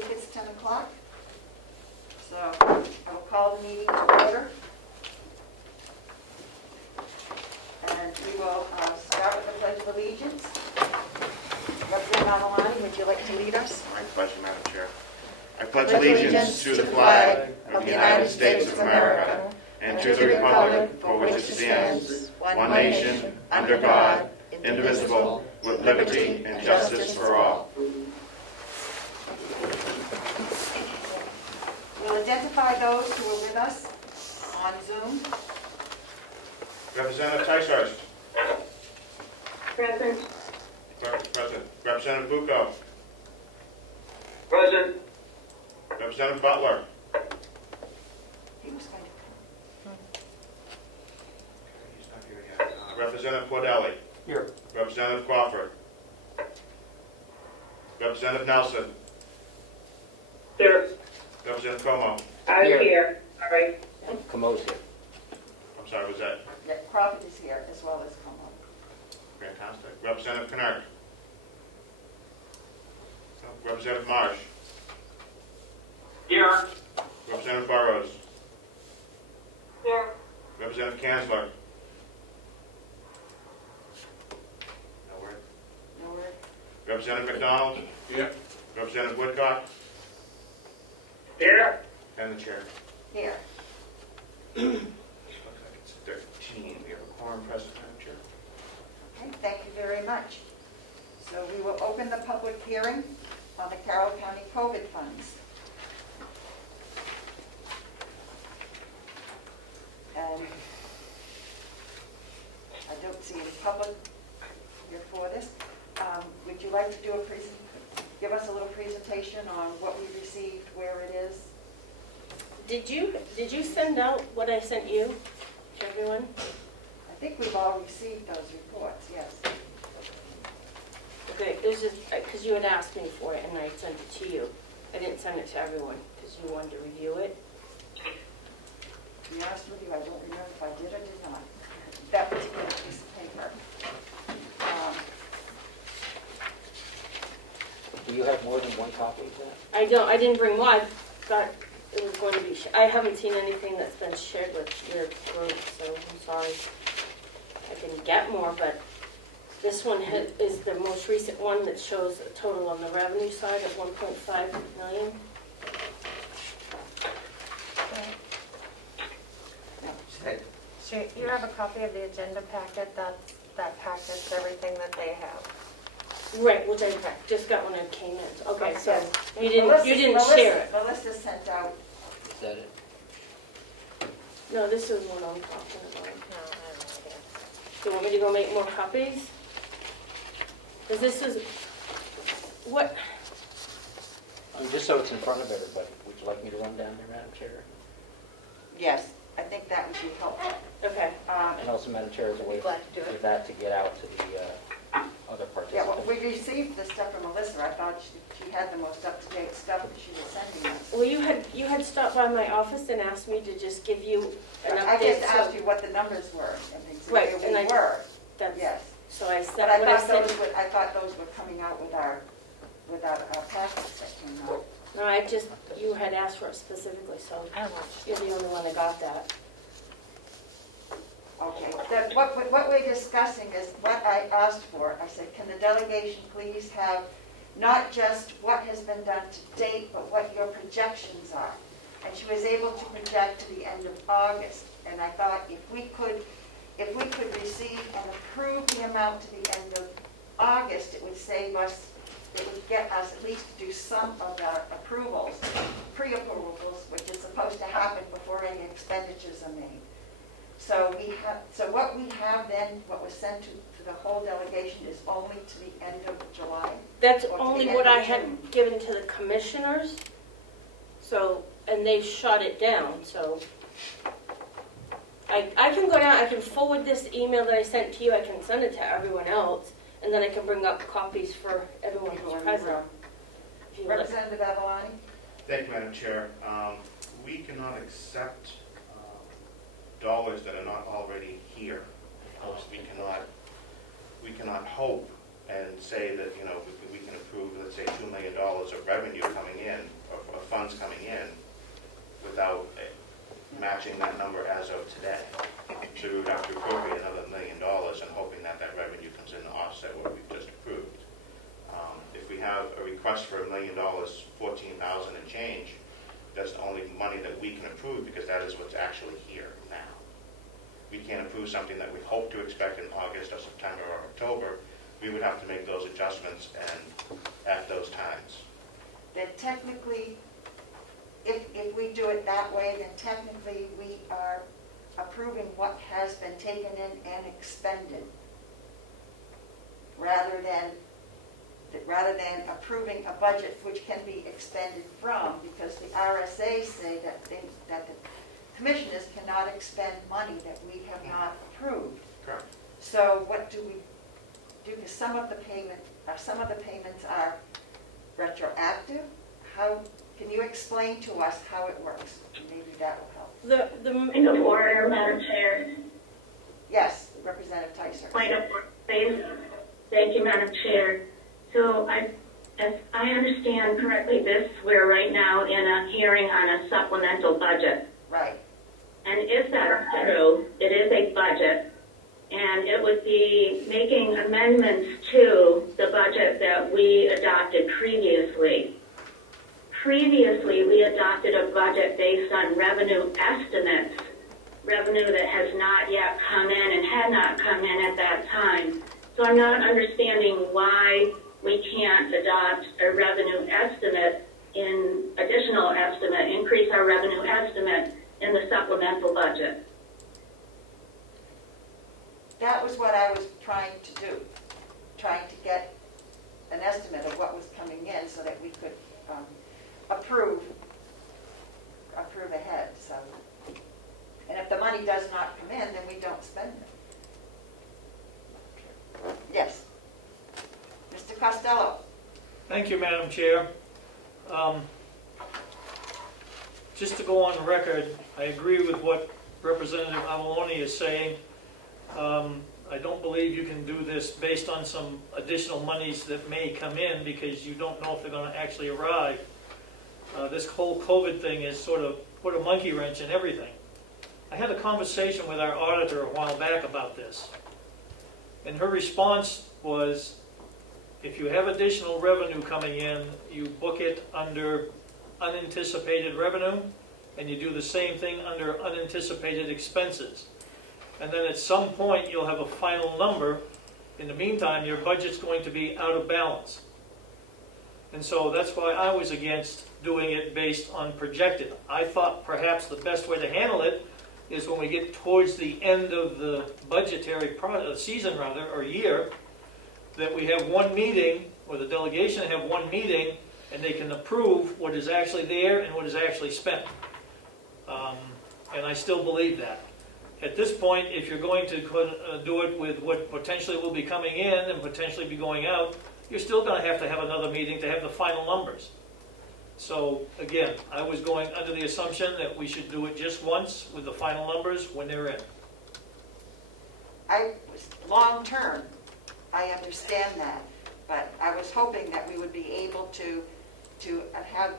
think it's 10 o'clock. So I will call the meeting to order. And we will start with the Pledge of Allegiance. Representative Avalani, would you like to lead us? My pleasure, Madam Chair. I pledge allegiance to the flag of the United States of America and to the republic for which it stands, one nation, under God, indivisible, with liberty and justice for all. We'll identify those who are with us on Zoom. Representative Ticehurst. Present. Present. Representative Bucco. Present. Representative Butler. He was going to He's not here yet. Representative Cordelli. Here. Representative Crawford. Representative Nelson. Here. Representative Comeau. I'm Here. here. Sorry. Comeau's here. I'm sorry, was that Yeah, Crawford is here as well as Comeau. fantastic? Representative Kennard. Representative Marsh. Here. Representative Burrows. Here. Representative Kanzler. No word. No word. Representative McDonald. Here. Representative Woodcock. Here. And the chair. Here. Looks like it's 13. We have a quorum present, Madam Chair. Okay, thank you very much. So we will open the public hearing on the Carroll County COVID funds. And I don't see any public here for this. Would you like to do give us a little presentation on what we received, where it is? Did you send out what I sent you to everyone? I think we've all received those reports, yes. Okay, it was just because you had asked me for it and I sent it to you. I didn't send it to everyone because you wanted to review it. To be honest with you, I don't remember if I did or did not. That particular piece of paper. Do you have more than one copy of that? I didn't bring one. I thought it was going to be, I haven't seen anything that's been shared with your group, so I'm sorry. I can get more, but this one is the most recent one that shows a total on the revenue side of 1.5 million. So you have a copy of the agenda packet, that packets everything that they have. Right, which I just got when I came in. Okay, so Yes. you didn't share it. Melissa sent out. Is that it? No, this is what I'm talking about. No, I have no idea. Do you want me to go make more copies? Because this is, what, Just so it's in front of everybody, would you like me to run down there, Madam Chair? Yes, I think that would be helpful. okay. And also, Madam Chair, is a way Glad to do for it. that to get out to the other Yeah, well, participants. we received the stuff from Melissa. I thought she had the most up-to-date stuff that she was sending us. Well, you had stopped by my office and asked me to just give you an update. I just so asked you what the numbers were and things, Right, where and we were. That's, Yes, so I but said, I what I thought said, I thought those were coming out with our packets that came out. no, you had asked for it specifically, so I don't watch. you're the only one that got that. Okay, what we're discussing is what I asked for. I said, can the delegation please have not just what has been done to date, but what your projections are? And she was able to project to the end of August. And I thought if we could receive and approve the amount to the end of August, it would save us, it would get us at least to do some of the approvals, pre-approvals, which is supposed to happen before any expenditures are made. So what we have then, what was sent to the whole delegation is only to the end of July. That's Or to only the what end I of had June. given to the commissioners, so, and they shut it down, so. I can go down, I can forward this email that I sent to you, I can send it to everyone else, and then I can bring up copies for everyone People who's in the present. room. if you like. Representative Avalani? Thank you, Madam Chair. We cannot accept dollars that are not already here. Of course, we cannot hope and say that, we can approve, let's say, $2 million of revenue coming in matching that number as of today. So we would have to appropriate another $1 million and hoping that that revenue comes in to offset what we've just approved. If we have a request for $1 million, 14,000 and change, that's the only money that we can approve because that is what's actually here now. We can't approve something that we hope to expect in August or September or October. We would have to make those adjustments and at those times. Then technically, if we do it that way, then technically we are approving what has been taken in and expended, rather than approving a budget which can be expended from, because the RSA say that the commissioners cannot expend money that we have not approved. Correct. So what do we do? Because some of the payments are retroactive. How can you explain to us how it works? Maybe that will help. Point of order, Madam Chair. Yes, Representative Tyser. Point of order, please. Thank you, Madam Chair. So as I understand correctly, we're right now in a hearing on a supplemental budget. Right. And if that's true, it is a budget, and it would be making amendments to the budget that we adopted previously. Previously, we adopted a budget based on revenue estimates, revenue that has not yet come in and had not come in at that time. So I'm not understanding why we can't adopt a revenue estimate increase our revenue estimate in the supplemental budget. That was what I was trying to do, trying to get an estimate of what was coming in so that we could approve ahead. So, and if the money does not come in, then we don't spend it. Yes. Mr. Costello. Thank you, Madam Chair. Just to go on record, I agree with what Representative Avalone is saying. I don't believe you can do this based on some additional monies that may come in because you don't know if they're going to actually arrive. This whole COVID thing has sort of put a monkey wrench in everything. I had a conversation with our auditor a while back about this, and her response was, if you have additional revenue coming in, you book it under unanticipated revenue, and you do the same thing under unanticipated expenses. And then at some point, you'll have a final number. In the meantime, your budget's going to be out of balance. And so that's why I was against doing it based on projected. I thought perhaps the best way to handle it is when we get towards the end of the budgetary season, or year, that we have one meeting, or the delegation have one meeting, and they can approve what is actually there and what is actually spent. And I still believe that. At this point, if you're going to do it with what potentially will be coming in and potentially be going out, you're still going to have another meeting to have the final numbers. So again, I was going under the assumption that we should do it just once with the final numbers when they're in. Long-term, I understand that, but I was hoping that we would be able to have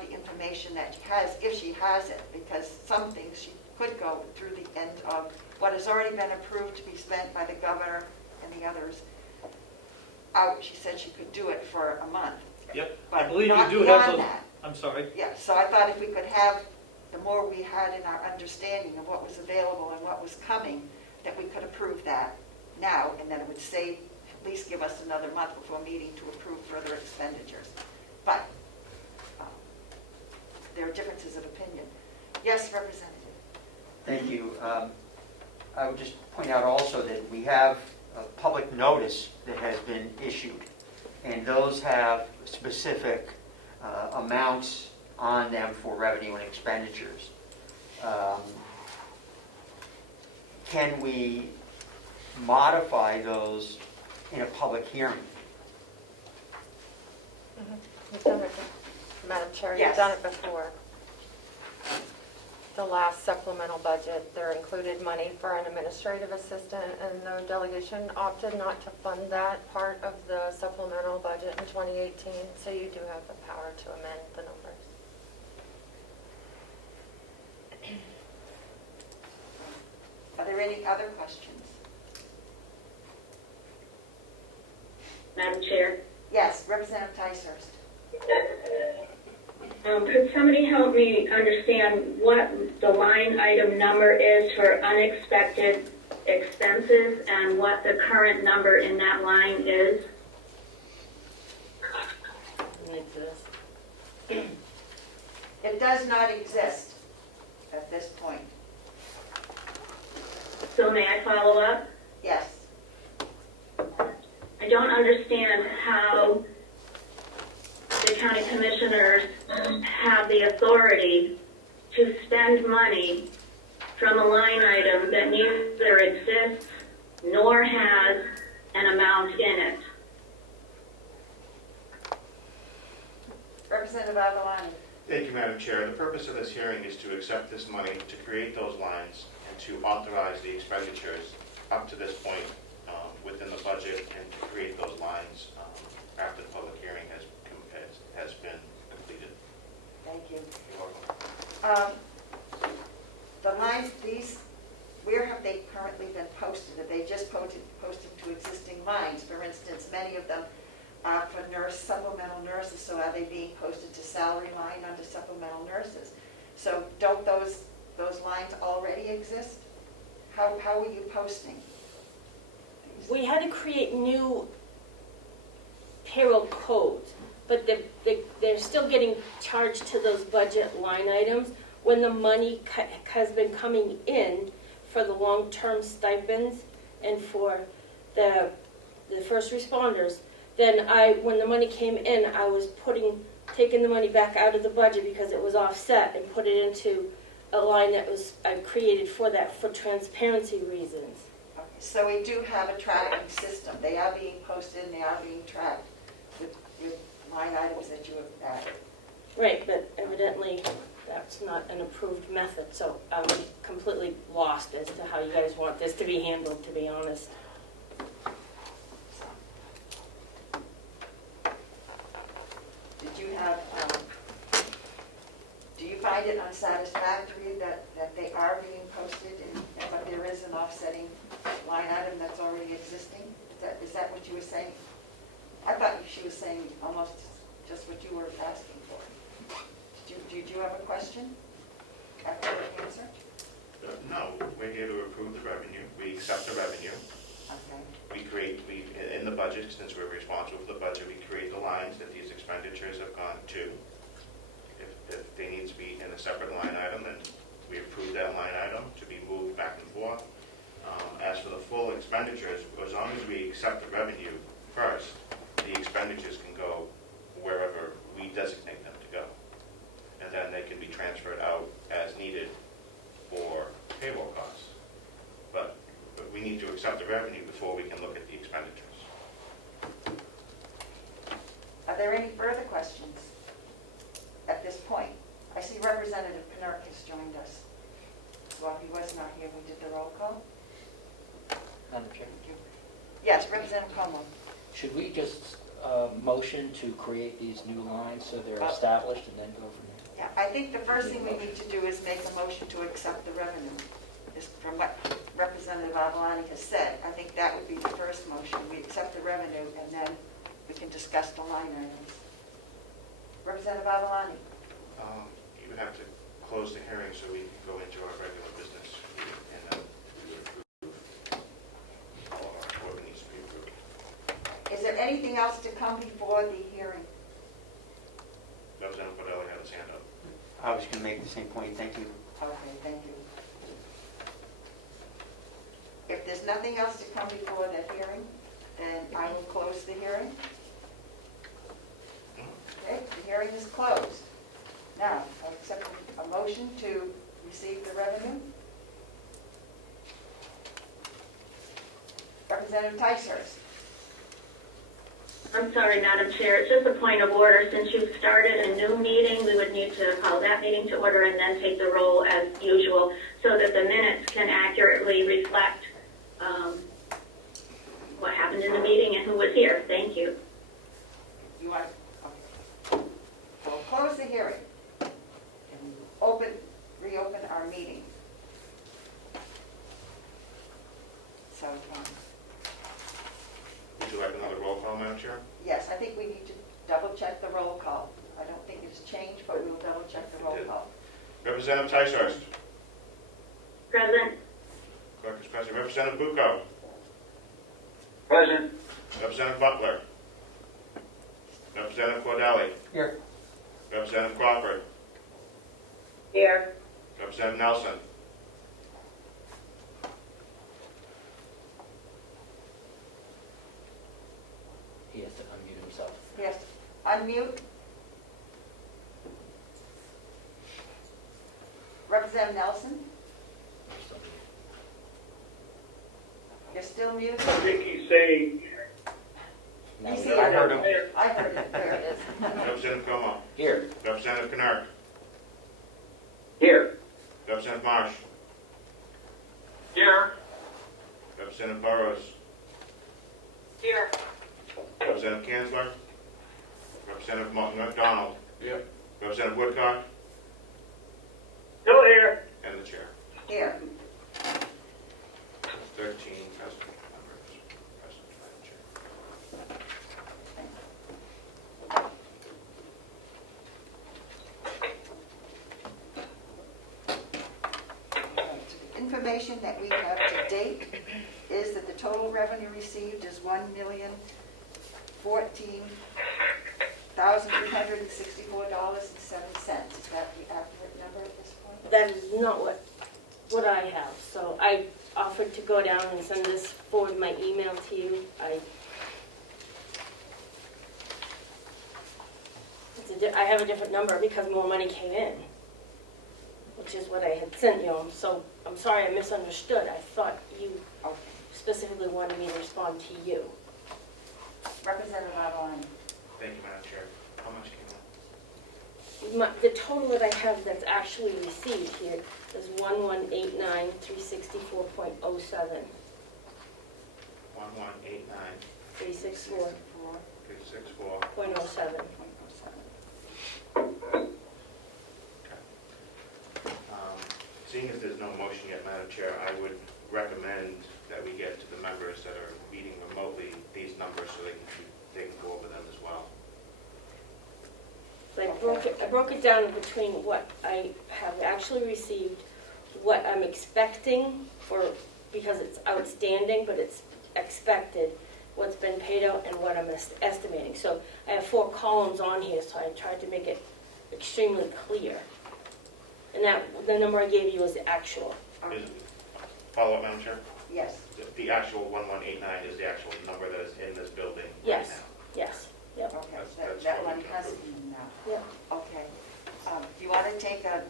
the information that she has, if she has it, because some things she could go through the end of what has already been approved to be spent by the governor and the others out. She said she could do it for a month. Yep, But I believe not you do have beyond the... that. I'm sorry. Yeah, so I thought if we could have, the more we had in our understanding of what was available and what was coming, that we could approve that now, and then it would save, at least give us another month before meeting to approve further expenditures. But there are differences of opinion. Yes, Representative. Thank you. I would just point out also that we have a public notice that has been issued, and those have specific amounts on them for revenue and expenditures. Can we modify those in a public hearing? You've done it, Madam Chair, Yes. you've done it before. The last supplemental budget, there included money for an administrative assistant, and the delegation opted not to fund that part of the supplemental budget in 2018, so you do have the power to amend the numbers. there any other questions? Madam Chair. Yes, Representative Ticehurst. Could somebody help me understand what the line item number is for unexpected expenses and what the current number in that line is? Like this. It does not exist at this point. So may I follow up? Yes. I don't understand how the county commissioners have the authority to spend money from a line item that neither exists nor has an amount in it. Representative Avalani. Thank you, Madam Chair. The purpose of this hearing is to accept this money to create those lines and to authorize the expenditures up to this point within the budget and to create those lines after the public hearing has been completed. Thank you. You're welcome. The lines, where have they currently been posted? Have they just posted to existing lines? For instance, many of them are for supplemental nurses, so are they being posted to salary line under supplemental nurses? So don't those lines already exist? How are you posting? We had to create new payroll codes, but they're still getting charged to those budget line items. When the money has been coming in for the long-term stipends and for the first responders, then when the money came in, I was taking the money back out of the budget because it was offset and put it into a line that I created for that for transparency reasons. Okay, so we do have a tracking system. They are being posted and they are being tracked with line items that you have added. Right, but evidently that's not an approved method, so I'm completely lost as to how you guys want this to be handled, to be honest. Do you find it unsatisfactory that they are being posted but there is an offsetting line item that's already existing? Is that what you were saying? I thought she was saying almost just what you were asking for. Did you have a question after the answer? No, we're here to approve the revenue. We accept the revenue. Okay. In the budget, since we're responsible for the budget, we create the lines that these expenditures have gone to. If they need to be in a separate line item, then we approve that line item to be moved back and forth. As for the full expenditures, as long as we accept the revenue first, the expenditures can go wherever we designate them to go. And then they can be transferred out as needed for payroll costs. But we need to accept the revenue before we can look at the expenditures. Are there any further questions at this point? I see Representative Pinnerk has joined us. Well, he was not here. We did the roll call. Madam Chair, Thank you. Yes, Representative Comeau. should we just motion to create these new lines so they're established and then go from there? Yeah, I think the first thing we need to do is make a motion to accept the revenue. Just from what Representative Avalani has said, I think that would be the first motion. We accept the revenue and then we can discuss the line items. Representative Avalani. You would have to close the hearing so we can go into our regular business and then we would approve all of what needs to be approved. Is there anything else to come before the hearing? Representative Bordelli had his hand up. I was going to make the same point. Thank you. Okay, thank you. If there's nothing else to come before the hearing, then I will close the hearing. Okay, the hearing is closed. Now, I'll accept a motion to receive the revenue. Representative Ticehurst. I'm sorry, Madam Chair, it's just a point of order. Since you've started a new meeting, we would need to call that meeting to order and then take the roll as usual so that the minutes can accurately reflect what happened in the meeting and who was here. Thank you. You want, okay. We'll close the hearing and reopen our meeting. Would you like another roll call, Madam Chair? Yes, I think we need to double check the roll call. I don't think it's changed, but we will double check the roll call. Representative Ticehurst. Present. Clerk is present. Representative Bucco. Present. Representative Butler. Representative Cordelli. Here. Representative Crawford. Here. Representative Nelson. He has to unmute himself. Yes, unmute. Representative Nelson, you're still muted? I think he's saying, Now He's we- here. I heard him. I heard it, there it is. Representative Comeau. Here. Representative Kennard. here. Representative Marsh. Here. Representative Burrows. Here. Representative Kanzler. Representative McDonald. Yep. Representative Woodcock. Still here. And the chair. Here, 13 present members. Present, Madam Chair. information that we have to date is that the total revenue received is $1,014,364.07. Is that the accurate number at this point? That is not what I have. So I offered to go down and send this forward my email to you. I have a different number because more money came in, which is what I had sent you. So I'm sorry I misunderstood. I thought you Okay. specifically wanted me to respond to you. Representative Avalon. Thank you, Madam Chair. How much came in? The total that I have that's actually received here is 1,189,364.07. 1189 364.07. 364. Seeing as there's no motion yet, Madam Chair, I would recommend that we get to the members that are meeting remotely these numbers so they can go over them as well. So I broke it down between what I have actually received, what I'm expecting because it's outstanding, but it's expected, what's been paid out, and what I'm estimating. So I have 4 columns on here, so I tried to make it extremely clear. And the number I gave you is the actual. Follow up, Madam Chair? Yes. The actual 1189 is the actual number that is in this building right Yes. now. Yes. Yep. Okay, That's that what one we has approved. been now. Yep. Okay. Do you want to take a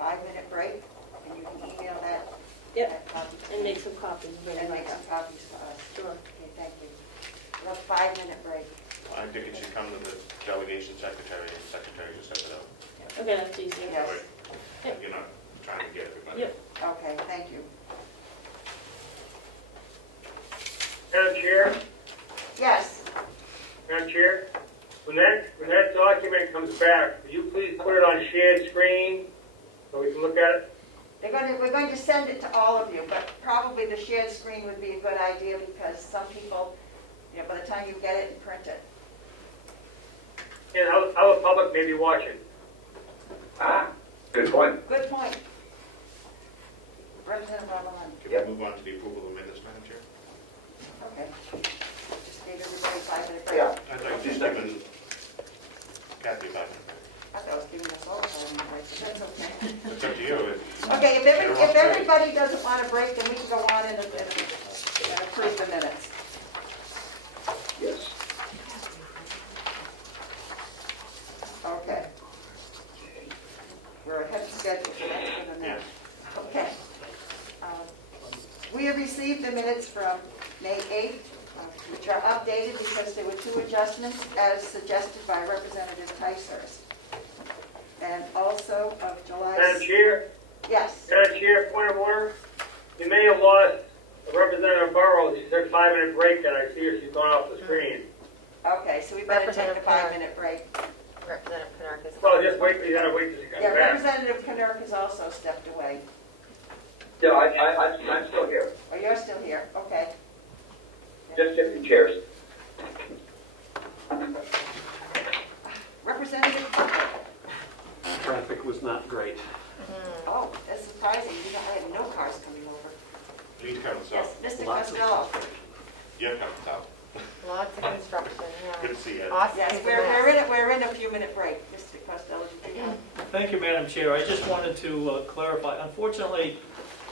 5-minute break? And you can email that? Yep. that copy to And me? make some copies. Bring And them make up. some copies for us. Sure. Okay, thank you. We'll have a 5-minute break. I think it should come to the delegation secretary, and the secretary just set it up. Okay, that's easy. Yes. Yep. You're not trying to get everybody. Yep. Okay, thank you. Madam Chair, Yes, Madam Chair, when that document comes back, will you please put it on shared screen so we can look at it? we're going to send it to all of you, but probably the shared screen would be a good idea because some people, by the time you get it and print it. And how the public may be watching. Good point. Good point. Representative Avalon. Can we move on to the approval of minutes, Madam Chair? Okay. Just gave everybody a 5-minute break. Yeah. I'd like to just give Kathy 5 minutes. I thought I was giving us all a 5-minute break, but that's okay. It's up to you. Okay, if everybody doesn't want a break, then we can go on and approve the minutes. Yes. Okay. We're ahead of schedule, so that's good enough. Okay. We have received the minutes from May 8th, which are updated because there were 2 adjustments as suggested by Representative Ticehurst. And also of July... Madam Chair, Yes. Madam Chair, point of order. You may have lost Representative Burrows. She took a 5-minute break that I see her. She's gone off the screen. Okay, so we better take a Representative Kennard. 5-minute break. Representative Kennard is. Well, just wait, you gotta wait till she comes Yeah, back. Representative Kennard has also stepped away. No, I'm still here. Oh, you're still here, okay. Just shifting chairs. Representative Butler. Traffic was not great. Oh, that's surprising, you know, I have no cars coming over. Please come Yes, south. Mr. Lots of Costello. Yeah, come south. Lots of construction, Good yeah. to see you. Austin's Yes, a we're in a few minute break, Mr. Costello. did you have- Thank you, Madam Chair. I just wanted to clarify. Unfortunately,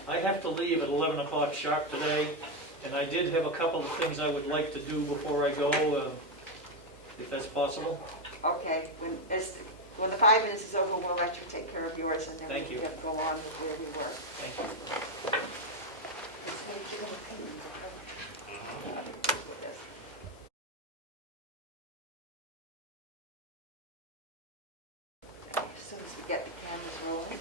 I have to leave at 11 o'clock sharp today, and I did have a couple of things I would like to do before I go, if that's possible. Okay, when the 5 minutes is over, we'll let you take care of yours, and then Thank we you. can go on with where we were. Thank you. As soon as we get the cameras rolling.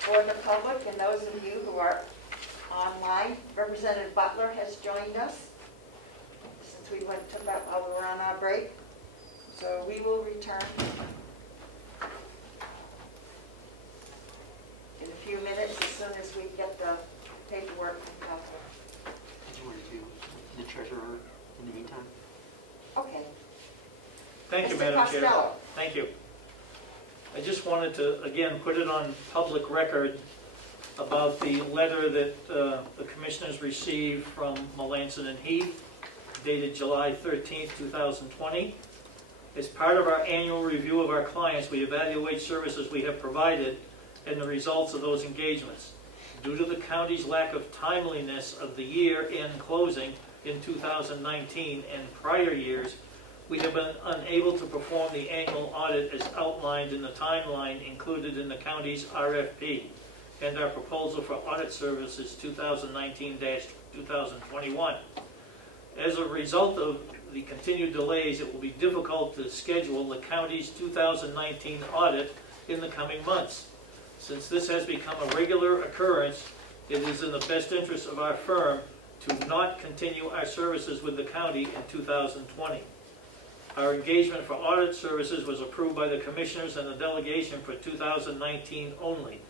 For the public and those of you who are online, Representative Butler has joined us since we took that while we were on our break. So we will return in a few minutes as soon as we get the paperwork from Carroll. Did you want to do the treasurer in the meantime? Okay. Thank you, Mr. Madam Chair. Costello. Thank you. I just wanted to, again, put it on public record about the letter that the commissioners received from Melanson and Heath, dated July 13th, 2020. As part of our annual review of our clients, we evaluate services we have provided and the results of those engagements. Due to the county's lack of timeliness of the year-end closing in 2019 and prior years, we have been unable to perform the annual audit as outlined in the timeline included in the county's RFP and our proposal for audit services 2019-2021. As a result of the continued delays, it will be difficult to schedule the county's 2019 audit in the coming months. Since this has become a regular occurrence, it is in the best interest of our firm to not continue our services with the county in 2020. Our engagement for audit services was approved by the commissioners and the delegation for 2019 only.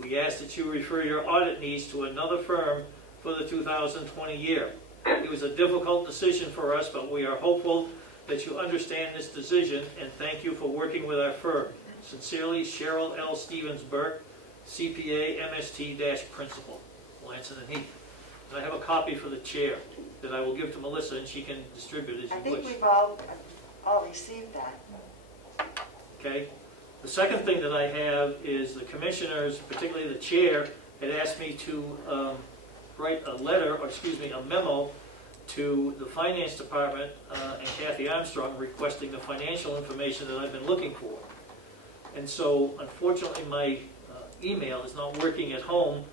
We ask that you refer your audit needs to another firm for the 2020 year. It was a difficult decision for us, but we are hopeful that you understand this decision, and thank you for working with our firm. Sincerely, Cheryl L. Stevens Burke, CPA, MST-Principal, Melanson and Heath. And I have a copy for the chair that I will give to Melissa, and she can distribute as I you think wish. we've all received that. Okay? The second thing that I have is the commissioners, particularly the chair, had asked me to write a letter, or excuse me, a memo to the finance department and Kathy Armstrong requesting the financial information that I've been looking for. And so, unfortunately, my email is not working at home.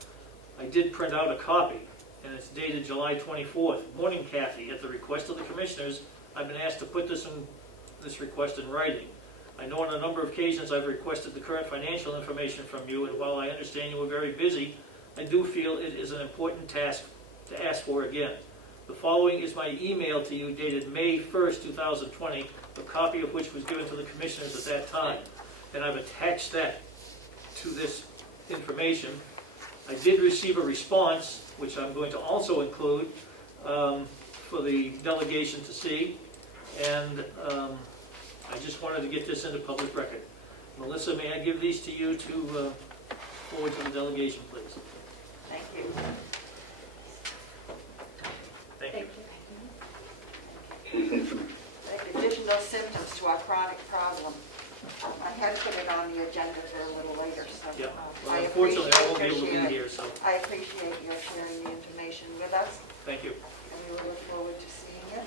I did print out a copy, and it's dated July 24th. Morning, Kathy. At the request of the commissioners, I've been asked to put this request in writing. I know on a number of occasions I've requested the current financial information from you, and while I understand you were very busy, I do feel it is an important task to ask for again. The following is my email to you dated May 1st, 2020, a copy of which was given to the commissioners at that time. And I've attached that to this information. I did receive a response, which I'm going to also include for the delegation to see. And I just wanted to get this into public record. Melissa, may I give these to you to forward to the delegation, please? Thank you. Thank you. Like additional symptoms to our chronic problem. I had put it on the agenda for a little later, so Yeah. I Well, unfortunately, I won't be able to appreciate be here, so I appreciate your sharing the information with us, thank you. and we will look forward to seeing it.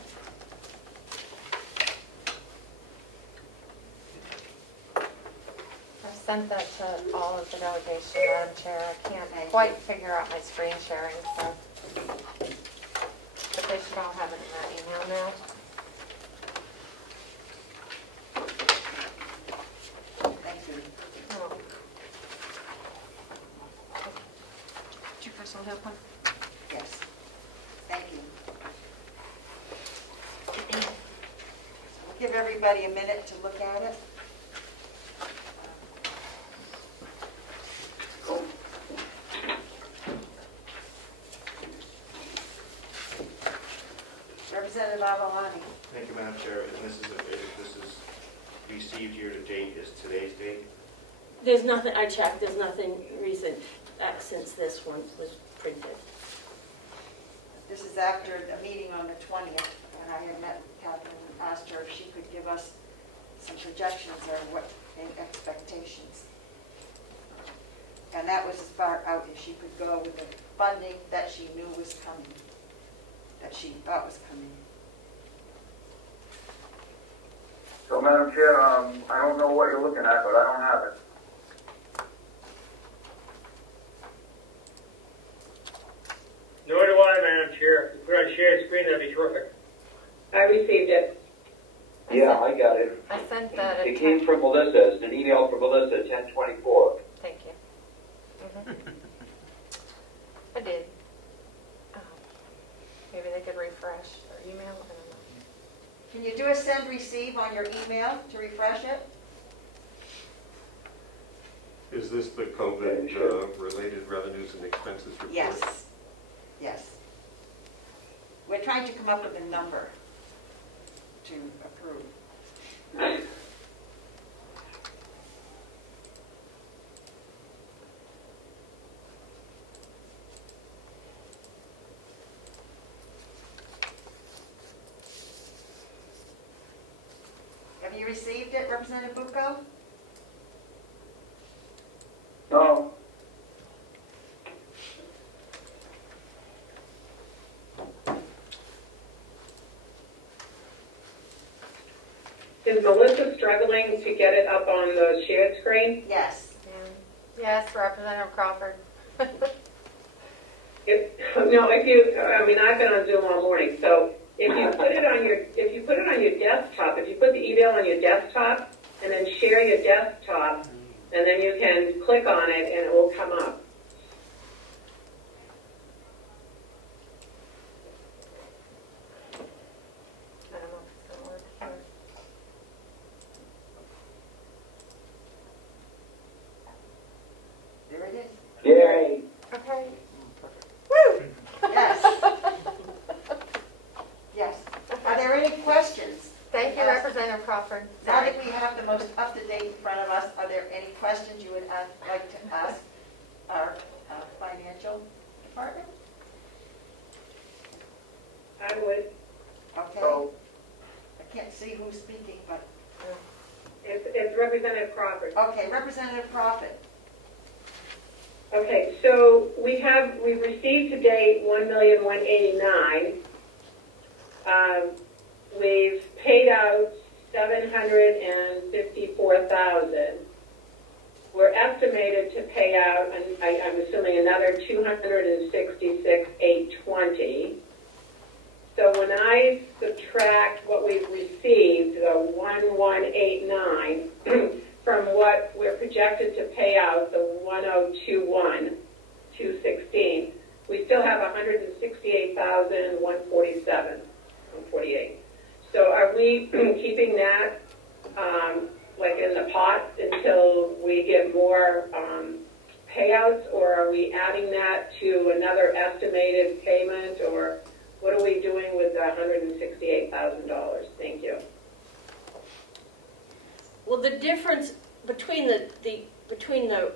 I've sent that to all of the delegation, Madam Chair. I can't quite figure out my screen sharing, so. But they should all have it in that email now. Thank you. Oh. Did you guys all have one? Yes. Thank you. We'll give everybody a minute to look at it. Representative Avaloni. Thank you, Madam Chair. And this is received here to date, is today's date? There's nothing, I checked, there's nothing recent since this one was printed. This is after a meeting on the 20th, when I had met Catherine and asked her if she could give us some projections or what expectations. And that was as far out as she could go with the funding that she knew was coming, that she thought was coming. So, Madam Chair, I don't know what you're looking at, but I don't have it. Nor do I, Madam Chair. If you put it on shared screen, that'd be terrific. I received it. Yeah, I got it. I sent that at It came 10. from Melissa. It's an email from Melissa at 10:24. Thank you. I did. Maybe they could refresh their email, I don't know. Can you do a send receive on your email to refresh it? Is this the COVID-related revenues and expenses report? Yes. Yes. We're trying to come up with a number to approve. Have you received it, Representative Bucco? No. Is Melissa struggling to get it up on the shared screen? Yes. Yes, Representative Crawford. I've been on Zoom all morning, so if you put it on your desktop, if you put the email on your desktop and then share your desktop, and then you can click on it and it will come up. I don't know if it's going to work here. There it is. Yay. Okay. Woo! Yes. Yes. Are there any questions? Thank you, Representative Crawford. Now that we have the most up-to-date in front of us, are there any questions you would like to ask our financial department? I would. Okay. So, I can't see who's speaking, but, It's Representative Crawford. okay, Representative Crawford. Okay, so we've received to date $1,189,000. We've paid out $754,000. We're estimated to pay out, I'm assuming, another $266,820. So when I subtract what we've received, the 1,189, from what we're projected to pay out, the 1,021,216, we still have 168,148. So are we keeping that in the pot until we get more payouts, or are we adding that to another estimated payment, or what are we doing with the $168,000? Thank you. Well, the difference between the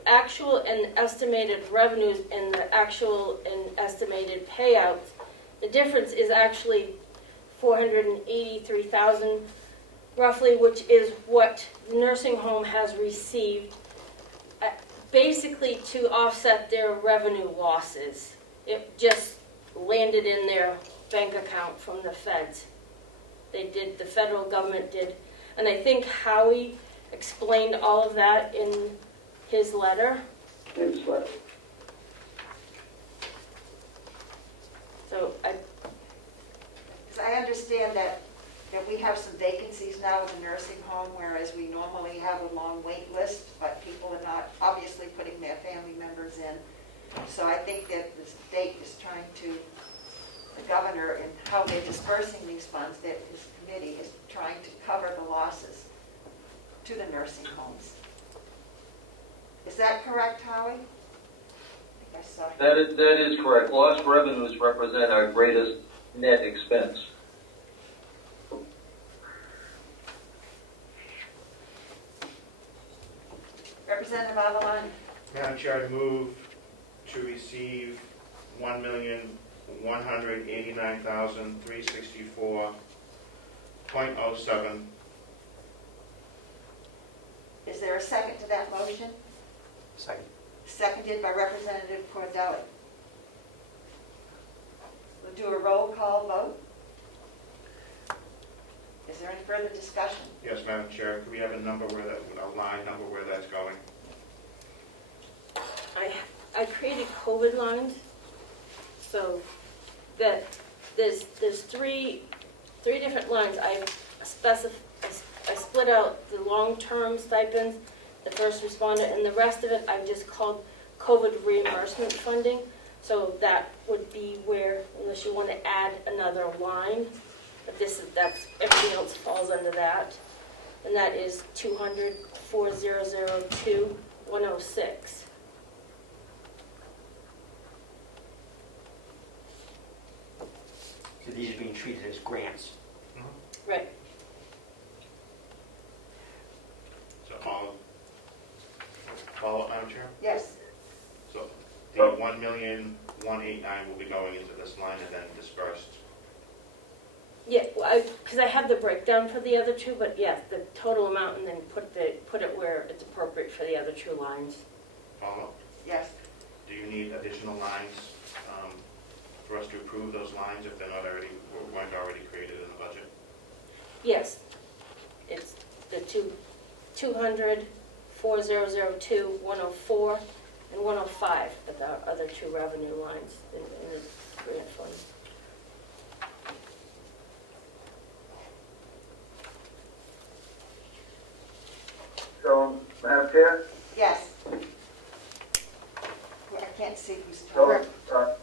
actual and estimated revenues and the actual and estimated payouts, the difference is actually $483,000 roughly, which is what the nursing home has received, basically to offset their revenue losses. It just landed in their bank account from the feds. The federal government did. And I think Howie explained all of that in his letter. So I understand that we have some vacancies now in the nursing home, whereas we normally have a long wait list, but people are not obviously putting their family members in. So I think that the state is trying to, the governor, and how they're dispersing these funds, that this committee is trying to cover the losses to the nursing homes. Is that correct, Howie? I guess so. that is correct. Lost revenues represent our greatest net expense. Representative Avalon? Madam Chair, I move to receive $1,189,364.07. Is there a second to that motion? Second. Seconded by Representative Cordelli. We'll do a roll call vote. Is there any further discussion? Yes, Madam Chair, could we have a number where that, a line number where that's going? I created COVID lines, so that there's three different lines. I split out the long-term stipends, the first responder, and the rest of it I've just called COVID reimbursement funding. So that would be where, unless you want to add another line, but that's everything else falls under that, and that is 200,402,106. So these are being treated as grants. Right. So follow up, Madam Chair? Yes. So the 1,189 will be going into this line and then dispersed. Yeah, well, because I have the breakdown for the other two, but yes, the total amount, and then put it where it's appropriate for the other two lines. Follow up? Yes. Do you need additional lines for us to approve those lines if they're not already, or weren't already created in the budget? Yes, it's the 200,402,104, and 105, but the other two revenue lines in the grant fund. So, Madam Chair? Yes. Well, I can't see who's So, talking.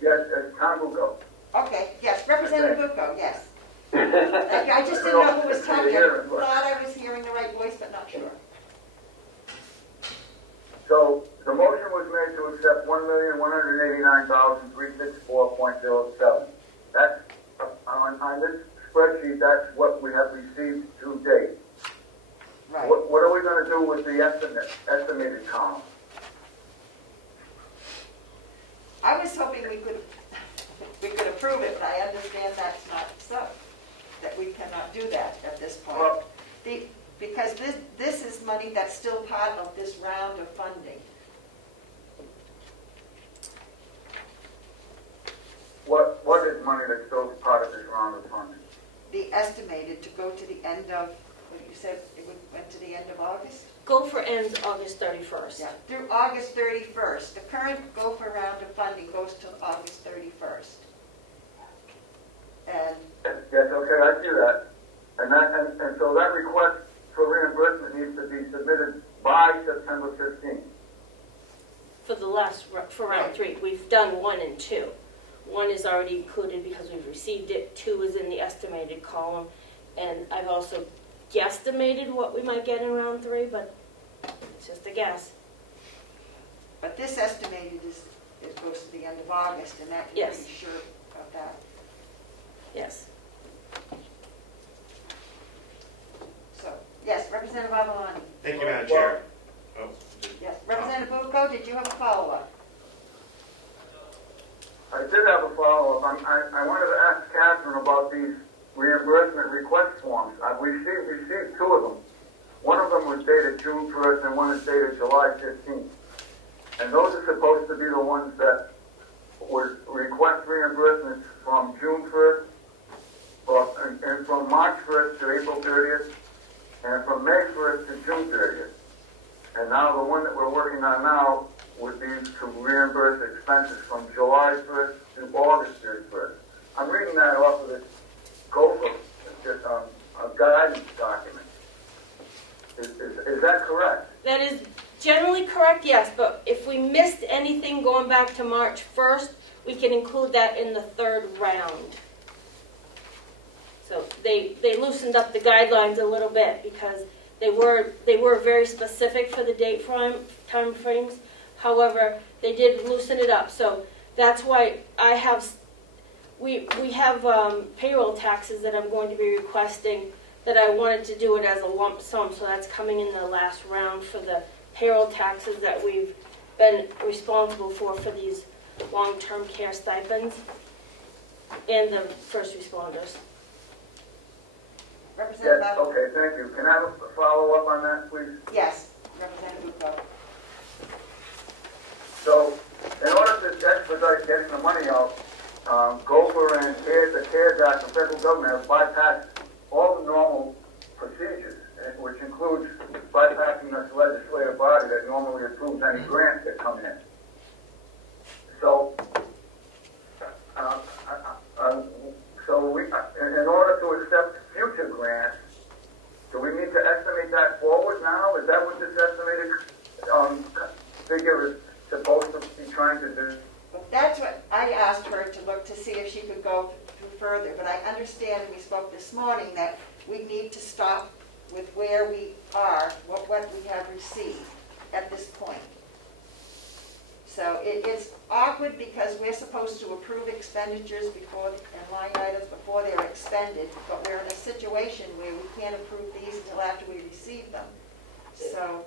yes, Tom will go. Okay, yes, Representative Bucco, yes. I just didn't know who was talking. I thought I was hearing the right voice, but not sure. So, the motion was made to accept $1,189,364.07. That's, on this spreadsheet, that's what we have received to date. Right. What are we gonna do with the estimated column? I was hoping we could approve it, but I understand that's not so, that we cannot do that at this point. Well- Because this is money that's still part of this round of funding. What is money that's still part of this round of funding? The estimated to go to the end of, what you said, it went to the end of August? Gopher ends August 31st. Yeah, through August 31st. The current Gopher round of funding goes to August 31st. And Yes, okay, I see that. And so that request for reimbursement needs to be submitted by September 15th. For round 3, we've done 1 and 2. 1 is already included because we've received it. 2 is in the estimated column, and I've also guesstimated what we might get in round 3, but it's just a guess. But this estimated it goes to the end of August, and that you're Yes. pretty sure of that. Yes. So, yes, Representative Avalon. Thank you, Madam Chair. Oh, Yes, Representative Bucco, did you have a follow-up? I did have a follow-up. I wanted to ask Catherine about these reimbursement request forms. We received 2 of them. One of them was dated June 1st and one is dated July 15th. And those are supposed to be the ones that would request reimbursements from June 1st, and from March 1st to April 30th, and from May 1st to June 30th. And now the one that we're working on now would be to reimburse expenses from July 1st to August 31st. I'm reading that off of this Gopher, just a guidance document. Is that correct? That is generally correct, yes, but if we missed anything going back to March 1st, we can include that in the 3rd round. So they loosened up the guidelines a little bit because they were very specific for the date time frames. However, they did loosen it up. So that's why we have payroll taxes that I'm going to be requesting that I wanted to do it as a lump sum. So that's coming in the last round for the payroll taxes that we've been responsible for these long-term care stipends and the first responders. Representative Yes, Butler? okay, thank you. Can I have a follow-up on that, please? Yes, Representative Butler. So, in order to expedite getting the money out, Gopher and the CARES Act, the federal government have bypassed all the normal procedures, which includes bypassing this legislative body that normally approves any grants that come in. So, in order to accept future grants, do we need to estimate that forward now? Is that what this estimated figure is supposed to be trying to do? That's what I asked her to look to see if she could go through further, but I understand, and we spoke this morning, that we need to stop with where we are, what we have received at this point. So it is awkward because we're supposed to approve expenditures before, and line items before they're expended, but we're in a situation where we can't approve these until after we receive them. So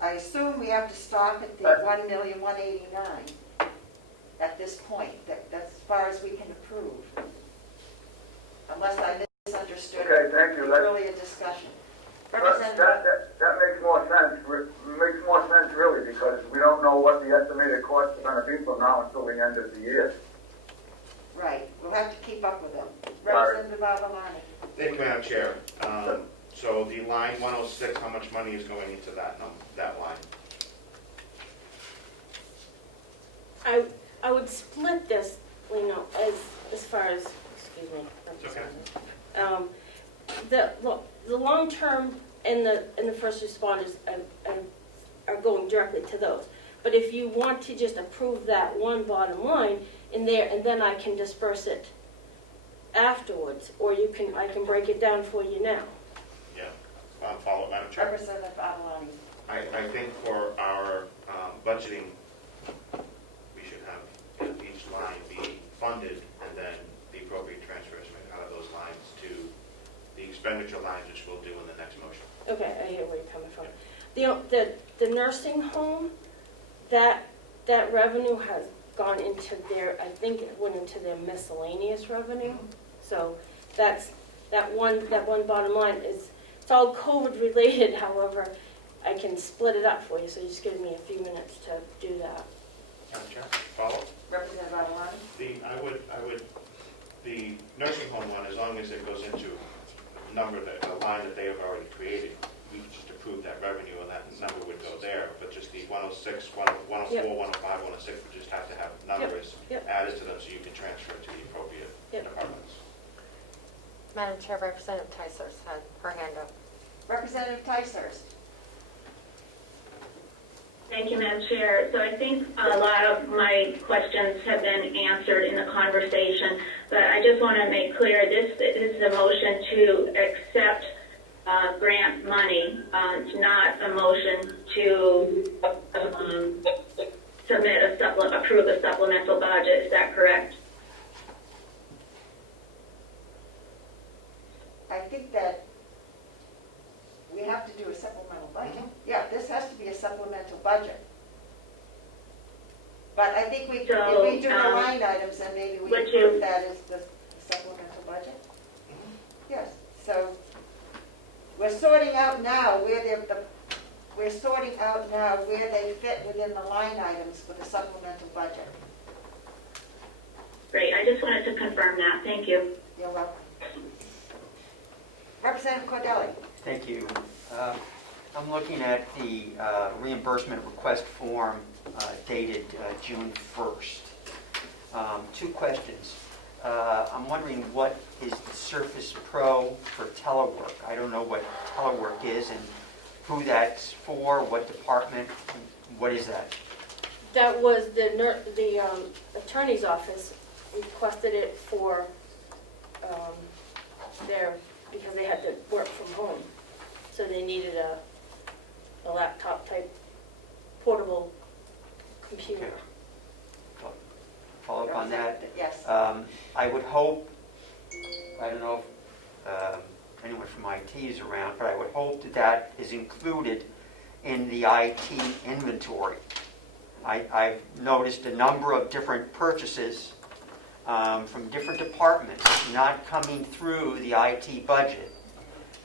I assume we have to stop at the $1,189,000 at this point. That's as far as we can approve. Unless I misunderstood Okay, thank you. earlier discussion. That makes more sense. Makes more sense really, because we don't know what the estimated costs are going to be from now until the end of the year. Right, we'll have to keep up with them. Right. Representative Avalani. Thank you, Madam Chair. So the line 106, how much money is going into that line? I would split this, as far as, excuse me. Okay. The long-term and the first responders are going directly to those. But if you want to just approve that one bottom line in there, and then I can disperse it afterwards, or I can break it down for you now. Yeah. Follow, Madam Chair. Representative Avalani. I think for our budgeting, we should have each line be funded, and then the appropriate transfers out of those lines to the expenditure lines, which we'll do in the next motion. Okay, I hear where you're coming from. The nursing home, that revenue has gone into their, I think it went into their miscellaneous revenue. So that one bottom line it's all COVID related. However, I can split it up for you. So just give me a few minutes to do that. Madam Chair, follow? Representative Avalani. The nursing home one, as long as it goes into a line that they have already created, we can just approve that revenue and that number would go there. But just the 106, 104, Yep. 105, 106, we just have to have numbers Yep. added to them so you can transfer it to the appropriate departments. Madam Chair, Representative Tysers had her hand up. Representative Ticehurst. Thank you, Madam Chair. So I think a lot of my questions have been answered in the conversation, but I just want to make clear this is a motion to accept grant money. It's not a motion to approve a supplemental budget. Is that correct? I think that we have to do a supplemental budget. Yeah, this has to be a supplemental budget. But I think if we do the line items, then maybe we would approve you- that as the supplemental budget. Yes, so we're sorting out now where they fit within the line items for the supplemental budget. Great. I just wanted to confirm that. Thank you. You're welcome. Representative Cordelli. Thank you. I'm looking at the reimbursement request form dated June 1st. Two questions. I'm wondering what is the Surface Pro for telework? I don't know what telework is and who that's for, what department, what is that? That was the attorney's office requested it for because they had to work from home. So they needed a laptop type portable computer. Follow up on that. Yes. I would hope, I don't know if anyone from IT is around, but I would hope that is included in the IT inventory. I've noticed a number of different purchases from different departments not coming through the IT budget.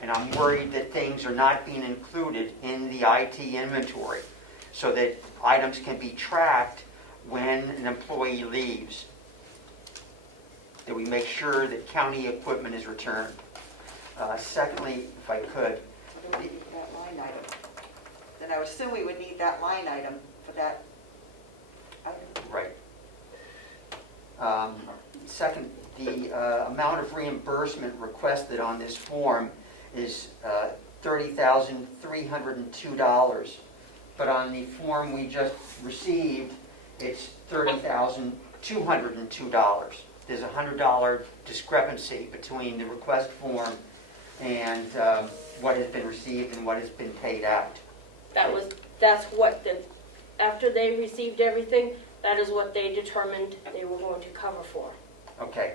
And I'm worried that things are not being included in the IT inventory so that items can be tracked when an employee leaves. That we make sure that county equipment is returned. Secondly, if I could, We don't need that line item. Then I would assume we would need that line item for that item. right. Second, the amount of reimbursement requested on this form is $30,302. But on the form we just received, it's $30,202. There's a $100 discrepancy between the request form and what has been received and what has been paid out. That's what after they received everything, that is what they determined they were going to cover for. Okay.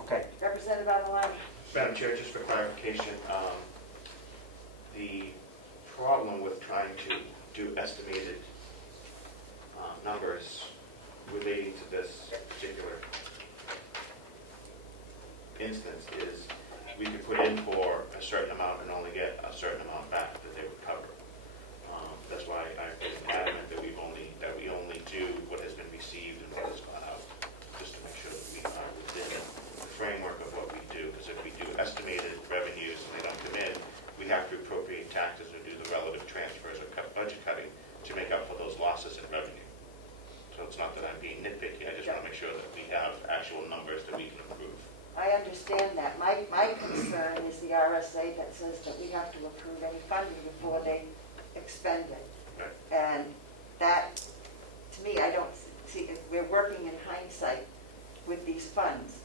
Okay. Representative Avalon. Madam Chair, just for clarification, the problem with trying to do estimated numbers relating to this particular instance is we could put in for a certain amount and only get a certain amount back that they would cover. That's why I've been adamant that we only do what has been received and what has gone out, just to make sure that we are within the framework of what we do. Because if we do estimated revenues and they don't come in, we have to appropriate taxes or do the relative transfers or budget cutting to make up for those losses in revenue. So it's not that I'm being nitpicky, I just want to make sure that we have actual numbers that we can improve. I understand that. My concern is the RSA that says that we have to approve any funding before they expend it. Right. And that, to me, I don't see, we're working in hindsight with these funds,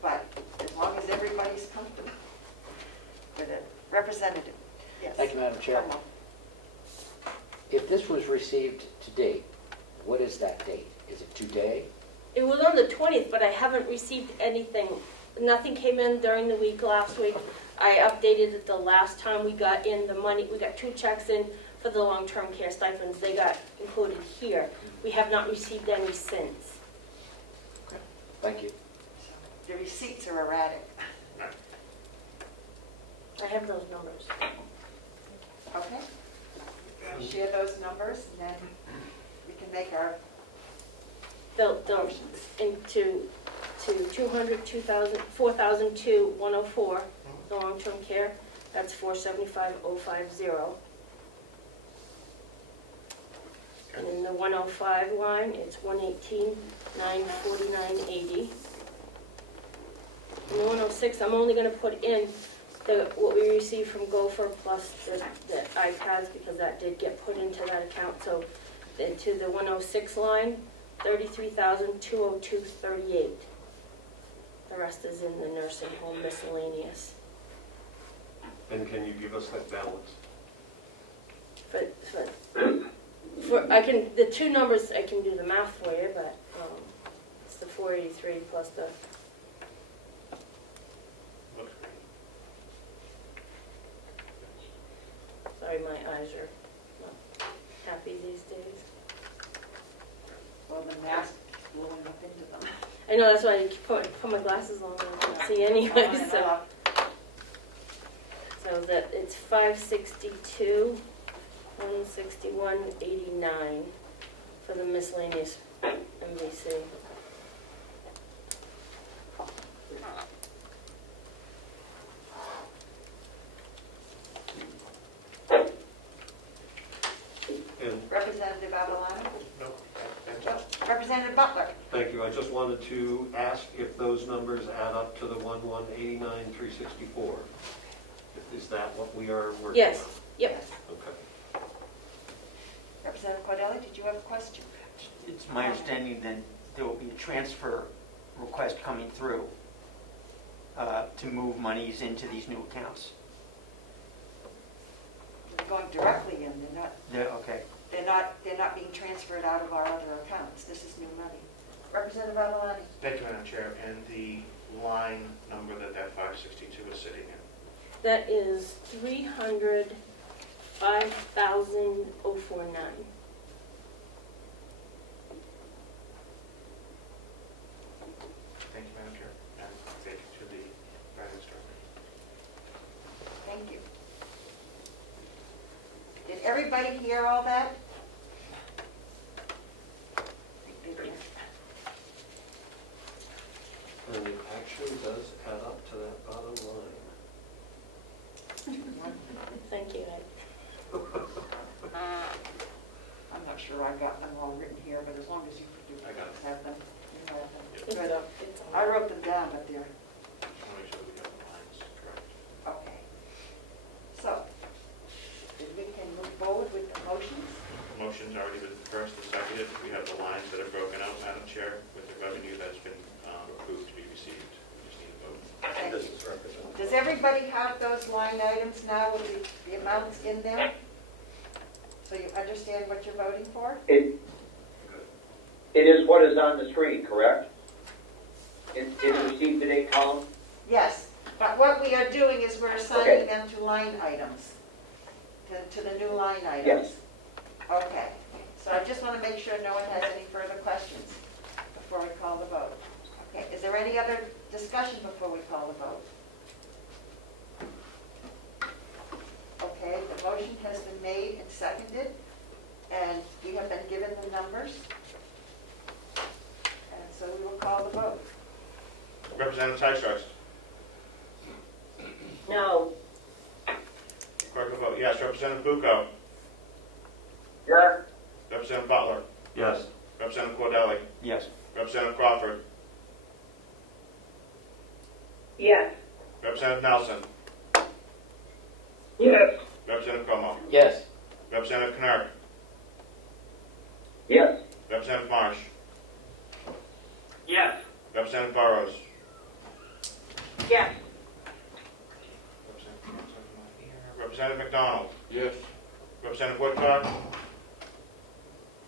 but as long as everybody's comfortable with it. Representative, yes. Thank you, Madam Chair. Comeau. If this was received to date, what is that date? Is it today? It was on the 20th, but I haven't received anything. Nothing came in during the week last week. I updated it the last time we got in the money. We got 2 checks in for the long-term care stipends. They got included here. We have not received any since. Thank you. The receipts are erratic. I have those numbers. Okay? We'll share those numbers, and then we can make our They'll into 200, 2,000, 4,002, 104, the long-term care. That's 475,050. And in the 105 line, it's 118,949.80. In the 106, I'm only going to put in what we received from Gopher plus the iPads because that did get put into that account. So into the 106 line, 33,202.38. The rest is in the nursing home miscellaneous. And can you give us that balance? The 2 numbers, I can do the math for you, but it's the 483 plus the. Sorry, my eyes are not happy these days. well, the mask blowing up into them. I know, that's why I keep put my glasses on and I can't see anyway. On and So off. that it's 562, 161.89 for the miscellaneous MVC. And Representative Avalon. No, thank No. Representative Butler. thank you, I just wanted to ask if those numbers add up to the 1,189,364. Is that what we are working on? Yes, yep. Okay. Representative Cordelli, did you have a question? It's my understanding that there will be a transfer request coming through to move monies into these new accounts. They're going directly in, Okay. they're not being transferred out of our other accounts. This is new money. Representative Representative Avaloni? Thank you, Madam Chair. And the line number that 562 is sitting in? That is 305,049. Thank you, Madam Chair. And thank you to the Finance Director. Thank you. Did everybody hear all that? I think they did. And it actually does add up to that bottom line. Thank you, Ed. I'm not sure I got them all written here, but as long as you do I got it. have them, you have them. It's Good. up, it's on. I wrote them down, but they're, Just want to make sure we got the lines correct. okay. So, we can move forward with the motions. Motion's already been first and seconded. We have the lines that are broken out, Madam Chair, with the revenue that's been approved to be received. We just need a vote. Thank This you. is representative. Does everybody have those line items now with the amounts in there? So you understand what you're voting for? It is what is on the screen, correct? It's received the date column? Yes, but what we are doing is we're assigning them to line items, to the new line items. Yes. Okay, so I just want to make sure no one has any further questions before we call the vote. Okay, is there any other discussion before we call the vote? Okay, the motion has been made and seconded, and we have been given the numbers. And so we will call the vote. Representative Tysarst. No. Clerk will vote yes. Representative Bucco. Yes. Representative Butler. Yes. Representative Cordelli. Yes. Representative Crawford. Yes. Representative Nelson. Yes. Representative Comeau. Yes. Representative Knurk. Yes. Representative Marsh. Yes. Representative Burrows. Yes. Representative McDonald. Yes. Representative Woodcock.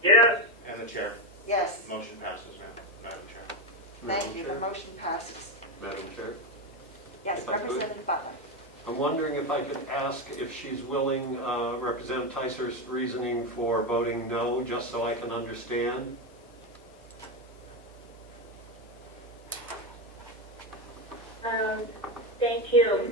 Yes. And the chair. Yes, Motion passes, Madam Chair. thank you, the motion passes. Madam Chair, Yes, If I could. Representative Butler. I'm wondering if I could ask if she's willing, Representative Tyser's reasoning for voting no, just so I can understand. Thank you.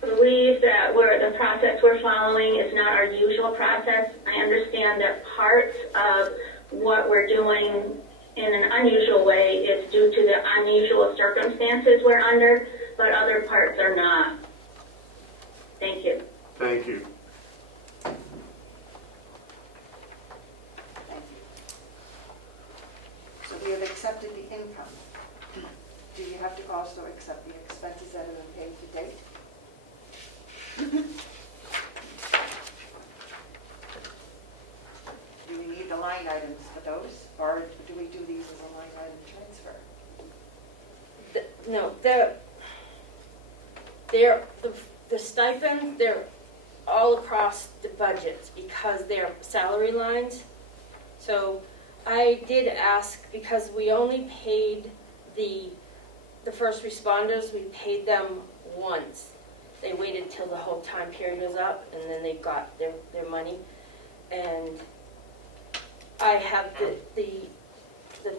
Believe that the process we're following is not our usual process. I understand that parts of what we're doing in an unusual way is due to the unusual circumstances we're under, but other parts are not. Thank you. Thank you. Thank you. So we have accepted the income. Do you have to also accept the expenses that have been paid to date? Do we need the line items for those, or do we do these as a line item transfer? No, the stipend, they're all across the budgets because they're salary lines. So I did ask, because we only paid the first responders, we paid them once. They waited till the whole time period was up, and then they got their money. And I have the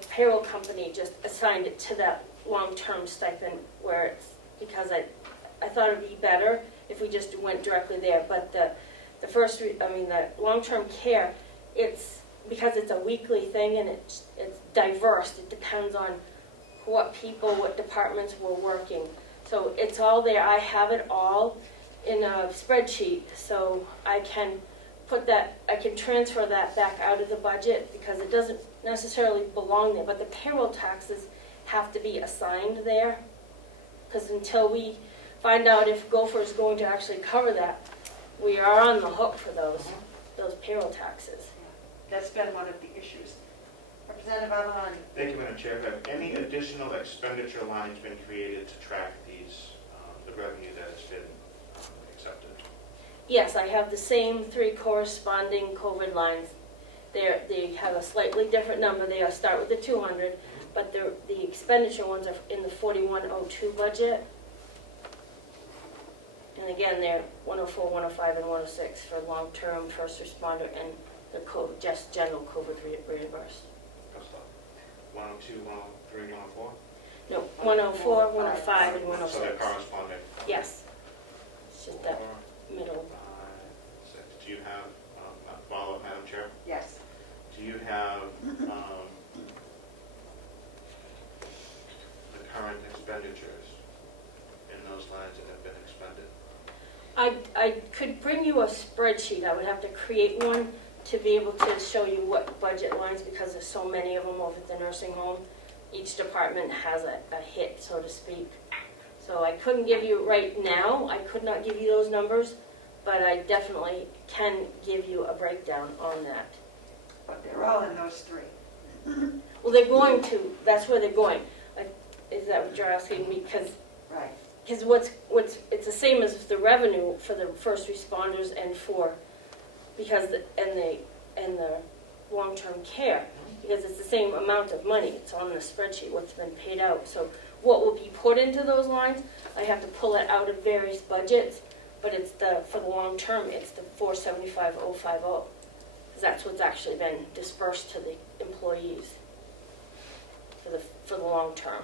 payroll company just assigned it to that long-term stipend where it's, because I thought it'd be better if we just went directly there. But the long-term care, it's, because it's a weekly thing and it's diverse, it depends on what people, what departments were working. So it's all there. I have it all in a spreadsheet, so I can transfer that back out of the budget because it doesn't necessarily belong there. But the payroll taxes have to be assigned there, because until we find out if Gopher is going to actually cover that, we are on the hook for those payroll taxes. That's been one of the issues. Representative Avaloni. Thank you, Madam Chair. Have any additional expenditure lines been created to track the revenue that has been accepted? Yes, I have the same 3 corresponding COVID lines. They have a slightly different number. They start with the 200, but the expenditure ones are in the 4102 budget. And again, they're 104, 105, and 106 for long-term first responder and the just general COVID reimbursed. What's that? 102, 103, 104? No, 104, 105, and So they're 106. corresponding. Yes. It's just that 4, middle. 5, 6. Do you have, follow-up, Madam Chair? Yes. Do you have the current expenditures in those lines that have been expended? I could bring you a spreadsheet. I would have to create one to be able to show you what budget lines, because there's so many of them over at the nursing home. Each department has a hit, so to speak. So I couldn't give you right now, I could not give you those numbers, but I definitely can give you a breakdown on that. But they're all in those three. Well, they're going to, that's where they're going. Is that what you're asking me? Right. Because it's the same as the revenue for the first responders and the long-term care, because it's the same amount of money. It's on the spreadsheet, what's been paid out. So what will be put into those lines, I have to pull it out of various budgets, but it's for the long-term, it's the 475,050, because that's what's actually been dispersed to the employees for the long-term.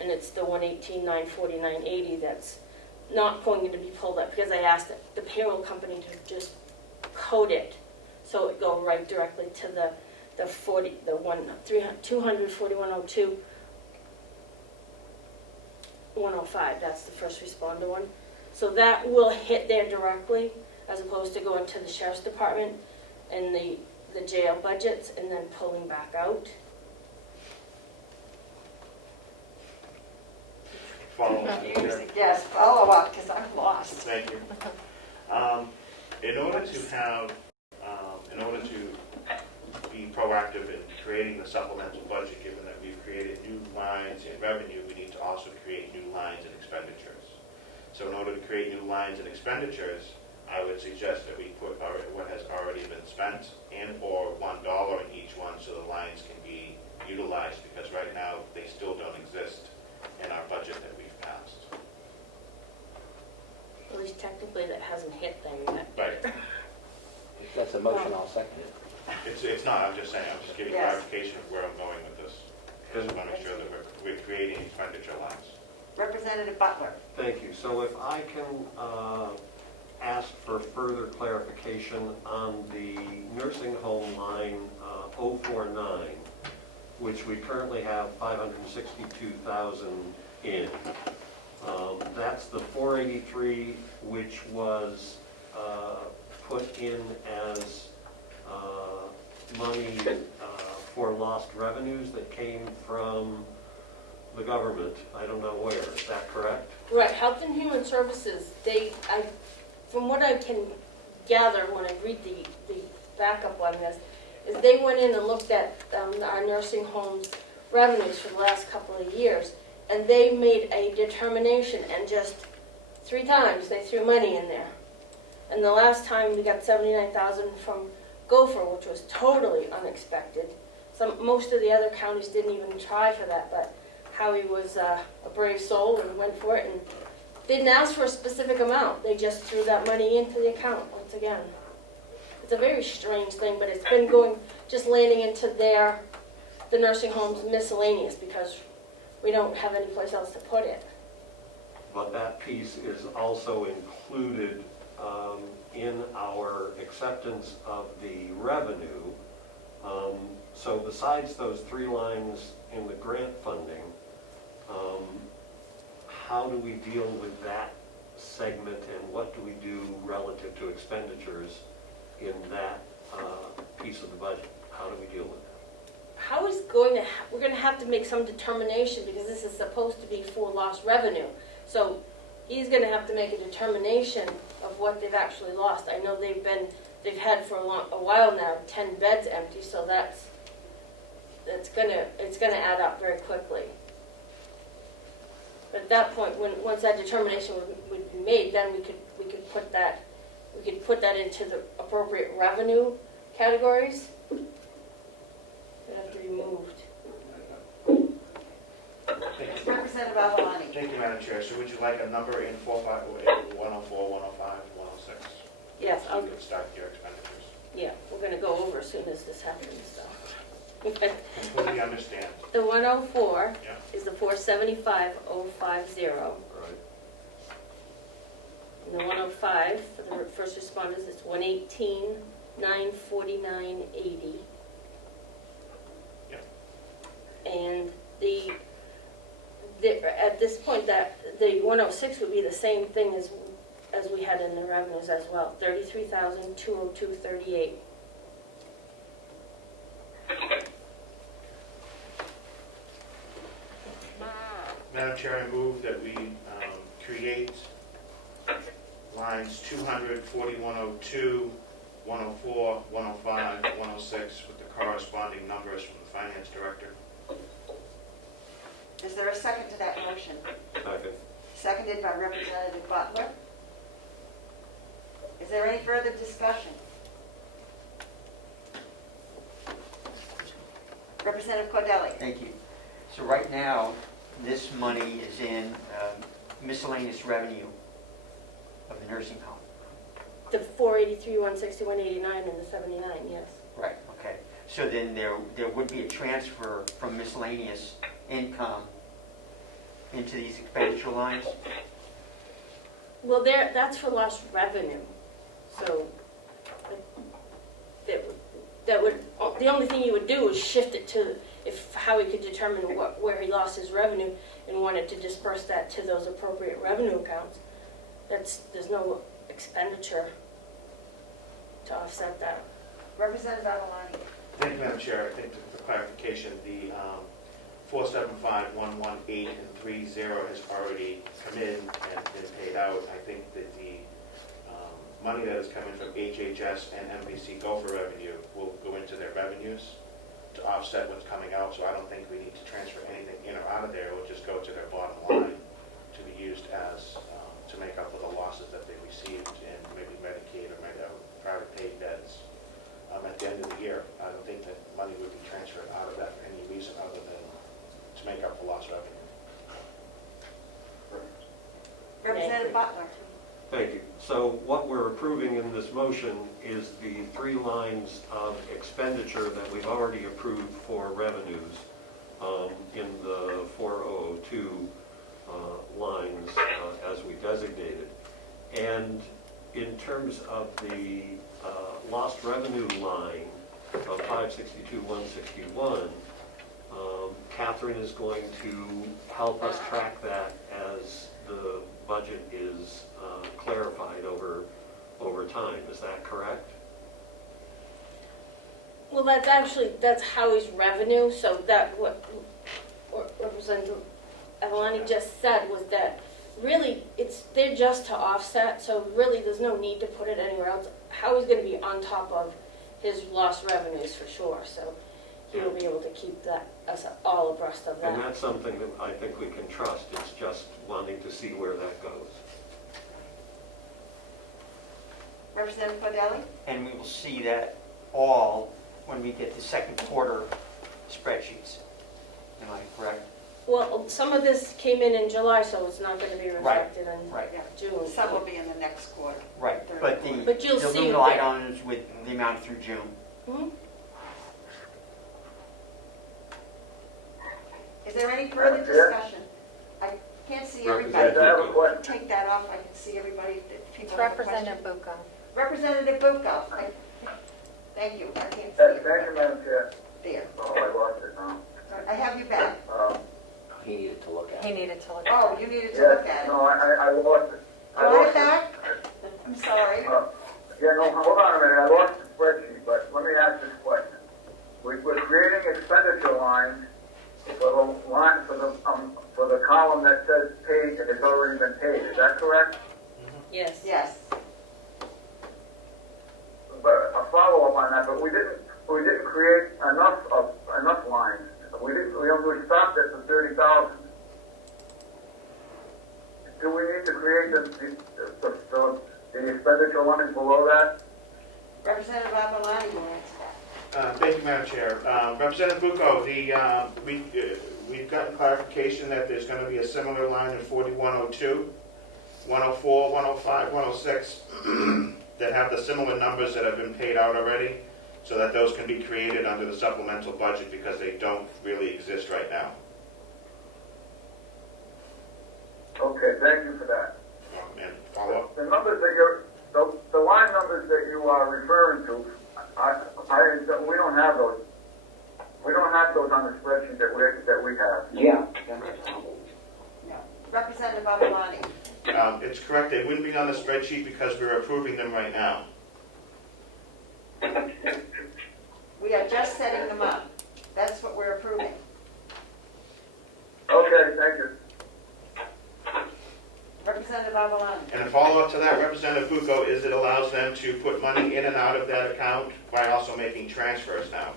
And it's the 118,940,980 that's not going to be pulled up, because I asked the payroll company to just code it so it go right directly to the 24102 105. That's the first responder one. So that will hit there directly, as opposed to going to the sheriff's department and the jail budgets and then pulling back out. Follow-up. Yes, follow up, because I'm lost. Thank you. In order to be proactive in creating the supplemental budget, given that we've created new lines in revenue, we need to also create new lines in expenditures. So in order to create new lines in expenditures, I would suggest that we put what has already been spent and/or $1 in each one, so the lines can be utilized, because right now they still don't exist in our budget that we've passed. At least technically that hasn't hit them yet. Right. If that's a motion, I'll second it. It's not, I'm just saying, I'm just giving Yes. clarification of where I'm going with this. I just want to make sure that we're creating expenditure lines. Representative Butler. Thank you. So if I can ask for further clarification on the nursing home line 049, which we currently have 562,000 in. That's the 483, which was put in as money for lost revenues that came from the government. I don't know where. Is that correct? Right, Health and Human Services, from what I can gather when I read the backup on this, is they went in and looked at our nursing homes revenues for the last couple of years, and they made a determination, and just 3 times they threw money in there. And the last time we got 79,000 from Gopher, which was totally unexpected. Most of the other counties didn't even try for that, but Howie was a brave soul and went for it and didn't ask for a specific amount. They just threw that money into the account once again. It's a very strange thing, but it's been just landing into the nursing homes miscellaneous, because we don't have any place else to put it. But that piece is also included in our acceptance of the revenue. So besides those 3 lines in the grant funding, how do we deal with that segment, and what do we do relative to expenditures in that piece of the budget? How do we deal with that? We're going to have to make some determination, because this is supposed to be for lost revenue. So he's going to have to make a determination of what they've actually lost. I know they've had for a while now 10 beds empty, so it's going to add up very quickly. But at that point, once that determination would be made, then we could put that into the appropriate revenue categories. It have to be moved. Representative Avaloni. Thank you, Madam Chair. So would you like a number in 104, 105, 106? Yes, So you can start your expenditures. yeah, we're gonna go over as soon as this happens, so. Completely understand. The 104 Yeah. is the 475,050. Right. And the 105 for the first responders is 118,949.80. Yep. And at this point, that the 106 would be the same thing as we had in the revenues as well, 33,202.38. Madam Chair, I move that we create lines 200, 4102, 104, 105, 106 with the corresponding numbers from the Finance Director. Is there a second to that motion? Second. Seconded by Representative Butler. Is there any further discussion? Representative Cordelli. Thank you. So right now, this money is in miscellaneous revenue of the nursing home. The 483, 160, 189, and the 79, yes. Right, okay. So then there would be a transfer from miscellaneous income into these expenditure lines? Well, that's for lost revenue, so that would, the only thing you would do is shift it to, how he could determine where he lost his revenue and wanted to disperse that to those appropriate revenue accounts. There's no expenditure to offset that. Representative Avaloni. Thank you, Madam Chair. I think for clarification, the 475, 118, and 30 has already come in and been paid out. I think that the money that is coming from HHS and MVC Gopher revenue will go into their revenues to offset what's coming out, so I don't think we need to transfer anything in or out of there. It will just go to their bottom line to be used as, to make up for the losses that they received in maybe Medicaid or private paid beds at the end of the year. I don't think that money would be transferred out of that for any reason other than to make up for lost revenue. Representative Butler. Thank you. So what we're approving in this motion is the 3 lines of expenditure that we've already approved for revenues in the 4002 lines as we designated. And in terms of the lost revenue line of 562,161, Catherine is going to help us track that as the budget is clarified over time. Is that correct? Well, that's Howie's revenue, so that what Representative Avaloni just said was that really they're just to offset, so really there's no need to put it anywhere else. Howie's going to be on top of his lost revenues for sure, so he'll be able to keep us all abreast of that. And that's something that I think we can trust. It's just wanting to see where that goes. Representative Cordelli. And we will see that all when we get the second quarter spreadsheets. Am I correct? Well, some of this came in July, so it's not going to be reflected in Right. June. Some will be in the next quarter. Right, Third but quarter. But you'll the see little that- items with the amount through June. Mhm. Is there any further discussion? I can't see everybody. Representative I have a question. Take that off, I can see everybody. If It's people have a question. Representative Bucco. Representative Bucco. Thank you, I can't see Yes, it. thank you, Madam Chair. There. Oh, I lost it now. I have you back. He needed to look at He it. needed to look at Oh, it. you needed to look Yes, at it. no, I lost it. I You want lost it back? I'm sorry. Yeah, no, hold on a minute, I lost the spreadsheet, but let me ask this question. We're creating expenditure lines for the column that says paid and it's already been paid, is that correct? Yes. Yes. But a follow-up on that, but we didn't create enough lines. We stopped at the 30,000. Do we need to create the expenditure lines below that? Representative Avaloni will answer that. Thank you, Madam Chair. Representative Bucco, we've gotten clarification that there's gonna be a similar line in 4102, 104, 105, 106, that have the similar numbers that have been paid out already, so that those can be created under the supplemental budget because they don't really exist right now. Okay, thank you for that. And follow up? The numbers that the line numbers that you are referring to, we don't have those. We don't have those on the spreadsheet that we have. Yeah. Representative Avaloni. It's correct, they wouldn't be on the spreadsheet because we're approving them right now. We are just setting them up. That's what we're approving. Okay, thank you. Representative Avaloni. And a follow-up to that, Representative Bucco, is it allows them to put money in and out of that account by also making transfers now.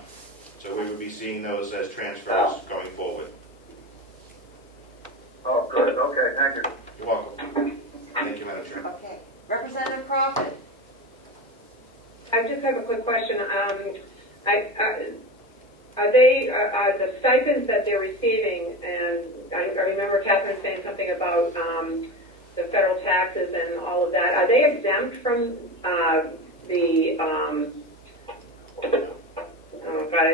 So we would be seeing those as transfers going forward. Oh, good, okay, thank you. You're welcome. Thank you, Madam Chair. Okay. Representative Crawford. I just have a quick question. Are the stipends that they're receiving, and I remember Catherine saying something about the federal taxes and all of that, are they exempt from oh God,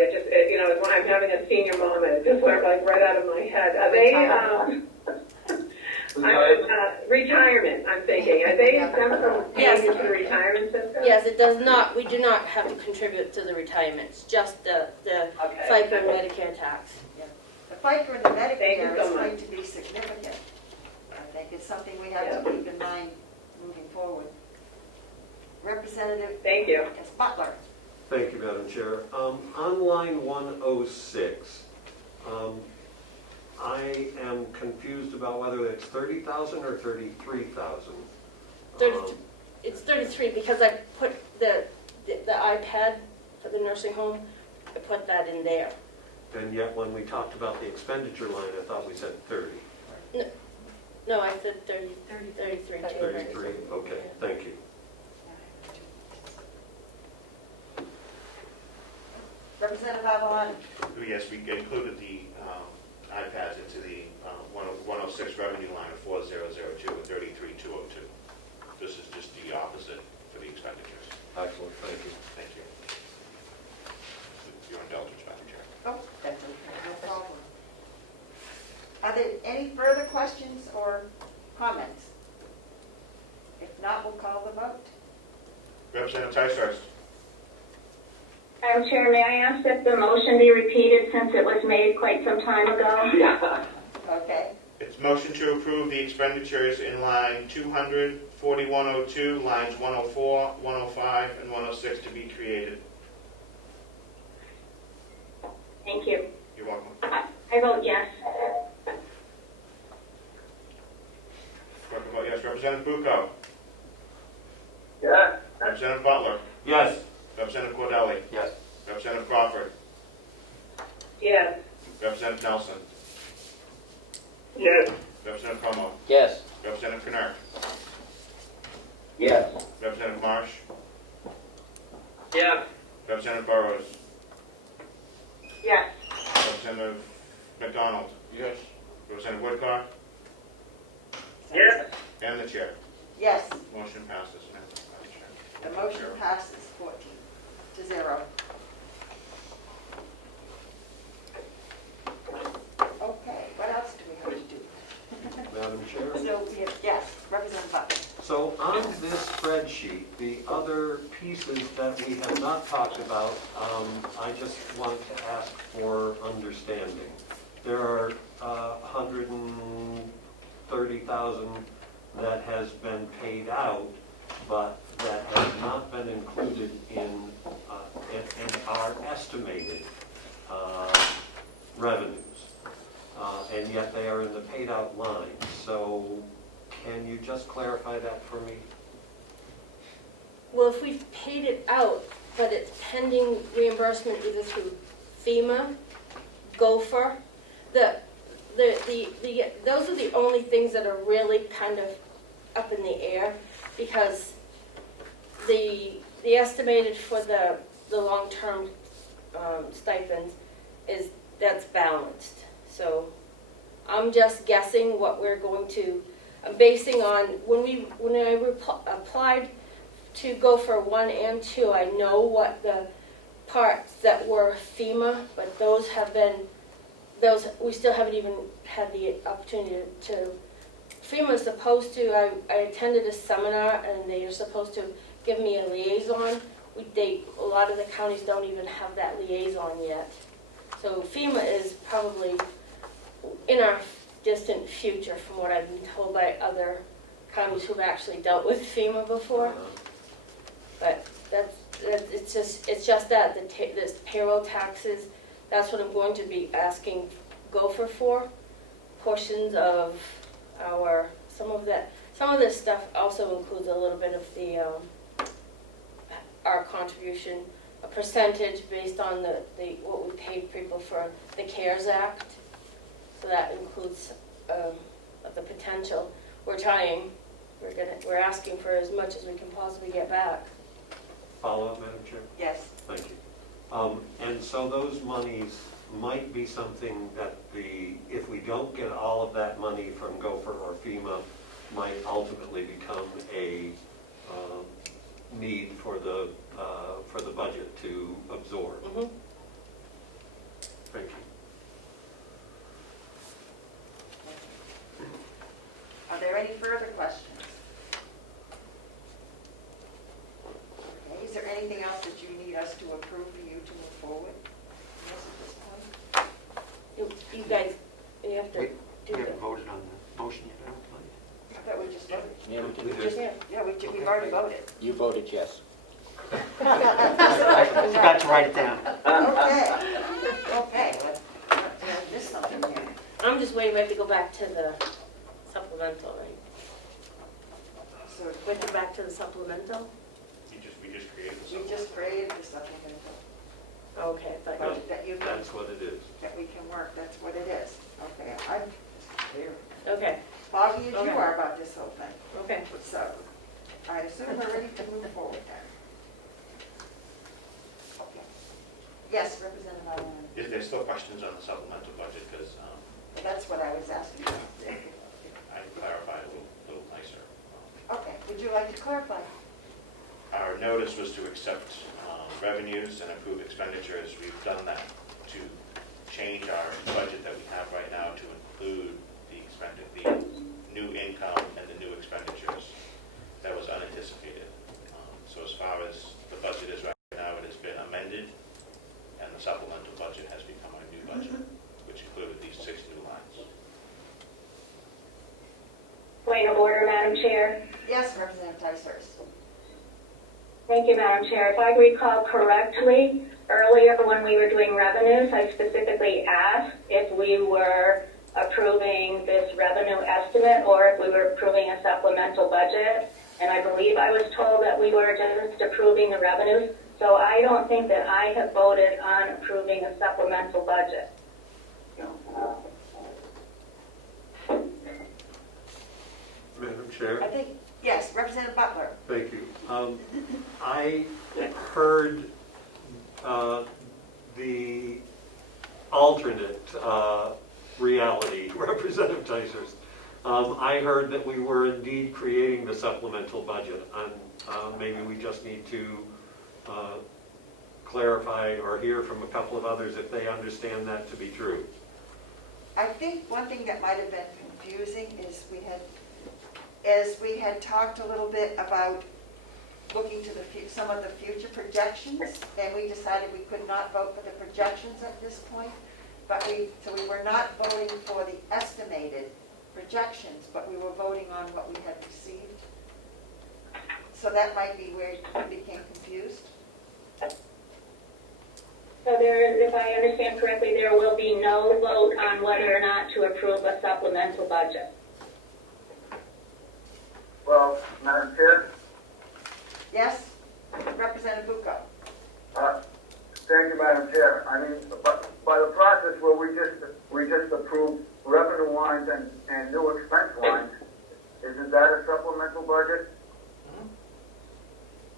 I'm having a senior moment. It just went like right out of my head. Are they, retirement, I'm thinking. Are they exempt from paying into the retirement system? Yes, it does not, we do not have to contribute to the retirement, it's just the FICA and Medicare tax. The FICA and the Thank you Medicare so is going much. to be significant. I think it's something we have to keep in mind moving forward. Representative. Thank you. Yes, Butler. Thank you, Madam Chair. On line 106, I am confused about whether it's 30,000 or 33,000. It's 33 because I put the iPad for the nursing home, I put that in there. And yet when we talked about the expenditure line, I thought we said 30. No, I said 33. 33, okay, thank you. Representative Avaloni. Yes, we included the iPads into the 106 revenue line of 4002 and 33202. This is just the opposite for the expenditures. Excellent, thank you. Thank you. Your indulgence, Madam Chair. Oh, that's okay, no problem. Are there any further questions or comments? If not, we'll call the vote. Representative Ticehurst. Madam Chair, may I ask that the motion be repeated since it was made quite some time ago? Yeah. Okay. It's motion to approve the expenditures in line 200, 4102, lines 104, 105, and 106 to be created. Thank you. You're welcome. I vote yes. Clerk will vote yes. Representative Bucco. Yes. Representative Butler. Yes. Representative Cordelli. Yes. Representative Crawford. Yes. Representative Nelson. Yes. Representative Comeau. Yes. Representative Knerr. Yes. Representative Marsh. Yes. Representative Burrows. Yes. Representative McDonald. Yes. Representative Woodcock. Yes. And the chair. Yes, Motion passes. Madam Chair. the motion passes 14-0. Okay, what else do we have to do? Madam Chair? So we have, yes, Representative Butler. So on this spreadsheet, the other pieces that we have not talked about, I just want to ask for understanding. There are 130,000 that has been paid out, but that has not been included in our estimated revenues. And yet they are in the paid out line. So can you just clarify that for me? Well, if we've paid it out, but it's pending reimbursement either through FEMA, Gopher, those are the only things that are really kind of up in the air, because the estimated for the long-term stipends that's balanced. So I'm just guessing what we're going to, I'm basing on, when I applied to go for 1 and 2, I know what the parts that were FEMA, but those have been, we still haven't even had the opportunity to, FEMA is supposed to, I attended a seminar and they are supposed to give me a liaison. A lot of the counties don't even have that liaison yet. So FEMA is probably in our distant future from what I've been told by other counties who've actually dealt with FEMA before. But it's just that this payroll taxes, that's what I'm going to be asking Gopher for. Portions of some of this stuff also includes a little bit of our contribution, a percentage based on what we paid people for the CARES Act. So that includes the potential. We're asking for as much as we can possibly get back. Follow up, Madam Chair? Yes. Thank you. And so those monies might be something that if we don't get all of that money from Gopher or FEMA, might ultimately become a need for the budget to absorb. Mm-hmm. Thank you. Are there any further questions? Okay, is there anything else that you need us to approve for you to move forward? Yes, at this point? You guys, you have to Wait, do we the, haven't voted on the motion yet, I don't believe. I thought we just voted. Yeah, we did. We've already voted. You voted yes. I forgot to write it down. Okay, let's miss something here. I'm just waiting, we have to go back to the supplemental, right? So We have to go back to the supplemental? We just created we this. just created the supplemental. Okay, but That's what it is. That we can work, that's what it is. Okay, I'm clear. okay, Foggy as you Okay. are about this whole thing. okay. So, I assume we're ready to move forward then. Okay. Yes, Representative Allen. There's still questions on the supplemental budget because That's what I was asking. I clarified a little nicer. Okay, would you like to clarify? Our notice was to accept revenues and approve expenditures. We've done that to change our budget that we have right now to include the new income and the new expenditures. That was unanticipated. So as far as the budget is right now, it has been amended, and the supplemental budget has become our new budget, which included these 6 new lines. Point of order, Madam Chair. Yes, Representative Ticehurst. Thank you, Madam Chair. If I recall correctly, earlier when we were doing revenues, I specifically asked if we were approving this revenue estimate or if we were approving a supplemental budget. And I believe I was told that we were just approving the revenues. So I don't think that I have voted on approving a supplemental budget. Madam Chair? I think, yes, Representative Butler. Thank you. I heard the alternate reality, Representative Ticehurst. I heard that we were indeed creating the supplemental budget, and maybe we just need to clarify or hear from a couple of others if they understand that to be true. I think one thing that might have been confusing is we had talked a little bit about looking to some of the future projections, and we decided we could not vote for the projections at this point. So we were not voting for the estimated projections, but we were voting on what we had received. So that might be where we became confused. So if I understand correctly, there will be no vote on whether or not to approve a supplemental budget. Well, Madam Chair? Yes, Representative Bucco. Thank you, Madam Chair. I mean, by the process where we just approve revenue lines and new expense lines, isn't that a supplemental budget?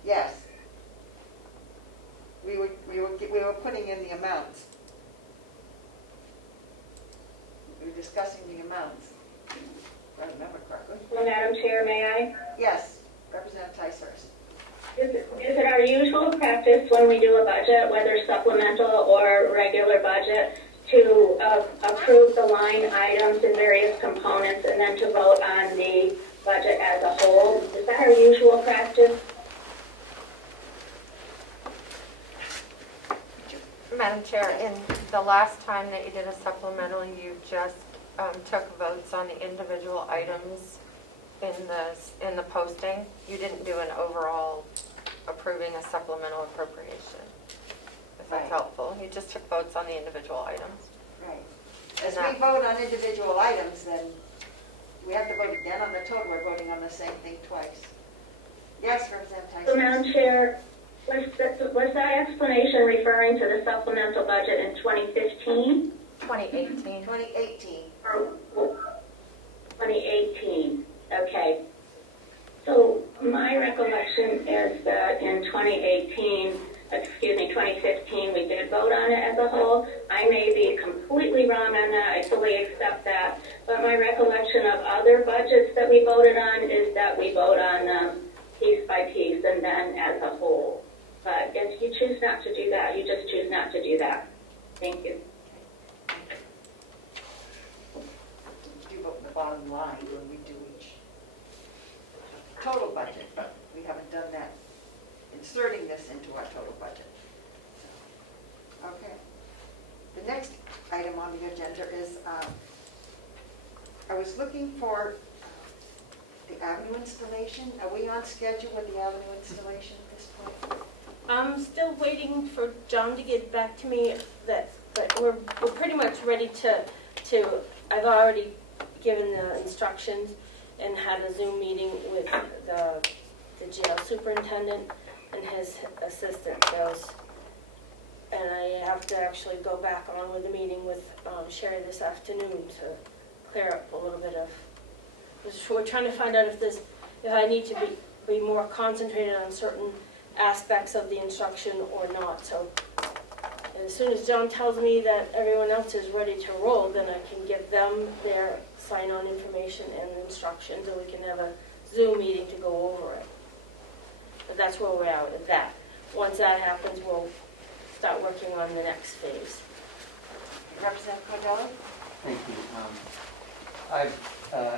Yes. We were putting in the amounts. discussing the amounts. If I remember correctly. Well, Madam Chair, may I? Yes, Representative Ticehurst. Is it our usual practice when we do a budget, whether supplemental or regular budget, to approve the line items in various components and then to vote on the budget as a whole? Is that our usual practice? Madam Chair, in the last time that you did a supplemental, you just took votes on the individual items in the posting. You didn't do an overall approving a supplemental appropriation, if that's Right. helpful. You just took votes on the individual items. Right. As we vote on individual items, then we have to vote again on the total. We're voting on the same thing twice. Yes, Representative Ticehurst. So, Madam Chair, was that explanation referring to the supplemental budget in 2015? 2018. 2018. Or 2018, okay. So my recollection is that in 2015, we did vote on it as a whole. I may be completely wrong on that, I fully accept that. But my recollection of other budgets that we voted on is that we vote on them piece by piece and then as a whole. But if you choose not to do that, you just choose not to do that. Thank you. We do vote the bottom line when we do each total budget, but we haven't done that, inserting this into our total budget. Okay. The next item on the agenda is, I was looking for the avenue installation. Are we on schedule with the avenue installation at this point? I'm still waiting for John to get back to me but we're pretty much ready to, I've already given the instructions and had a Zoom meeting with the jail superintendent and his assistant, and I have to actually go back on with a meeting with Sherry this afternoon to clear up a little bit of, we're trying to find out if I need to be more concentrated on certain aspects of the instruction or not. So as soon as John tells me that everyone else is ready to roll, then I can give them their sign-on information and instructions, and we can have a Zoom meeting to go over it. But that's where we're at with that. Once that happens, we'll start working on the next phase. Representative Cordelli? Thank you. I've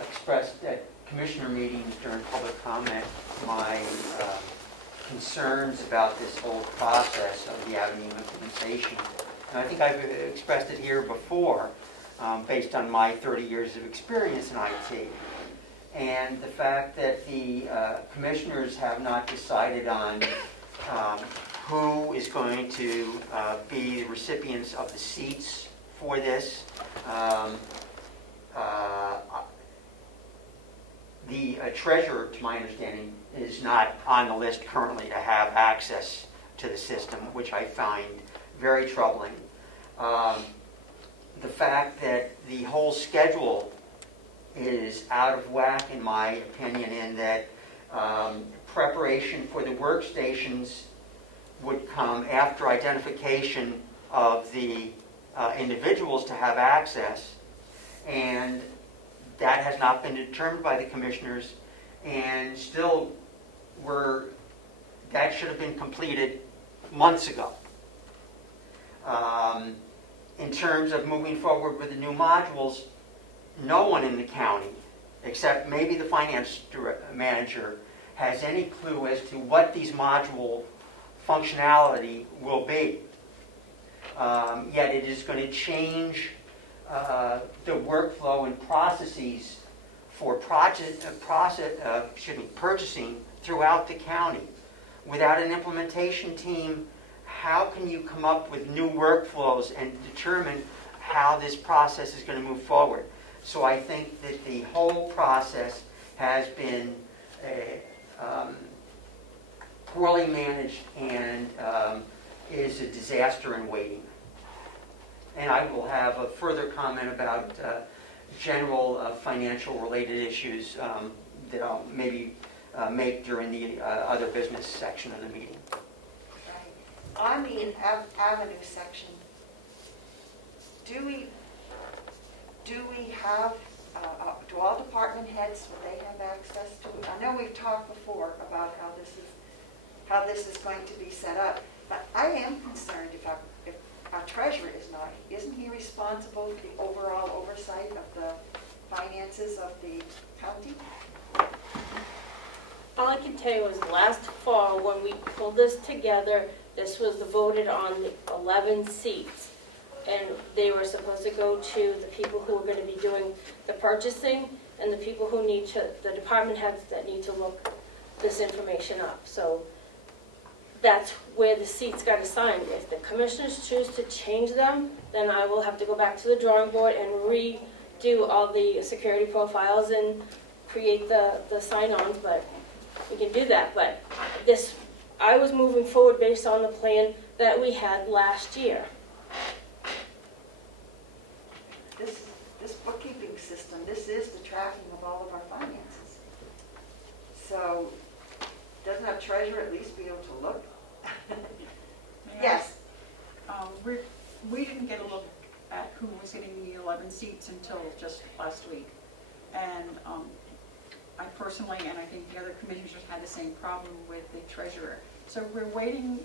expressed at commissioner meetings during public comment my concerns about this whole process of the avenue implementation. And I think I've expressed it here before, based on my 30 years of experience in IT. And the fact that the commissioners have not decided on who is going to be the recipients of the seats for this. The treasurer, to my understanding, is not on the list currently to have access to the system, which I find very troubling. The fact that the whole schedule is out of whack, in my opinion, in that preparation for the workstations would come after identification of the individuals to have access, and that has not been determined by the commissioners, and still that should have been completed months ago. In terms of moving forward with the new modules, no one in the county, except maybe the finance manager, has any clue as to what these module functionality will be. Yet it is going to change the workflow and processes for purchasing throughout the county. Without an implementation team, how can you come up with new workflows and determine how this process is going to move forward? So I think that the whole process has been poorly managed and is a disaster in waiting. And I will have a further comment about general financial related issues that I'll maybe make during the other business section of the meeting. Right. On the avenue section, do we do we have, do all department heads, will they have access to it? I know we've talked before about how this is going to be set up, but I am concerned if our treasurer isn't he responsible for the overall oversight of the finances of the county? All I can tell you was last fall, when we pulled this together, this was voted on the 11 seats. And they were supposed to go to the people who are going to be doing the purchasing and the people who need to, the department heads that need to look this information up. So that's where the seats got assigned. If the commissioners choose to change them, then I will have to go back to the drawing board and redo all the security profiles and create the sign-ons, but we can do that. But this, I was moving forward based on the plan that we had last year. This bookkeeping system, this is the tracking of all of our finances. So doesn't our treasurer at least be able to look? Yes. We didn't get a look at who was getting the 11 seats until just last week. And I personally, and I think the other commissioners had the same problem with the treasurer. So we're waiting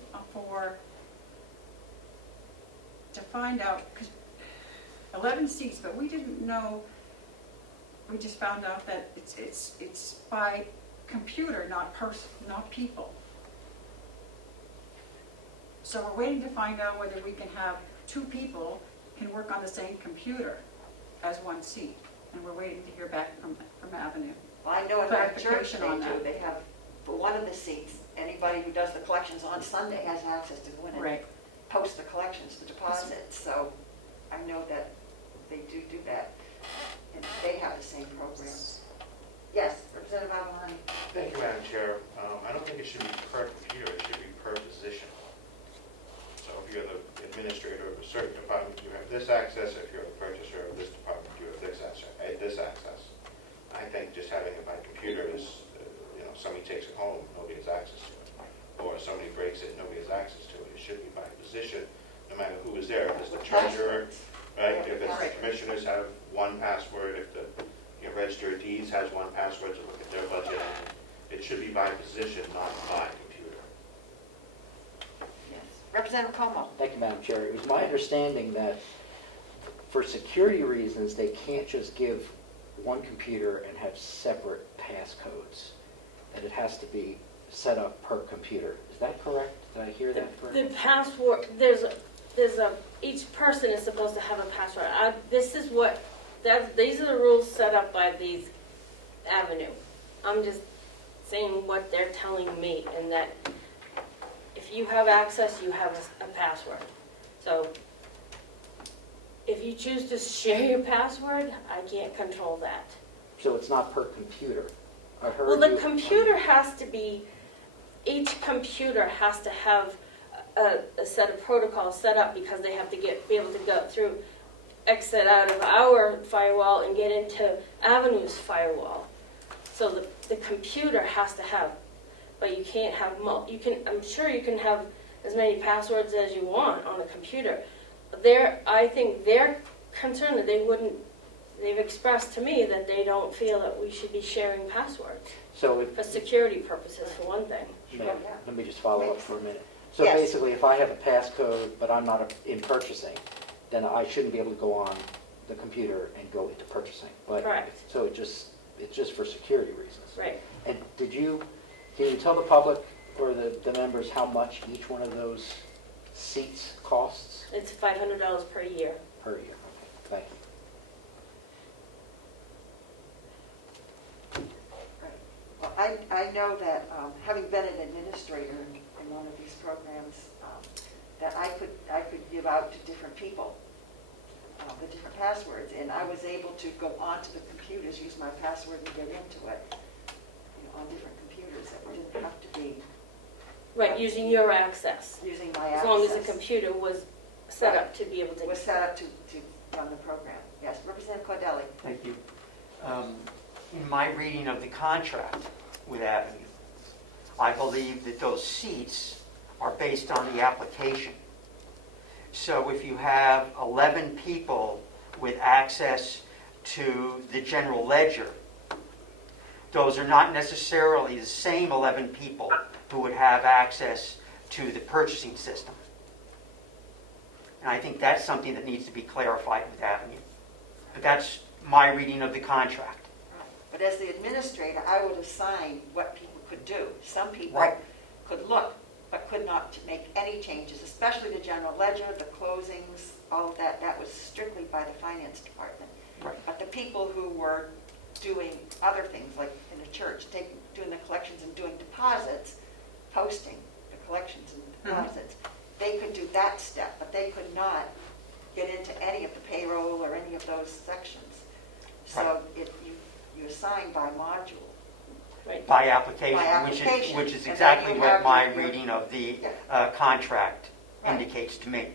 to find out, because 11 seats, but we didn't know, we just found out that it's by computer, not people. So we're waiting to find out whether we can have 2 people can work on the same computer as 1 seat. And we're waiting to hear back from Avenue. Well, I know in our church Clarification on that. they have, for one of the seats, anybody who does the collections on Sunday has access to go in and Right. post the collections, the deposits. So I know that they do that, and they have the same program. Yes, Representative Avalon. Thank you, Madam Chair. I don't think it should be per computer, it should be per position. So if you're the administrator of a certain department, you have this access. If you're the purchaser of this department, you have this access. I think just having it by computer is, somebody takes it home, nobody has access to it. Or somebody breaks it, nobody has access to it. It should be by position, no matter who is there. If it's the treasurer, right? If it's the commissioners have one password, if the register of deeds has one password to look at their budget, it should be by position, not by computer. Yes. Representative Comeau. Thank you, Madam Chair. It was my understanding that for security reasons, they can't just give one computer and have separate passcodes, that it has to be set up per computer. Is that correct? Did I hear that correctly? The password, each person is supposed to have a password. These are the rules set up by these Avenue. I'm just saying what they're telling me, and that if you have access, you have a password. So if you choose to share your password, I can't control that. So it's not per computer? I heard Well, the you- computer has to be, each computer has to have a set of protocols set up, because they have to be able to go through, exit out of our firewall and get into Avenue's firewall. So the computer has to have, but you can't have, I'm sure you can have as many passwords as you want on a computer. I think they're concerned that they've expressed to me that they don't feel that we should be sharing passwords. So For security purposes, for one thing. Ma'am, let me just follow up for a minute. So Yes. basically, if I have a passcode, but I'm not in purchasing, then I shouldn't be able to go on the computer and go into purchasing. But Correct. So it's just for security reasons. Right. And can you tell the public or the members how much each one of those seats costs It's $500 per year. per year? Okay, thank you. Well, I know that, having been an administrator in one of these programs, that I could give out to different people the different passwords, and I was able to go onto the computers, use my password, and get into it on different computers. That didn't have to be Right, using your access. using my As access. long as the computer was set up to be able to. Was set up to run the program. Yes, Representative Cordelli. Thank you. In my reading of the contract with Avenue, I believe that those seats are based on the application. So if you have 11 people with access to the general ledger, those are not necessarily the same 11 people who would have access to the purchasing system. And I think that's something that needs to be clarified with Avenue. But that's my reading of the contract. But as the administrator, I would assign what people could do. Some people Right. could look, but could not make any changes, especially the general ledger, the closings, all of that. That was strictly by the finance department. Right. But the people who were doing other things, like in the church, doing the collections and doing deposits, posting the collections and deposits, they could do that step, but they could not get into any of the payroll or any of those sections. So you assign by module. Right. By application, By application. which is And exactly then you what have my your- reading of the Yeah. contract Right. indicates to me.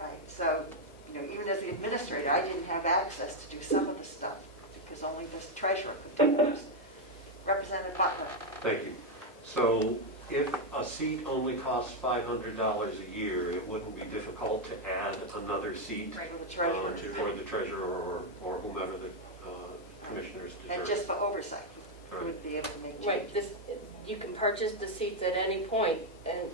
Right, so, even as the administrator, I didn't have access to do some of the stuff, because only the treasurer could do it. Representative Butler. Thank you. So if a seat only costs $500 a year, it wouldn't be difficult to add another seat For the treasurer. for the treasurer or whomever the commissioners determine. And just for oversight, you Right. would be able to make changes. Right, you can purchase the seats at any point, and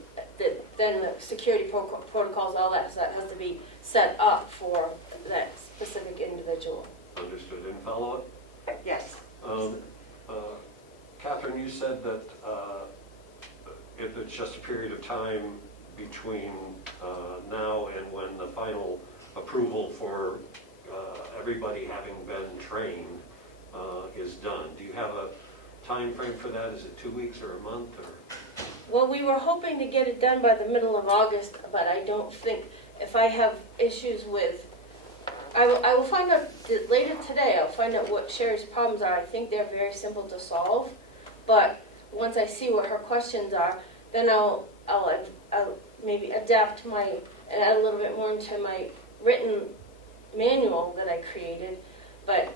then the security protocols, all that, so that has to be set up for that specific individual. Understood. And follow up? Yes. Catherine, you said that if it's just a period of time between now and when the final approval for everybody having been trained is done. Do you have a time frame for that? Is it 2 weeks or a month or? Well, we were hoping to get it done by the middle of August, but I don't think, if I have issues with, I will find out later today, I'll find out what Sherry's problems are. I think they're very simple to solve, but once I see what her questions are, then I'll maybe adapt and add a little bit more into my written manual that I created, but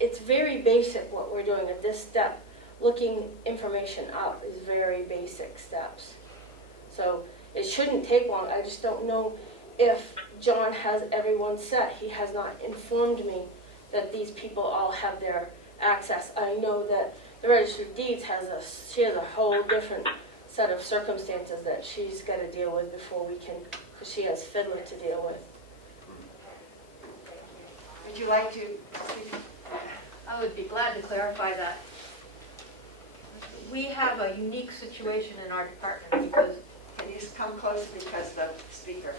it's very basic what we're doing at this step. Looking information up is very basic steps. So it shouldn't take long. I just don't know if John has everyone set. He has not informed me that these people all have their access. I know that the Registry of Deeds she has a whole different set of circumstances that she's got to deal with before we can, because she has Fiddler to deal with. Would you like to speak? I would be glad to clarify that. We have a unique situation in our department because Can you come closer because the speaker?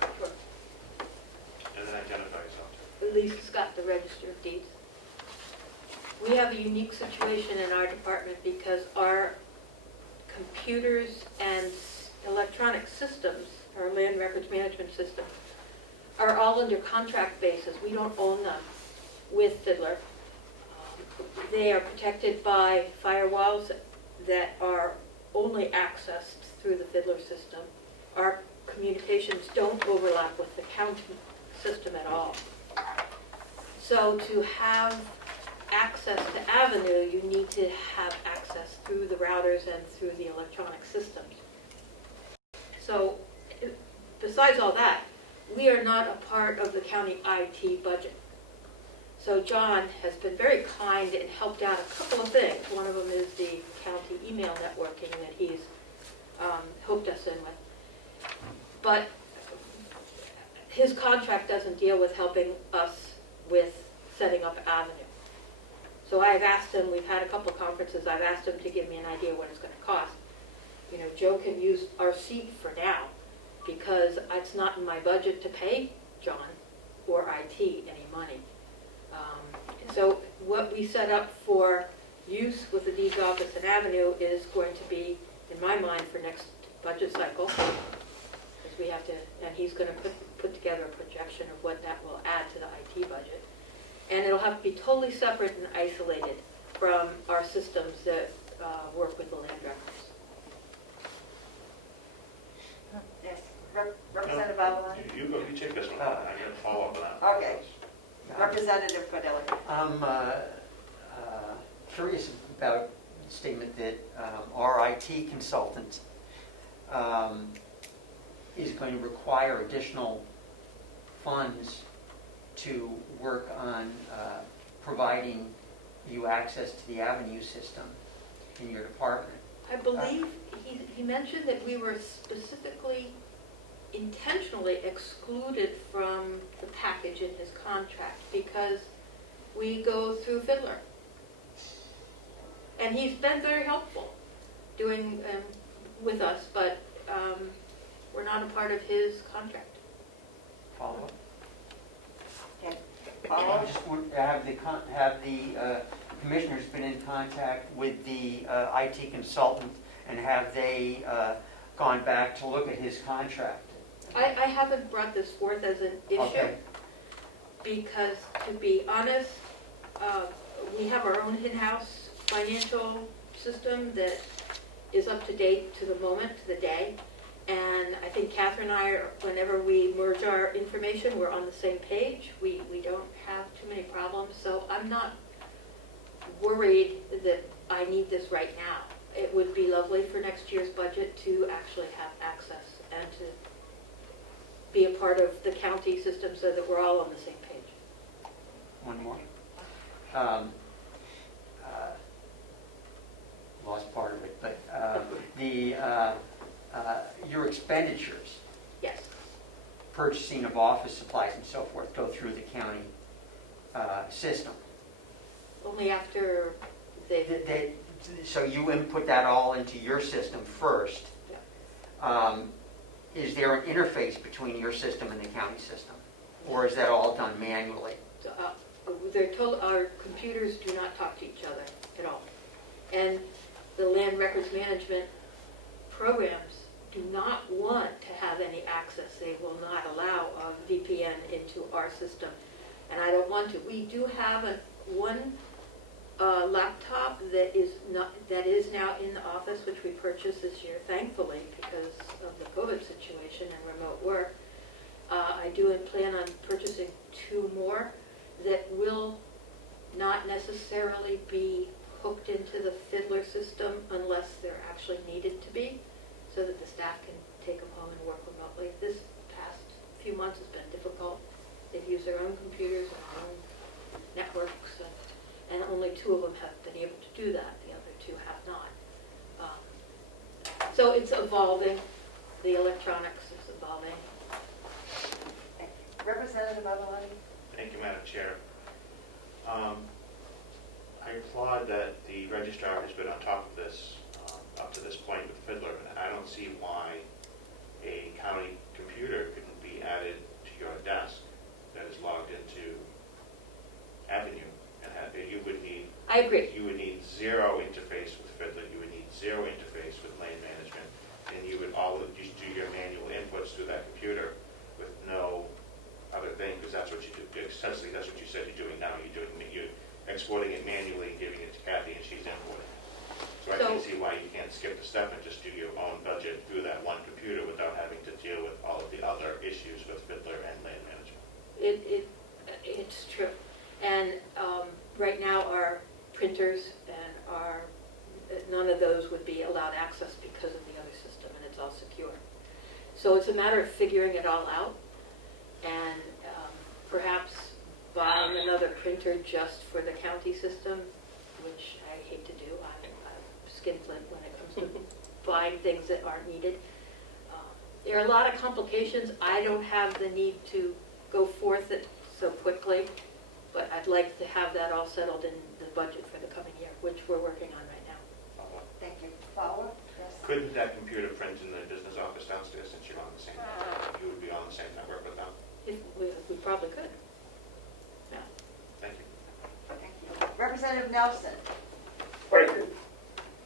And then identify yourself. Lisa Scott, the Register of Deeds. We have a unique situation in our department because our computers and electronic systems, our land records management system, are all under contract basis. We don't own them with Fiddler. They are protected by firewalls that are only accessed through the Fiddler system. Our communications don't overlap with the county system at all. So to have access to Avenue, you need to have access through the routers and through the electronic systems. So besides all that, we are not a part of the county IT budget. So John has been very kind and helped out a couple of things. One of them is the county email networking that he's hooked us in with. But his contract doesn't deal with helping us with setting up Avenue. So I've asked him, we've had a couple of conferences, I've asked him to give me an idea what it's going to cost. You know, Joe can use our seat for now because it's not in my budget to pay John or IT any money. So what we set up for use with the Deeds Office and Avenue is going to be, in my mind, for next budget cycle. Because we have to, and he's going to put together a projection of what that will add to the IT budget. And it'll have to be totally separate and isolated from our systems that work with the land records. Yes. Representative Avalon? You take this one. I got to follow up on that. Okay. Representative Cordella. I'm curious about the statement that our IT consultant is going to require additional funds to work on providing you access to the Avenue system in your department. I believe he mentioned that we were specifically, intentionally excluded from the package in his contract because we go through Fiddler. And he's been very helpful doing with us, but we're not a part of his contract. Follow up? Okay. I just want to have the commissioners been in contact with the IT consultant, and have they gone back to look at his contract? I haven't brought this forth as an issue Okay. because, to be honest, we have our own in-house financial system that is up to date to the moment, to the day. And I think Catherine and I, whenever we merge our information, we're on the same page. We don't have too many problems. So I'm not worried that I need this right now. It would be lovely for next year's budget to actually have access and to be a part of the county system so that we're all on the same page. One more. Lost part of it, but your expenditures, Yes. purchasing of office supplies and so forth, go through the county system. Only after they've... So you input that all into your system first. Yeah. Is there an interface between your system and the county system? Or is that all done manually? So, they're told our computers do not talk to each other at all. And the land records management programs do not want to have any access. They will not allow a VPN into our system. And I don't want to. We do have one laptop that is now in the office, which we purchased this year, thankfully, because of the COVID situation and remote work. I do plan on purchasing 2 more that will not necessarily be hooked into the Fiddler system unless they're actually needed to be, so that the staff can take them home and work remotely. This past few months has been difficult. They've used their own computers and their own networks, and only 2 of them have been able to do that. The other 2 have not. So it's evolving. The electronics is evolving. Representative Avaloni? Thank you, Madam Chair. I applaud that the registrar has been on top of this up to this point with Fiddler, and I don't see why a county computer couldn't be added to your desk that is logged into Avenue, and you would need. I agree. You would need 0 interface with Fiddler. You would need 0 interface with land management, and you would all just do your manual inputs through that computer with no other thing, because that's what you do. Essentially, that's what you said you're doing now. You're exporting it manually and giving it to Kathy, and she's importing it. So I can't see why you can't skip the step and just do your own budget through that one computer without having to deal with all of the other issues with Fiddler and land management. It's true. And right now our printers and none of those would be allowed access because of the other system, and it's all secure. So it's a matter of figuring it all out, and perhaps buying another printer just for the county system, which I hate to do. I'm skinflint when it comes to buying things that aren't needed. There are a lot of complications. I don't have the need to go forth it so quickly, but I'd like to have that all settled in the budget for the coming year, which we're working on right now. Thank you. Follow-up? Yes. Couldn't that computer print in the business office downstairs, since you're on the same network? You would be on the same network with them? If we probably could. Yeah. Thank you. Thank you. Representative Nelson? Question.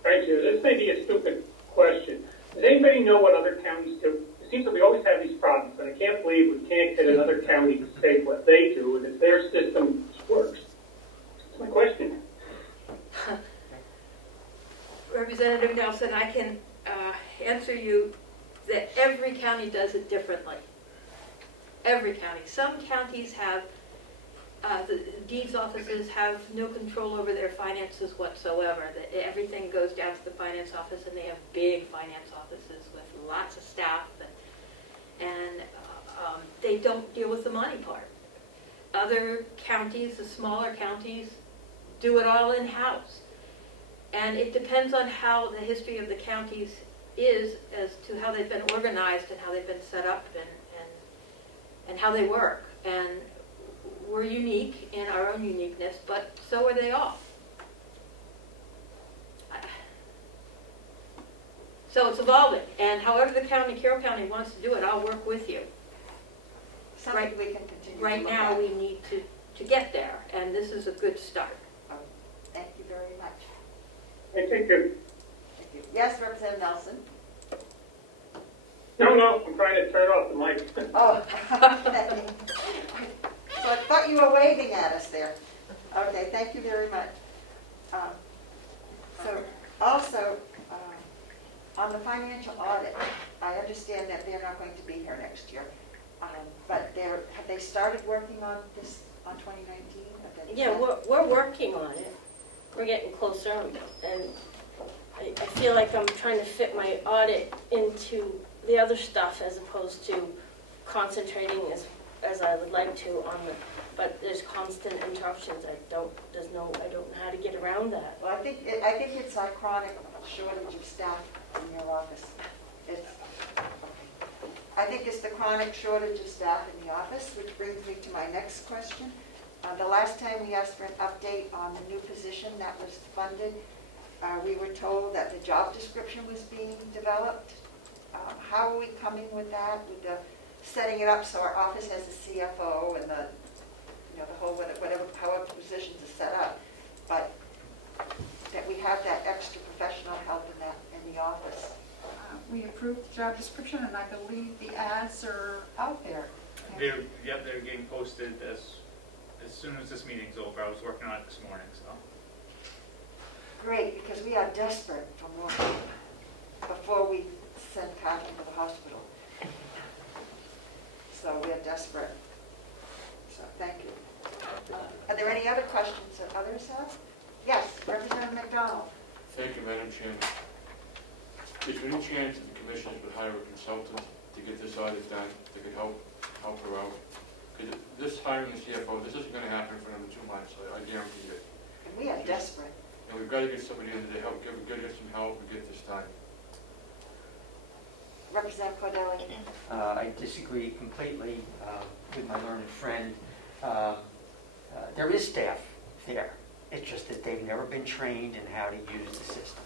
Thank you. This may be a stupid question. Does anybody know what other counties do? It seems that we always have these problems, and I can't believe we can't get another county to say what they do and if their system works. That's my question. Representative Nelson, I can answer you that every county does it differently. Every county. Some counties have, the deeds offices have no control over their finances whatsoever. Everything goes down to the finance office, and they have big finance offices with lots of staff, and they don't deal with the money part. other counties, the smaller counties, do it all in-house. And it depends on how the history of the counties is as to how they've been organized and how they've been set up and how they work. And we're unique in our own uniqueness, but so are they all. So it's evolving, and however the county, Carroll County wants to do it, I'll work with you. Something we can continue to Right look now, at. we need to get there, and this is a good start. Thank you very much. I think it, Thank you. Yes, Representative Nelson? no, I'm trying to turn off the mic. Oh, okay. So I thought you were waving at us there. Okay, thank you very much. So also, on the financial audit, I understand that they're not going to be here next year. But have they started working on this, on 2019? Yeah, we're working on it. We're getting closer, and I feel like I'm trying to fit my audit into the other stuff as opposed to concentrating as I would like to on but there's constant interruptions. I don't know how to get around that. Well, I think it's our chronic shortage of staff in your office. I think it's the chronic shortage of staff in the office, which brings me to my next question. The last time we asked for an update on the new position that was funded, we were told that the job description was being developed. How are we coming with that, with the setting it up so our office has a CFO and the whole, however the positions are set up, but that we have that extra professional help in the office? We approved the job description, and I believe the ads are out there. They're getting posted as soon as this meeting's over. I was working on it this morning, so. Great, because we are desperate for more before we send Catherine to the hospital. So we are desperate. So thank you. Are there any other questions that others have? Yes, Representative McDonald. Thank you, Madam Chairman. Is there any chance that the commissioners would hire a consultant to get this audit done that could help her out? Because this hiring a CFO, this isn't going to happen for another 2 months, I guarantee it. And we are desperate. And we've got to get somebody in to help, get some help and get this done. Representative Cordelli. I disagree completely with my learned friend. There is staff there. It's just that they've never been trained in how to use the system.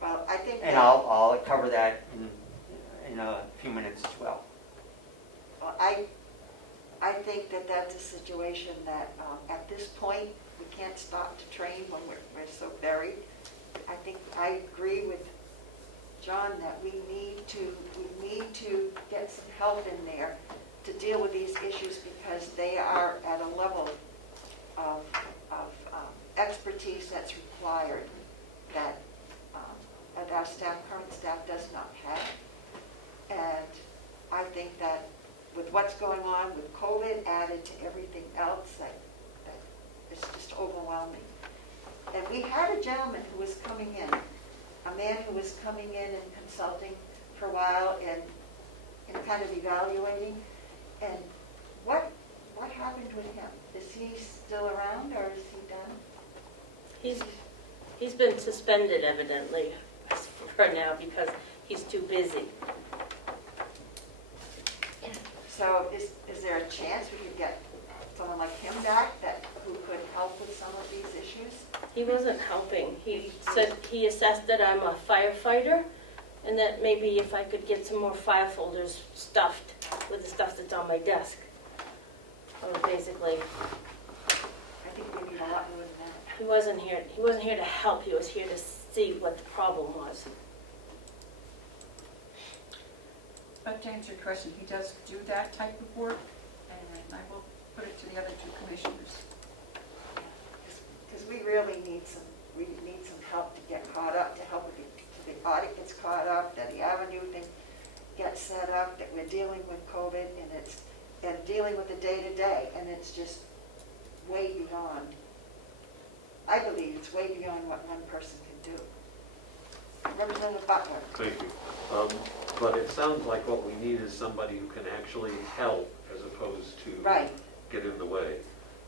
Well, I think. And I'll cover that in a few minutes as well. Well, I think that that's a situation that at this point we can't stop to train when we're so buried. I think I agree with John that we need to get some help in there to deal with these issues because they are at a level of expertise that's required that our current staff does not have. And I think that with what's going on with COVID added to everything else, that it's just overwhelming. And we had a gentleman who was coming in, a man who was coming in and consulting for a while and kind of evaluating. And what happened with him? Is he still around or is he done? He's been suspended evidently for now because he's too busy. So is there a chance we could get someone like him back who could help with some of these issues? He wasn't helping. He said he assessed that I'm a firefighter and that maybe if I could get some more file folders stuffed with the stuff that's on my desk. Basically, I think we need a lot more than that. he wasn't here to help. He was here to see what the problem was. But to answer your question, he does do that type of work, and I will put it to the other two commissioners. Because we really need some help to get caught up, to help with the audit gets caught up, that the avenue thing gets set up, that we're dealing with COVID and dealing with the day-to-day, and it's just way beyond, I believe it's way beyond what one person can do. Representative Butler. Thank you. But it sounds like what we need is somebody who can actually help as opposed to Right. get in the way.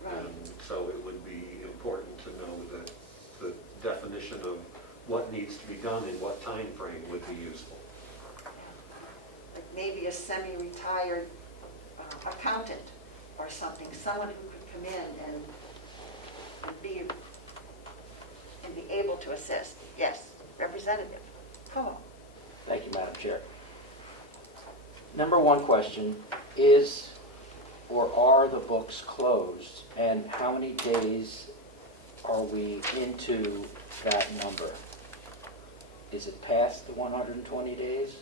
Right. And so it would be important to know that the definition of what needs to be done in what time frame would be useful. Like maybe a semi-retired accountant or something, someone who could come in and be able to assist. Yes, Representative Comeau. Thank you, Madam Chair. Number one question, is or are the books closed? And how many days are we into that number? Is it past the 120 days?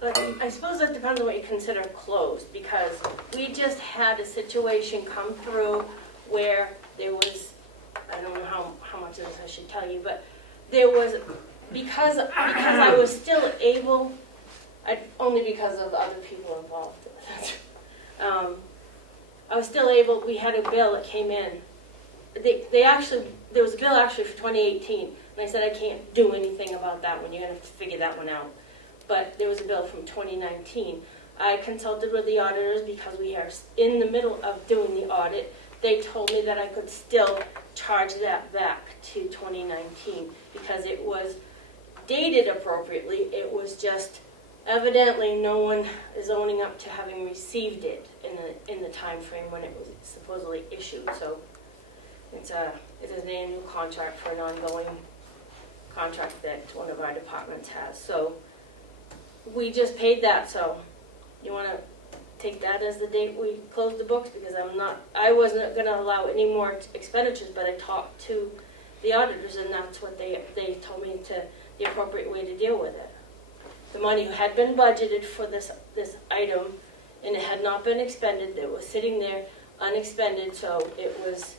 But I suppose that depends on what you consider closed, because we just had a situation come through where there was, I don't know how much of this I should tell you, but there was, because I was still able, only because of the other people involved. I was still able, we had a bill that came in. There was a bill actually for 2018, and I said I can't do anything about that one, you're going to have to figure that one out. But there was a bill from 2019. I consulted with the auditors because we are in the middle of doing the audit. They told me that I could still charge that back to 2019 because it was dated appropriately. It was just evidently no one is owning up to having received it in the time frame when it was supposedly issued. So it is an annual contract for an ongoing contract that one of our departments has. So we just paid that, so you want to take that as the date we closed the books, because I wasn't going to allow any more expenditures, but I talked to the auditors, and that's what they told me the appropriate way to deal with it. The money had been budgeted for this item, and it had not been expended. It was sitting there unexpended, so it was,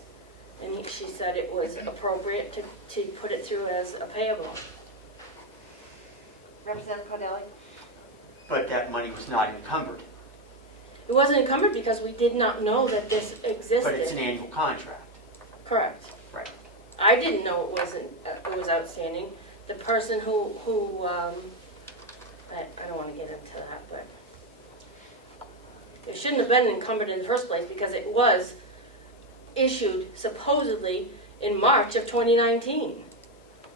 and she said it was appropriate to put it through as a payable. Representative Cordelli? But that money was not encumbered. It wasn't encumbered because we did not know that this existed. But it's an annual contract. Correct. Right. I didn't know it was outstanding. The person who I don't want to get into that, but it shouldn't have been encumbered in the first place because it was issued supposedly in March of 2019.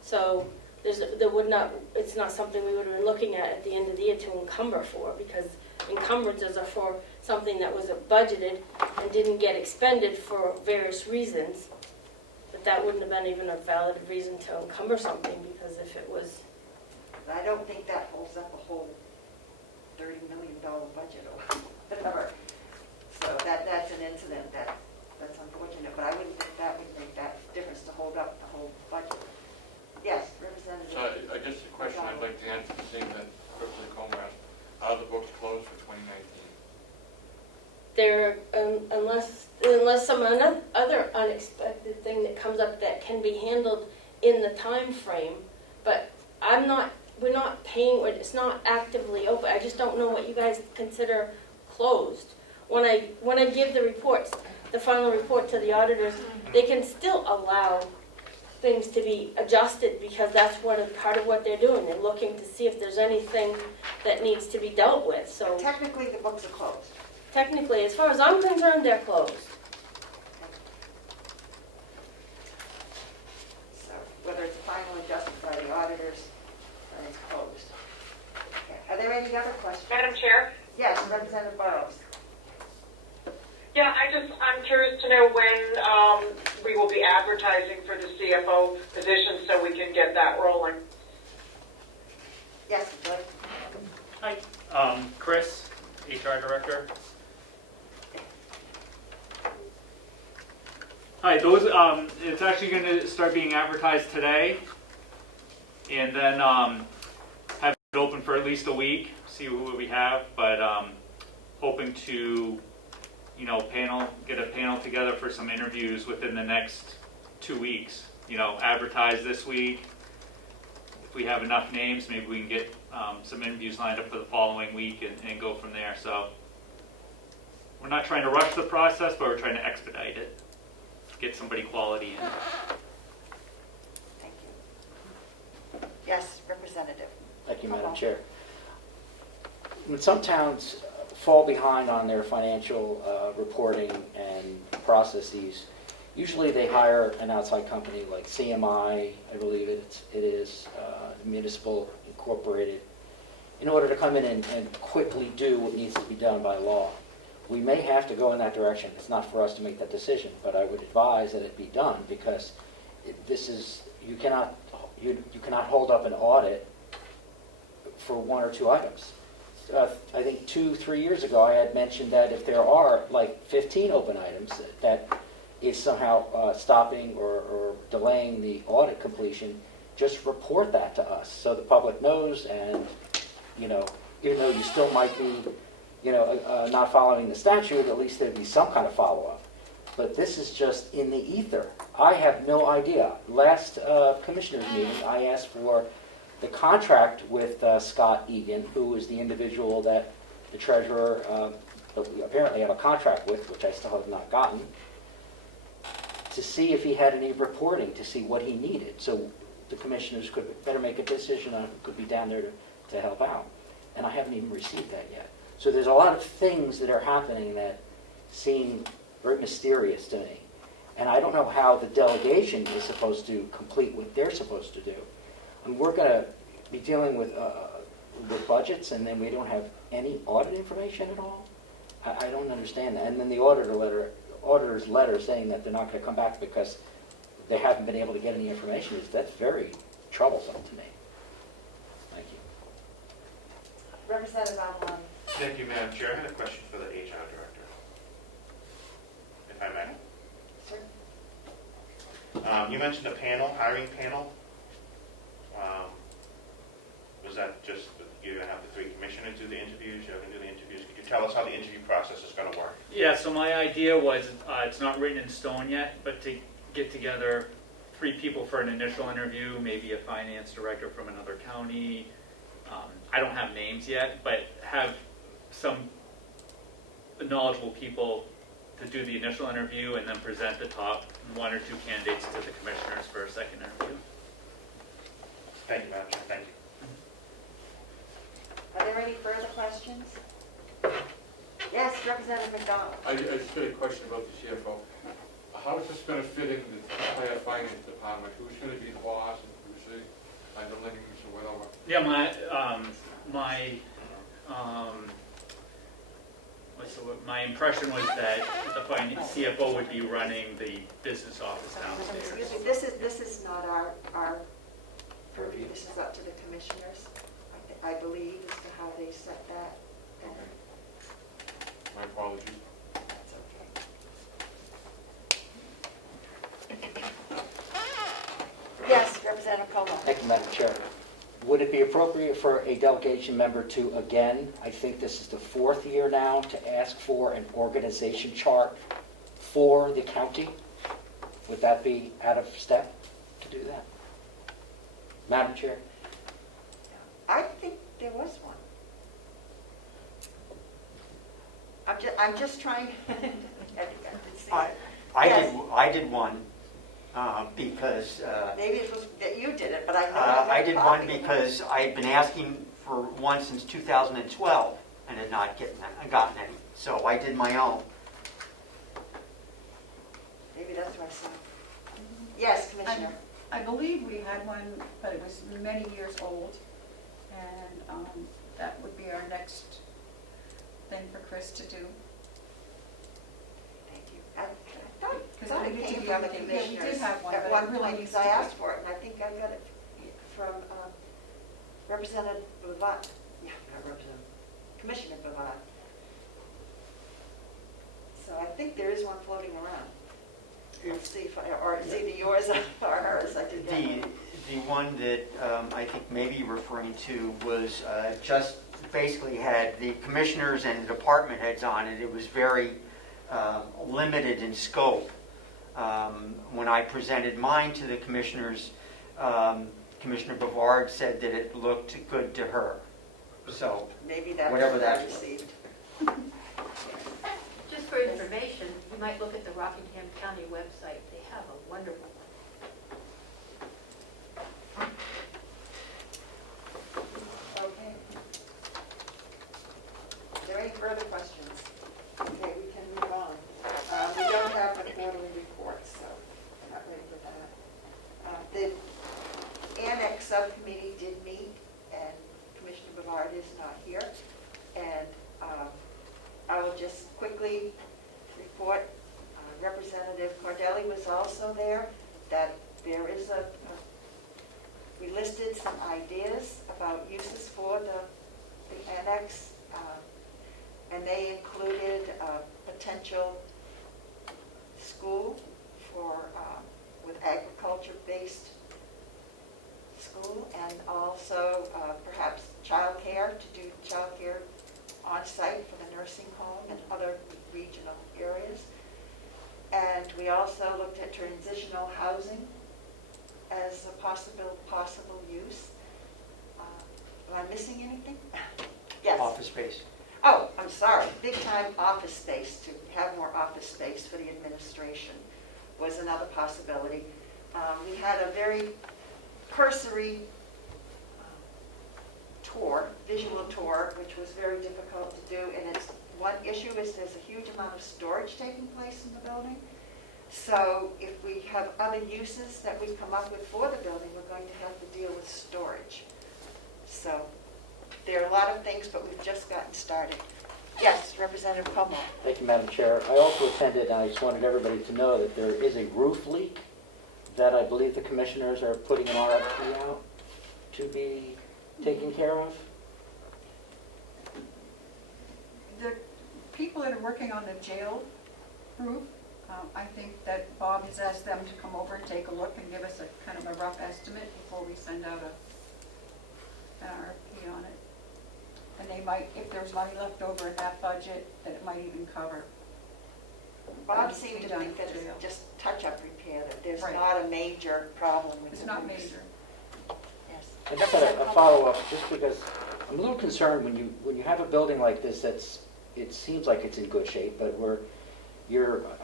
So it's not something we would have been looking at the end of the year to encumber for, because encumbrances are for something that was budgeted and didn't get expended for various reasons. But that wouldn't have been even a valid reason to encumber something, because if it was... I don't think that holds up a whole $30 million budget or whatever. So that's an incident that's unfortunate, but I wouldn't think that would make that difference to hold up the whole budget. Yes, Representative. So I guess the question I'd like to answer, seeing that Representative Comeau asked, are the books closed for 2019? There, unless some other unexpected thing that comes up that can be handled in the time frame, but we're not paying, it's not actively open. I just don't know what you guys consider closed. When I give the reports, the final report to the auditors, they can still allow things to be adjusted, because that's part of what they're doing. They're looking to see if there's anything that needs to be dealt with. So technically, the books are closed. Technically, as far as I'm concerned, they're closed. So whether it's final adjustment by the auditors, or it's closed. Okay. Are there any other questions? Madam Chair? Yes, Representative Burrows. Yeah, I'm curious to know when we will be advertising for the CFO position so we can get that rolling. Yes, Joy. Hi, Chris, HR Director. Hi, it's actually going to start being advertised today, and then have it open for at least a week, see who we have, but hoping to, get a panel together for some interviews within the next 2 weeks. Advertise this week. If we have enough names, maybe we can get some interviews lined up for the following week and go from there. So we're not trying to rush the process, but we're trying to expedite it. Get somebody quality in. Thank you. Yes, Representative. Thank you, Madam Chair. In some towns, fall behind on their financial reporting and processes, usually they hire an outside company like CMI, I believe it is, Municipal Incorporated, in order to come in and quickly do what needs to be done by law. We may have to go in that direction. It's not for us to make that decision, but I would advise that it be done, because you cannot hold up an audit for 1 or 2 items. I think 2-3 years ago, I had mentioned that if there are like 15 open items that is somehow stopping or delaying the audit completion, just report that to us so the public knows, and even though you still might be not following the statute, at least there'd be some kind of follow-up. But this is just in the ether. I have no idea. Last commissioners meeting, I asked for the contract with Scott Egan, who is the individual that the treasurer that we apparently have a contract with, which I still have not gotten, to see if he had any reporting, to see what he needed. So the commissioners could better make a decision on who could be down there to help out. And I haven't even received that yet. So there's a lot of things that are happening that seem very mysterious to me. And I don't know how the delegation is supposed to complete what they're supposed to do. And we're going to be dealing with budgets, and then we don't have any audit information at all? I don't understand that. And then the auditor's letter saying that they're not going to come back because they haven't been able to get any information, that's very troublesome to me. Thank you. Representative Avalon. Thank you, Madam Chair. I had a question for the HR Director, if I may. Sir? You mentioned a panel, hiring panel. Was that just, you're going to have the 3 commissioners do the interviews, you're going to do the interviews? Could you tell us how the interview process is going to work? Yeah, so my idea was, it's not written in stone yet, but to get together 3 people for an initial interview, maybe a finance director from another county. I don't have names yet, but have some knowledgeable people to do the initial interview and then present the top 1 or 2 candidates to the commissioners for a second interview. Thank you, Madam Chair. Thank you. Are there any further questions? Yes, Representative McDonald. I just got a question about the CFO. How is this going to fit in the entire finance department? Who's going to be the boss and who's the linkings or whatever? Yeah, my impression was that the CFO would be running the business office downstairs. Excuse me, this is not our purview. This is up to the commissioners, I believe, as to how they set that. Okay. My apologies. That's okay. Yes, Representative Comeau. Thank you, Madam Chair. Would it be appropriate for a delegation member to, again, I think this is the 4th year now, to ask for an organization chart for the county? Would that be out of step to do that? Madam Chair? I think there was one. I'm just trying. I did one because Maybe it was that you did it, but I know. I did one because I had been asking for one since 2012 and had not gotten any. So I did my own. Maybe that's what I saw. Yes, Commissioner. I believe we had one, but it was many years old, and that would be our next thing for Chris to do. Thank you. I Because thought I it need came to be from the able to- yeah, we did commissioners have one, at but one it really point, needs because I to be- asked for it, and I think I got it from Representative Bavat. Yeah, not Representative, Commissioner Bavat. So I think there is one floating around. Let's see if or it's either yours or hers. I did that. The one that I think maybe you're referring to was just basically had the commissioners and the department heads on it. It was very limited in scope. When I presented mine to the commissioners, Commissioner Bavard said that it looked good to her. So Maybe that's whatever what I that was. received. Just for information, you might look at the Rockingham County website. They have a wonderful one. Okay. Is there any further questions? Okay, we can move on. We don't have the quarterly report, so we're not ready for that. The Annex Subcommittee did meet, and Commissioner Bavard is not here. And I will just quickly report, Representative Cordelli was also there, that there is we listed some ideas about uses for the annex, and they included a potential school for, with agriculture-based school, and also perhaps childcare, to do childcare on-site for the nursing home and other regional areas. And we also looked at transitional housing as a possible use. Am I missing anything? Yes. Office space. Oh, I'm sorry. Big time office space, to have more office space for the administration was another possibility. We had a very cursory tour, visual tour, which was very difficult to do, and it's one issue is there's a huge amount of storage taking place in the building. So if we have other uses that we come up with for the building, we're going to have to deal with storage. So there are a lot of things, but we've just gotten started. Yes, Representative Comeau. Thank you, Madam Chair. I also attended, and I just wanted everybody to know that there is a roof leak that I believe the commissioners are putting an RFP out to be taken care of. The people that are working on the jail roof, I think that Bob has asked them to come over and take a look and give us a kind of a rough estimate before we send out an RFP on it. And they might, if there's money left over in that budget, that it might even cover. Bob seemed to think that it's just touch-up repair, that there's not a major problem with it. It's not major. Yes. I just had a follow-up, just because I'm a little concerned when you have a building like this it seems like it's in good shape, but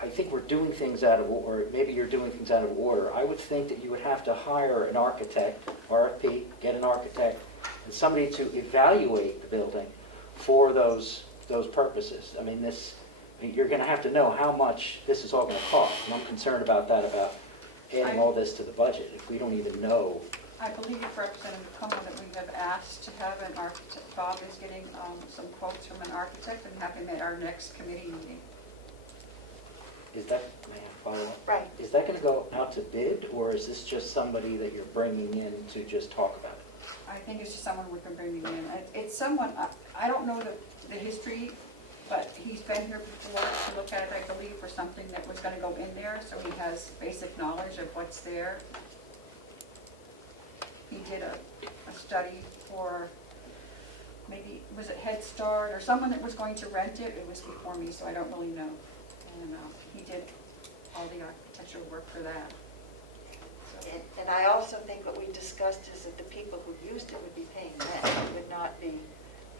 I think we're doing things out of, or maybe you're doing things out of order. I would think that you would have to hire an architect, RFP, get an architect, and somebody to evaluate the building for those purposes. I mean, you're going to have to know how much this is all going to cost, and I'm concerned about that, about adding all this to the budget if we don't even know. I believe Representative Comeau that we have asked to have an architect. Bob is getting some quotes from an architect and have him at our next committee meeting. Is that, may I follow up? Right. Is that going to go out to bid, or is this just somebody that you're bringing in to just talk about it? I think it's just someone we can bring in. It's someone, I don't know the history, but he's been here before to look at it, I believe, for something that was going to go in there, so he has basic knowledge of what's there. He did a study for, maybe, was it Head Start, or someone that was going to rent it. It was before me, so I don't really know. And he did all the architectural work for that. And I also think what we discussed is that the people who used it would be paying rent. It would not be,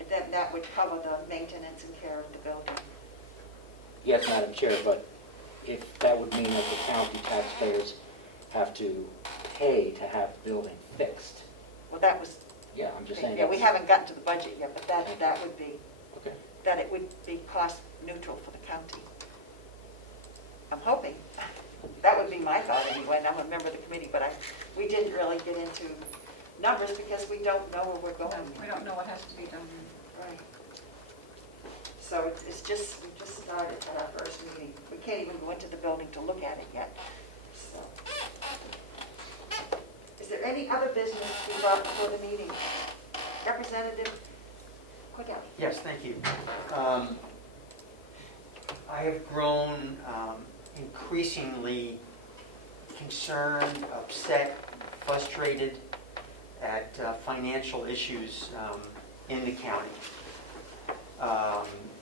that would cover the maintenance and care of the building. Yes, Madam Chair, but if that would mean that the county taxpayers have to pay to have the building fixed. Well, that was, Yeah, I'm just saying. yeah, we haven't gotten to the budget yet, but that would be, Okay. that it would be cost neutral for the county. I'm hoping. That would be my thought anyway, and I'm a member of the committee, but we didn't really get into numbers because we don't know where we're going. We don't know what has to be done. Right. So it's just, we just started at our first meeting. We can't even go into the building to look at it yet. So, is there any other business to be brought before the meeting? Representative Cordelli. Yes, thank you. I have grown increasingly concerned, upset, frustrated at financial issues in the county.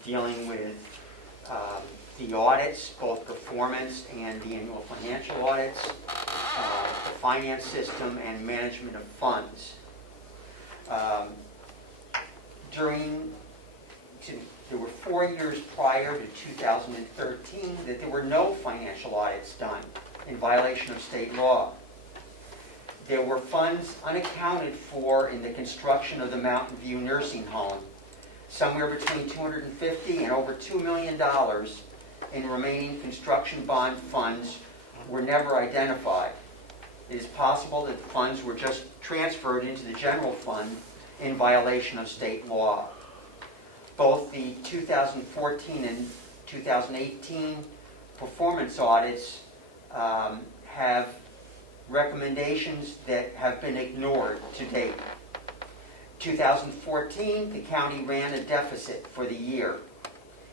Dealing with the audits, both performance and the annual financial audits, the finance system, and management of funds. There were 4 years prior to 2013 that there were no financial audits done in violation of state law. There were funds unaccounted for in the construction of the Mountain View Nursing Home somewhere between $250 and over $2 million in remaining construction bond funds were never identified. It is possible that the funds were just transferred into the general fund in violation of state law. Both the 2014 and 2018 performance audits have recommendations that have been ignored to date. 2014, the county ran a deficit for the year.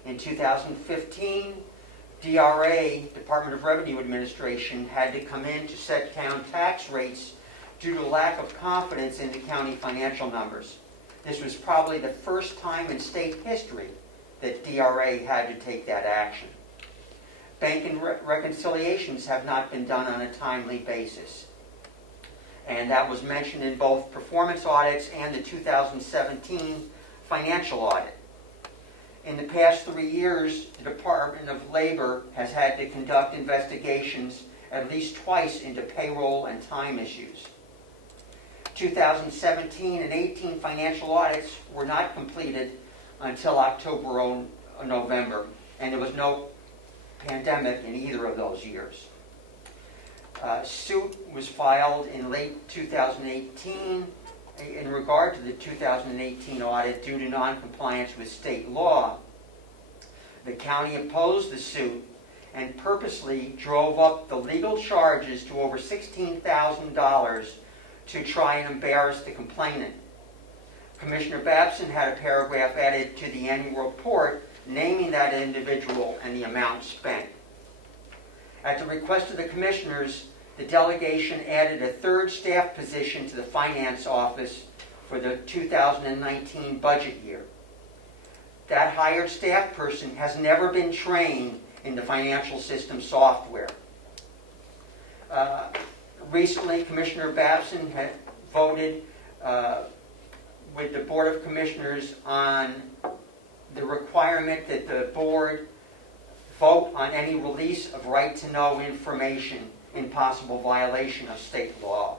In 2015, DRA, Department of Revenue Administration, had to come in to set town tax rates due to lack of confidence in the county financial numbers. This was probably the first time in state history that DRA had to take that action. Bank and reconciliations have not been done on a timely basis. And that was mentioned in both performance audits and the 2017 financial audit. In the past 3 years, the Department of Labor has had to conduct investigations at least twice into payroll and time issues. 2017 and 18 financial audits were not completed until October or November, and there was no pandemic in either of those years. Suit was filed in late 2018 in regard to the 2018 audit due to noncompliance with state law. The county opposed the suit and purposely drove up the legal charges to over $16,000 to try and embarrass the complainant. Commissioner Babson had a paragraph added to the annual report naming that individual and the amount spent. At the request of the commissioners, the delegation added a third staff position to the finance office for the 2019 budget year. That hired staff person has never been trained in the financial system software. Recently, Commissioner Babson had voted with the Board of Commissioners on the requirement that the board vote on any release of right-to-know information in possible violation of state law.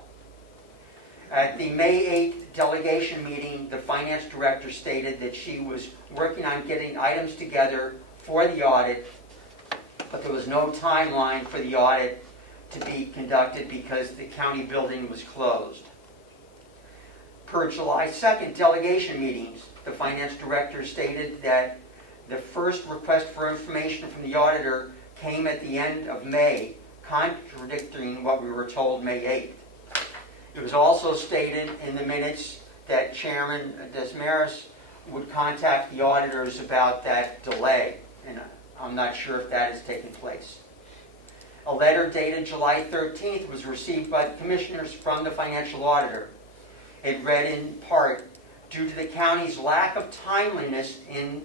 At the May 8th delegation meeting, the finance director stated that she was working on getting items together for the audit, but there was no timeline for the audit to be conducted because the county building was closed. Per July 2nd delegation meetings, the finance director stated that the first request for information from the auditor came at the end of May, contradicting what we were told May 8th. It was also stated in the minutes that Chairman Desmarais would contact the auditors about that delay, and I'm not sure if that has taken place. A letter dated July 13th was received by the commissioners from the financial auditor. It read in part, due to the county's lack of timeliness in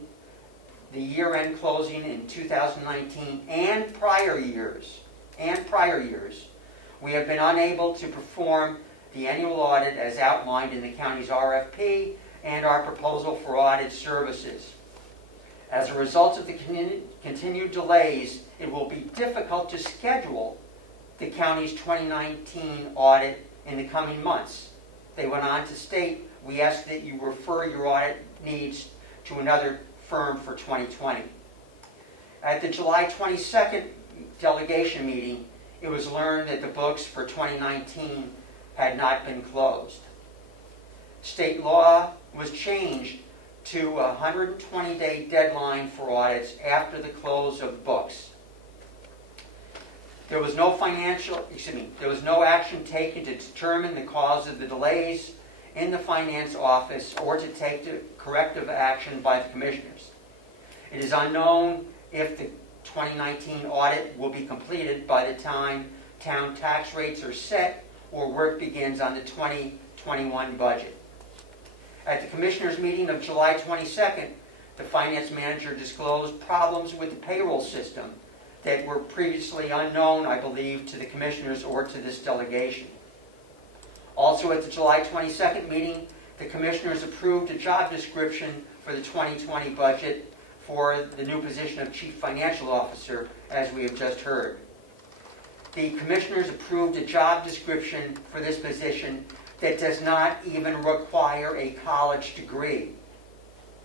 the year-end closing in 2019 and prior years, we have been unable to perform the annual audit as outlined in the county's RFP and our proposal for audit services. As a result of the continued delays, it will be difficult to schedule the county's 2019 audit in the coming months. They went on to state, we ask that you refer your audit needs to another firm for 2020. At the July 22nd delegation meeting, it was learned that the books for 2019 had not been closed. State law was changed to a 120-day deadline for audits after the close of books. There was no action taken to determine the cause of the delays in the finance office or to take the corrective action by the commissioners. It is unknown if the 2019 audit will be completed by the time town tax rates are set or work begins on the 2021 budget. At the commissioners' meeting of July 22nd, the finance manager disclosed problems with the payroll system that were previously unknown, I believe, to the commissioners or to this delegation. Also at the July 22nd meeting, the commissioners approved a job description for the 2020 budget for the new position of Chief Financial Officer, as we have just heard. The commissioners approved a job description for this position that does not even require a college degree.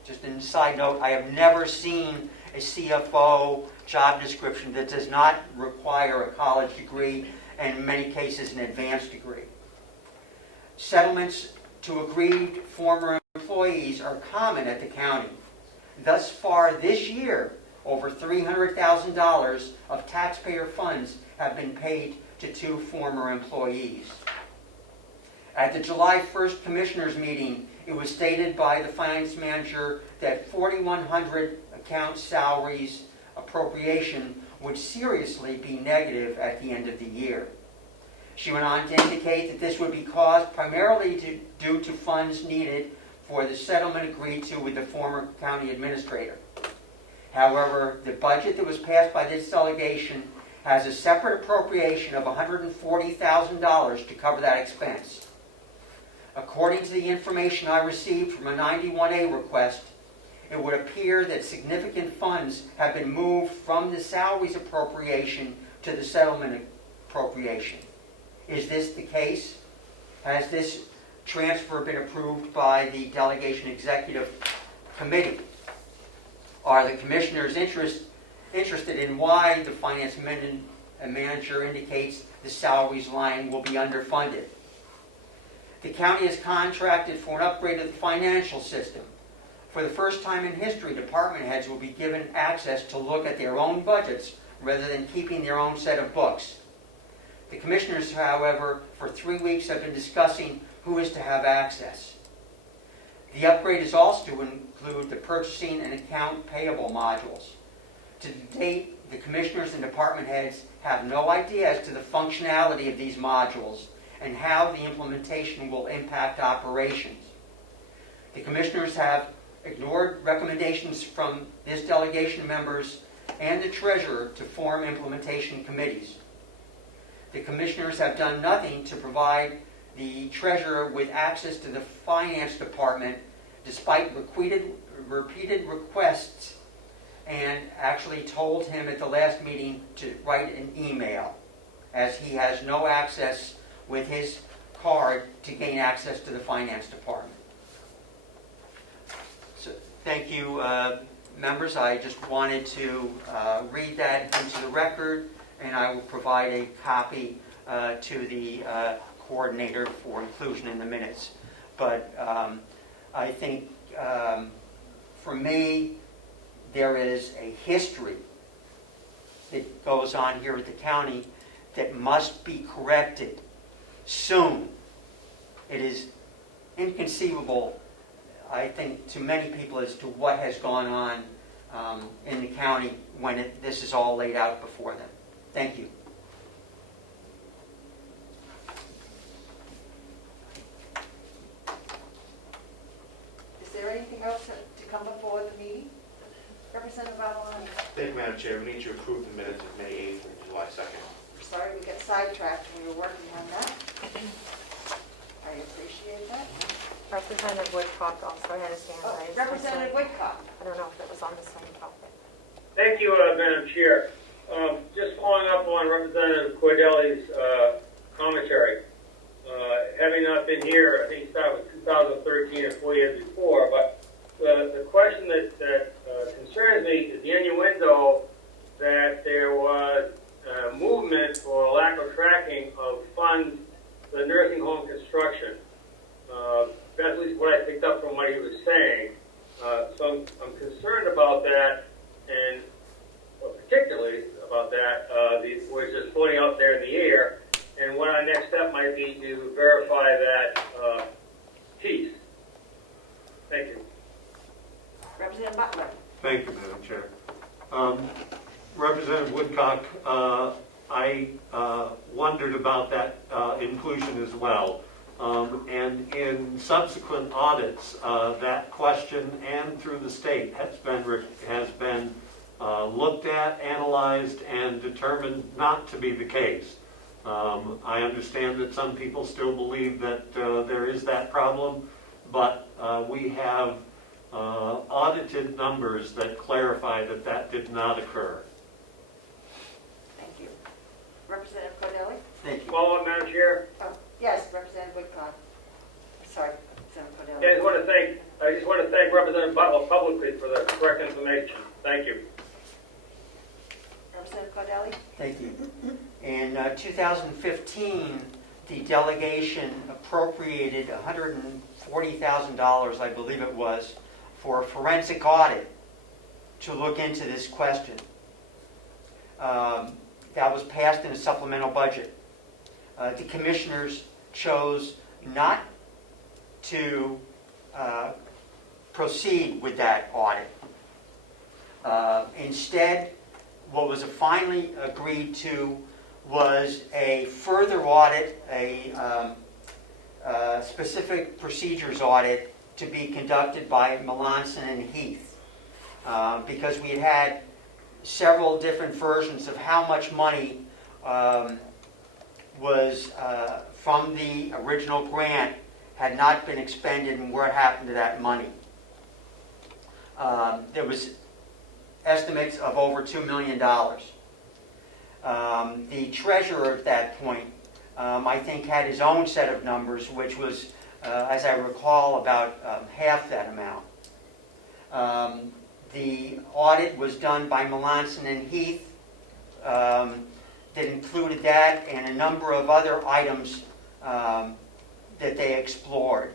just a side note, I have never seen a CFO job description that does not require a college degree, and in many cases an advanced degree. Settlements to aggrieved former employees are common at the county. Thus far this year, over $300,000 of taxpayer funds have been paid to 2 former employees. At the July 1st Commissioners meeting, it was stated by the finance manager that 4,100 account salaries appropriation would seriously be negative at the end of the year. She went on to indicate that this would be caused primarily due to funds needed for the settlement agreed to with the former county administrator. However, the budget that was passed by this delegation has a separate appropriation of $140,000 to cover that expense. According to the information I received from a 91A request, it would appear that significant funds have been moved from the salaries appropriation to the settlement appropriation. Is this the case? Has this transfer been approved by the Delegation Executive Committee? Are the commissioners interested in why the finance manager indicates the salaries line will be underfunded? The county has contracted for an upgrade of the financial system. For the first time in history, department heads will be given access to look at their own budgets rather than keeping their own set of books. The commissioners, however, for 3 weeks have been discussing who is to have access. The upgrade is also to include the purchasing and account payable modules. To date, the commissioners and department heads have no idea as to the functionality of these modules and how the implementation will impact operations. The commissioners have ignored recommendations from this delegation members and the treasurer to form implementation committees. The commissioners have done nothing to provide the treasurer with access to the finance department despite repeated requests, and actually told him at the last meeting to write an email, as he has no access with his card to gain access to the finance department. So, thank you, members. I just wanted to read that into the record, and I will provide a copy to the coordinator for inclusion in the minutes. But I think for me, there is a history that goes on here at the county that must be corrected soon. It is inconceivable, I think, to many people as to what has gone on in the county when this is all laid out before them. Thank you. Is there anything else to come before the meeting? Representative Avalon? Thank you, Madam Chair. We need to approve the minutes of May 8th and July 2nd. We're sorry we got sidetracked when we were working on that. I appreciate that. Representative Woodcock also had his hand raised. Representative Woodcock. I don't know if it was on the same topic. Thank you, Madam Chair. Just following up on Representative Cordelli's commentary. Having not been here, I think he started with 2013 or 4 years before, but the question that concerns me is the innuendo that there was movement or lack of tracking of funds for the nursing home construction. That's at least what I picked up from what he was saying. So I'm concerned about that, and particularly about that, where it's just floating out there in the air, and what our next step might be to verify that piece. Thank you. Representative Butler. Thank you, Madam Chair. Representative Woodcock, I wondered about that inclusion as well. And in subsequent audits, that question and through the state has been looked at, analyzed, and determined not to be the case. I understand that some people still believe that there is that problem, but we have audited numbers that clarify that that did not occur. Thank you. Representative Cordelli? Thank you. Follow-up, Madam Chair. Yes, Representative Woodcock. Sorry, Representative Cordelli. Yeah, I just want to thank I just want to thank Representative Butler publicly for the correct information. Thank you. Representative Cordelli? Thank you. In 2015, the delegation appropriated $140,000, I believe it was, for a forensic audit to look into this question. That was passed in a supplemental budget. The commissioners chose not to proceed with that audit. Instead, what was finally agreed to was a further audit, a specific procedures audit to be conducted by Melanson and Heath, because we had had several different versions of how much money was from the original grant had not been expended and what happened to that money. There was estimates of over $2 million. The treasurer at that point, I think, had his own set of numbers, which was, as I recall, about half that amount. The audit was done by Melanson and Heath that included that and a number of other items that they explored.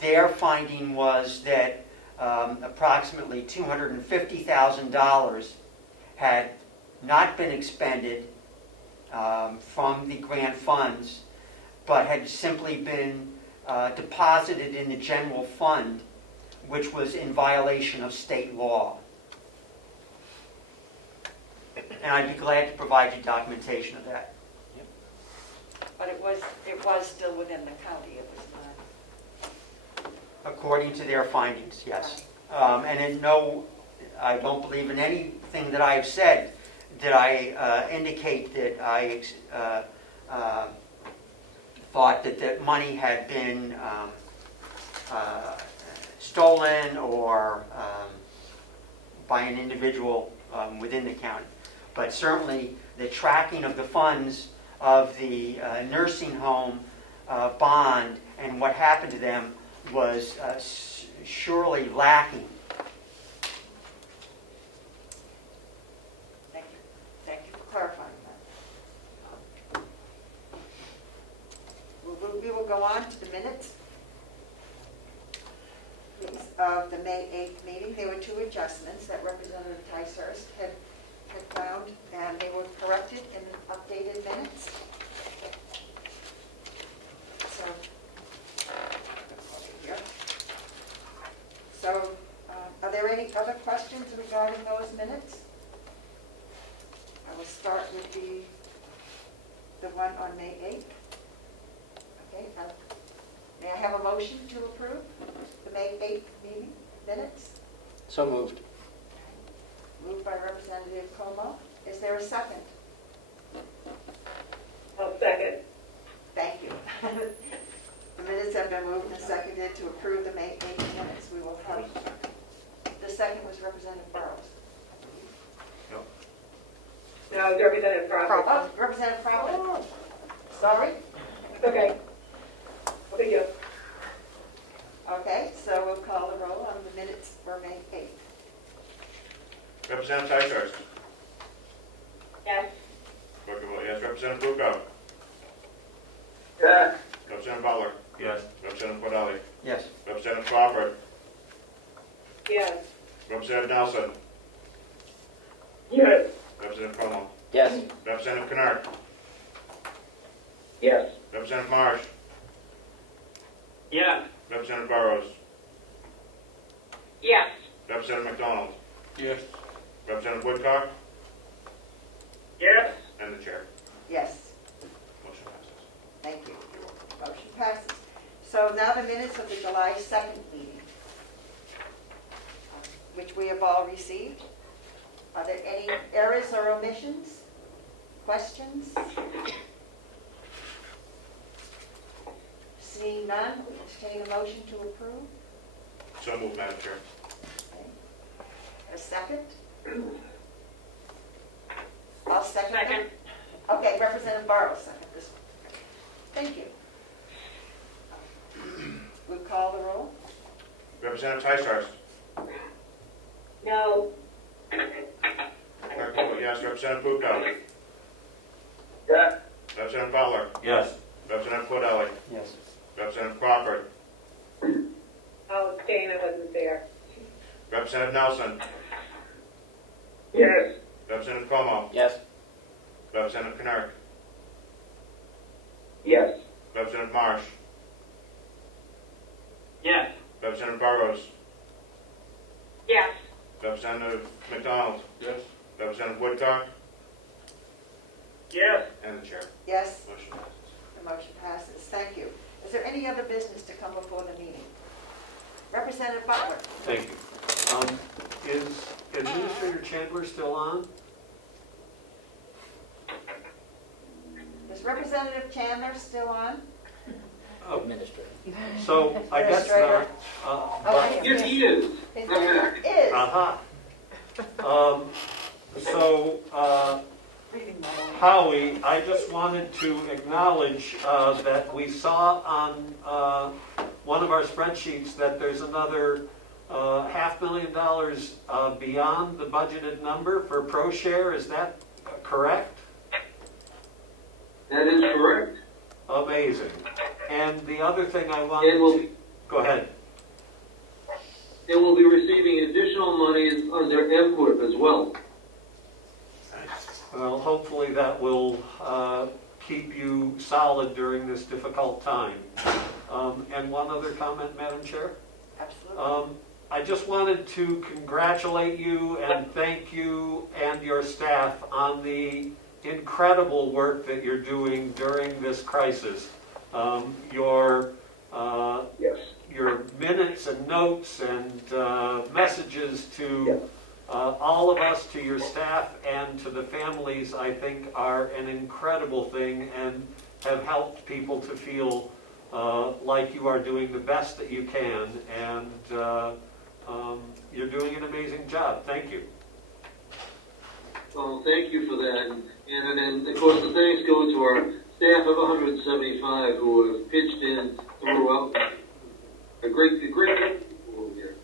Their finding was that approximately $250,000 had not been expended from the grant funds, but had simply been deposited in the general fund, which was in violation of state law. And I'd be glad to provide you documentation of that. But it was still within the county, it was not. According to their findings, yes. And I don't believe in anything that I've said did I indicate that I thought that that money had been stolen or by an individual within the county. But certainly the tracking of the funds of the nursing home bond and what happened to them was surely lacking. Thank you. Thank you for clarifying that. We will go on to the minutes of the May 8th meeting. There were two adjustments that Representative Ticehurst had found, and they were corrected in the updated minutes. So, here. So, are there any other questions regarding those minutes? I will start with the one on May 8th. Okay. May I have a motion to approve the May 8th meeting minutes? So moved. Moved by Representative Comeau. Is there a second? I'll second. Thank you. The minutes have been moved and seconded to approve the May 8th minutes. We will have, the second was Representative Burrows. No, it's Representative Crawford. Oh, Representative Crawford. Oh. Sorry. Okay. No big deal. Okay, so we'll call the roll on the minutes for May 8th. Representative Ticehurst. Yes. Clerk will vote yes. Representative Bucco. Yes. Representative Butler. Yes. Representative Cordelli. Yes. Representative Crawford. Yes. Representative Nelson. Yes. Representative Comeau. Yes. Representative Kennard. Yes. Representative Marsh. Yeah. Representative Burrows. Yes. Representative McDonald. Yes. Representative Woodcock. Yes. And the chair. Yes. Motion passes. Thank you. Motion passes. So now the minutes of the July 2nd meeting, which we have all received. Are there any errors or omissions? Questions? Seeing none, entertain a motion to approve. So moved, Madam Chair. Okay. A second? I'll second. Second. Okay, Representative Barrow, second this one. Thank you. We'll call the roll. Representative Ticehurst. No. Clerk will vote yes. Representative Puccio. Yes. Representative Butler. Yes. Representative Cordelli. Yes. Representative Crawford. I'll abstain, I wasn't there. Representative Nelson. Yes. Representative Comeau. Yes. Representative Knirk. Yes. Representative Marsh. Yes. Representative Burrows. Yes. Representative McDonald. Yes. Representative Woodcock. Yes. And the chair. Yes, Motion passes. the motion passes. Thank you. Is there any other business to come before the meeting? Representative Butler. Thank you. Is Administrator Chandler still on? Is Representative Chandler still on? Oh, Administrator. so I guess not. But- Yes, he is. Is. Aha. So, Howie, I just wanted to acknowledge that we saw on one of our spreadsheets that there's another $500,000 beyond the budgeted number for ProShare. Is that correct? That is correct. Amazing. And the other thing I wanted It will- to... Go ahead. It will be receiving additional monies under MQIP as well. Well, hopefully that will keep you solid during this difficult time. And one other comment, Madam Chair. Absolutely. I just wanted to congratulate you and thank you and your staff on the incredible work that you're doing during this crisis. Yes. Your minutes and notes and messages to all of us, to your staff and to the families, I think are an incredible thing and have helped people to feel like you are doing the best that you can, and you're doing an amazing job. Thank you. Well, thank you for that. And then, of course, the thanks go to our staff of 175 who have pitched in throughout. A great people here.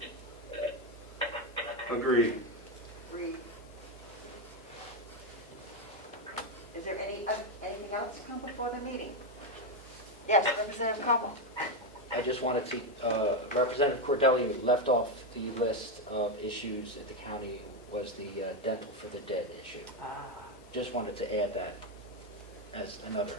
Agreed. Agreed. Is there anything else to come before the meeting? Yes, Representative Comeau. I just wanted to, Representative Cordelli left off the list of issues at the county was the dental for the dead issue. Just wanted to add that as another.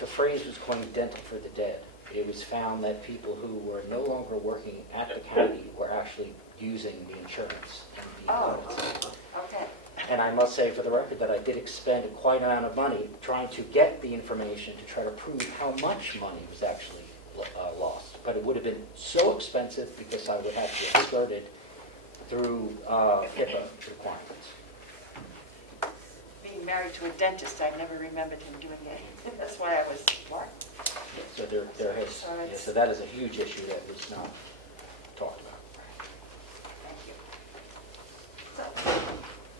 The phrase was coined dental for the dead. It was found that people who were no longer working at the county were actually using the insurance and the benefits. Okay. And I must say for the record that I did expend quite an amount of money trying to get the information to try to prove how much money was actually lost. But it would have been so expensive because I would have to insert it through HIPAA requirements. Being married to a dentist, I never remembered him doing it. That's why I was, what? So there has, So yeah, it's- so that is a huge issue that was not talked about. Thank you. So,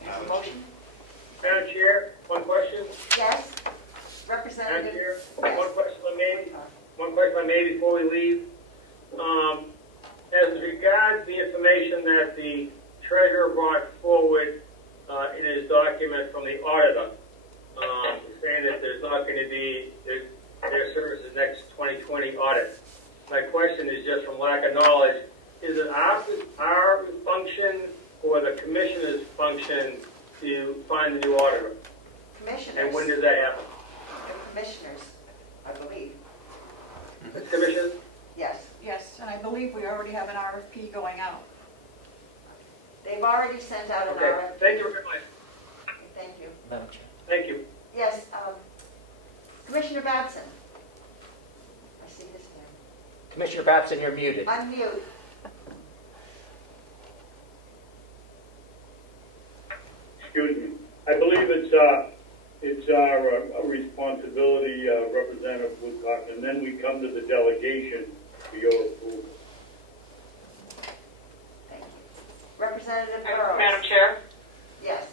there's a motion? Madam Chair, one question. Yes? Madam Representative? Chair, Yes. one question I made before we leave. As regards the information that the treasurer brought forward in his document from the auditor, saying that there's not going to be their services next 2020 audit. My question is just from lack of knowledge, is it our function or the commissioner's function to find the new auditor? Commissioners. And when does that happen? The commissioners, I believe. Commissioners? Yes. Yes, and I believe we already have an RFP going out. They've already sent out an Okay, RFP. thank you very much. Thank you. Madam Chair. Thank you. Yes, Commissioner Babson. I see his hand. Commissioner Babson, you're muted. Unmute. Excuse me. I believe it's our responsibility, Representative Woodcock, and then we come to the delegation for your approval. Thank you. Representative Burrows. Madam Chair? Yes.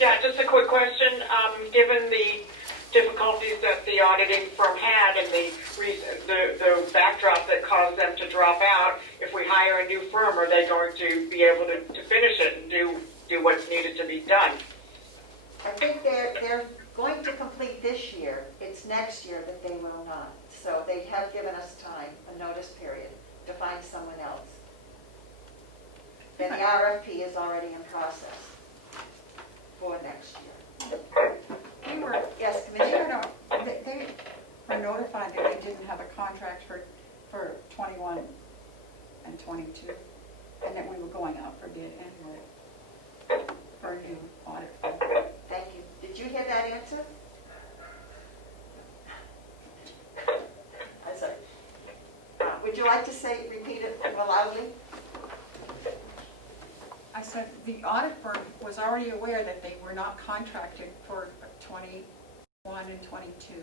Yeah, just a quick question. Given the difficulties that the auditing firm had and the backdrop that caused them to drop out. If we hire a new firm, are they going to be able to finish it and do what's needed to be done? I think they're going to complete this year. It's next year that they will not. So they have given us time, a notice period, to find someone else. And the RFP is already in process for next year. We were, Yes, they Commissioner? they were notified that they didn't have a contract for 21 and 22, and that we were going out for bid anyway for a new audit firm. Thank you. Did you hear that answer? I'm sorry. Would you like to repeat it more loudly? I said the audit firm was already aware that they were not contracted for 21 and 22,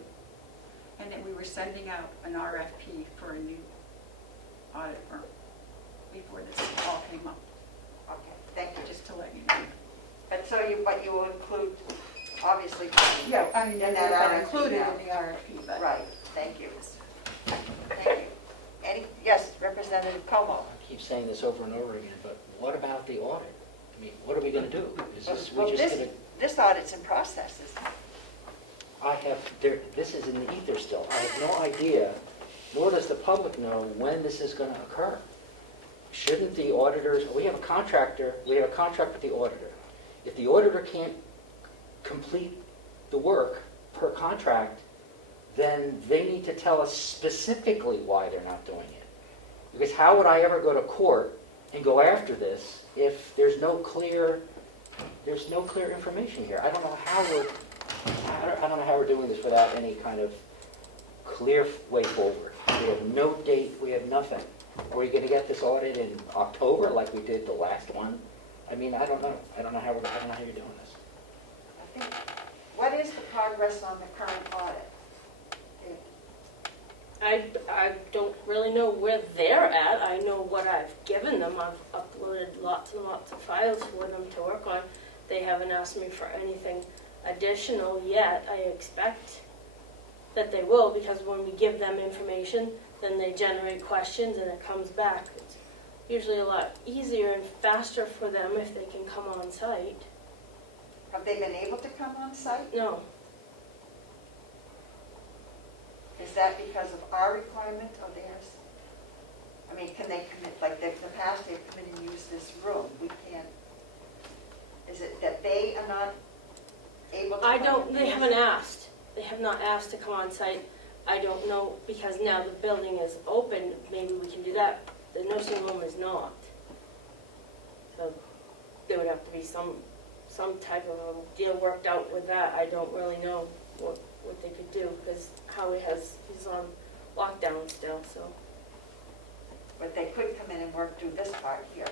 and that we were sending out an RFP for a new audit firm before this all came up. Okay, thank you. Just to let you know. But you will include, obviously. Yeah, I mean, in that that are RFP included now. in the RFP, but. Right, thank you. Thank you. Yes, Representative Comeau. I keep saying this over and over again, but what about the audit? I mean, what are we going to do? Is this, Well, we just this, going to... this audit's in process, isn't it? This is in the ether still. I have no idea, nor does the public know when this is going to occur. Shouldn't the auditors, we have a contract with the auditor. If the auditor can't complete the work per contract, then they need to tell us specifically why they're not doing it. Because how would I ever go to court and go after this if there's no clear information here? I don't know how we're doing this without any kind of clear way forward. We have no date, we have nothing. Are we going to get this audit in October like we did the last one? I mean, I don't know. I don't know how you're doing this. I think, what is the progress on the current audit? I don't really know where they're at. I know what I've given them. I've uploaded lots and lots of files for them to work on. They haven't asked me for anything additional yet. I expect that they will, because when we give them information, then they generate questions and it comes back. It's usually a lot easier and faster for them if they can come on site. Have they been able to come on site? No. Is that because of our requirement or theirs? I mean, can they commit, like in the past, they've come in and used this room. We can't. Is it that they are not able to They haven't asked. They have not asked to come on site. I don't know, because now the building is open, maybe we can do that. The nursing home is not. So there would have to be some type of a deal worked out with that. I don't really know what they could do, because Howie he's on lockdown still, so. But they could come in and work through this part here.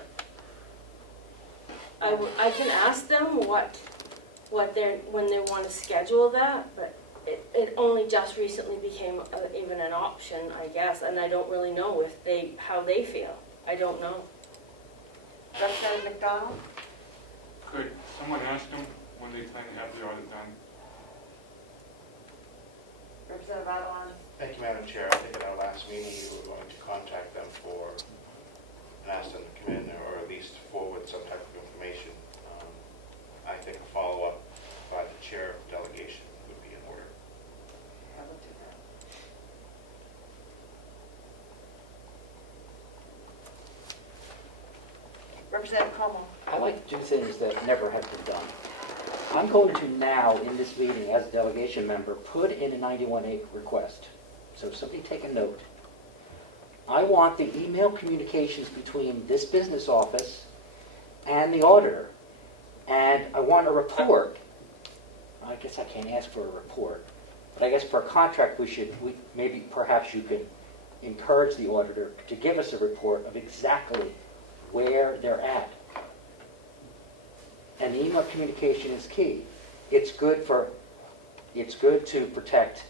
I can ask them when they want to schedule that, but it only just recently became even an option, I guess, and I don't really know how they feel. I don't know. Representative McDonald? Could someone ask them when they plan to have the audit done? Representative Avalon? Thank you, Madam Chair. I think at our last meeting, we were going to contact them and ask them to come in or at least forward some type of information. I think a follow-up by the chair of delegation would be in order. I will do that. Representative Comeau? I like to do things that never have been done. I'm going to now, in this meeting, as a delegation member, put in a 91A request. So somebody take a note. I want the email communications between this business office and the auditor. And I want a report. I guess I can't ask for a report. But I guess per contract, perhaps you could encourage the auditor to give us a report of exactly where they're at. And the email communication is key. It's good to protect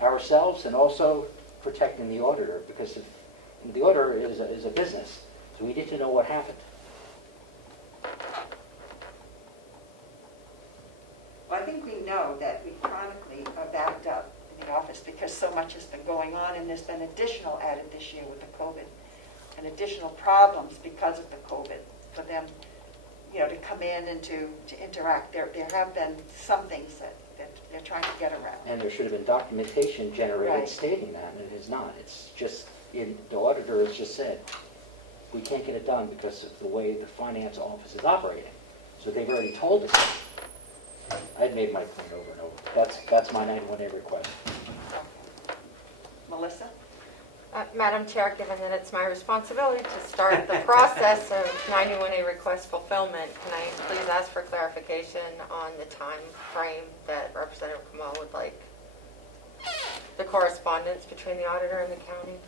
ourselves and also protecting the auditor, because the auditor is a business, so we need to know what happened. Well, I so much has been going on, and there's been additional added this year with the COVID, and additional problems because of the COVID for them, you know, to come in and to interact. There have been some things that they're trying to get around. And there should have been documentation generated Right. stating that, and it is not. It's just, the auditor has just said, we can't get it done because of the way the finance office is operating. So they've already told us. I've made my point over and over. That's my 91A request. Melissa? Madam Chair, given that it's my responsibility to start the process of 91A request fulfillment, can I please ask for clarification on the time frame that Representative Comeau would like the correspondence between the auditor and the county?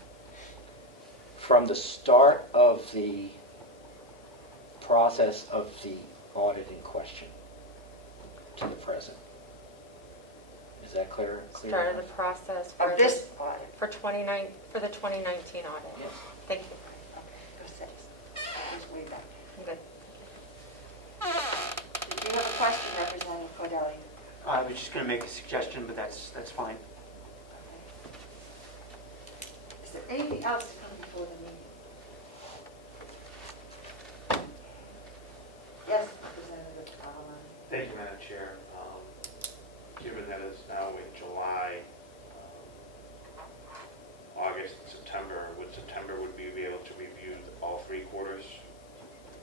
From the start of the process of the audit in question to the present. Is that clear? Start of the process for Of this audit? for the 2019 audit. Yes. Thank you. Go six. Just way back. I'm good. Did you have a question, Representative Cordelli? I was just going to make a suggestion, but that's fine. Is there anything else to come before the meeting? Yes, Representative Allen. Thank you, Madam Chair. Given that it's now in July, August, and September, September would we be able to review all 3 quarters?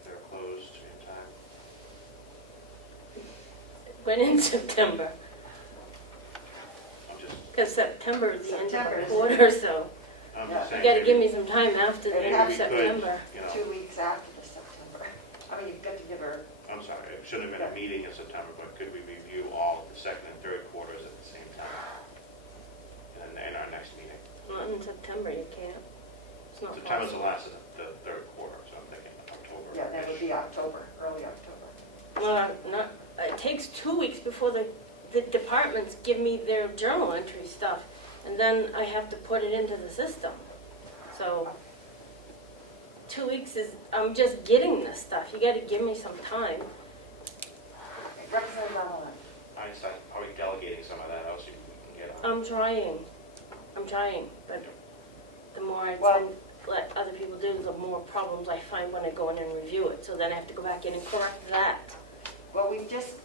They're closed in time. When in September? I'm just, Because September is the end of September the is- quarter, so I'm Yeah. just you saying. gotta maybe- give me some time after the maybe end of we could, September. you know, 2 weeks after the September. I mean, you've got to give her, I'm sorry, it shouldn't have been a meeting in September, but could we review all of the second and third quarters at the same time? In our next meeting? Not in September, you can't. It's not September's the possible. last of the third quarter, so I'm thinking October. yeah, that would be October, early October. Well, not, it takes 2 weeks before the departments give me their journal entry stuff, and then I have to put it into the system. So 2 weeks is, I'm just getting this stuff. You gotta give me some time. Representative Allen. I start probably delegating some of that, else you can get on. I'm trying, but the more I Well- let other people do, the more problems I find when I go in and review it. So then I have to go back in and correct that. Well, we just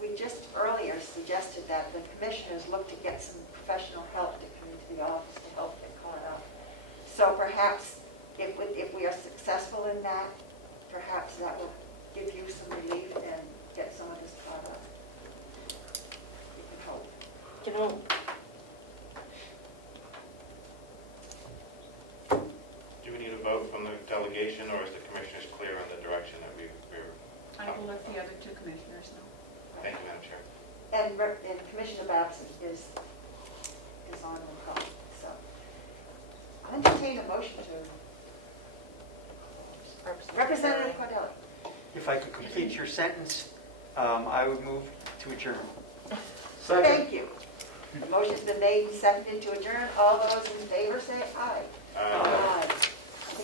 earlier suggested that the commissioners look to get some professional help to come into the office to help get caught up. So perhaps if we are successful in that, perhaps that will give you some relief and get some of this caught up. You can hope. You know, Do we need a vote from the delegation, or is the commissioners clear on the direction that we're? I will let the other 2 commissioners know. Thank you, Madam Chair. And Commissioner Babson is on the call, so. I'll entertain a motion to, Representative Cordelli. If I could complete your sentence, I would move to adjourn. Thank you. The motion's been made and seconded to adjourn. All those in favor say aye. Aye.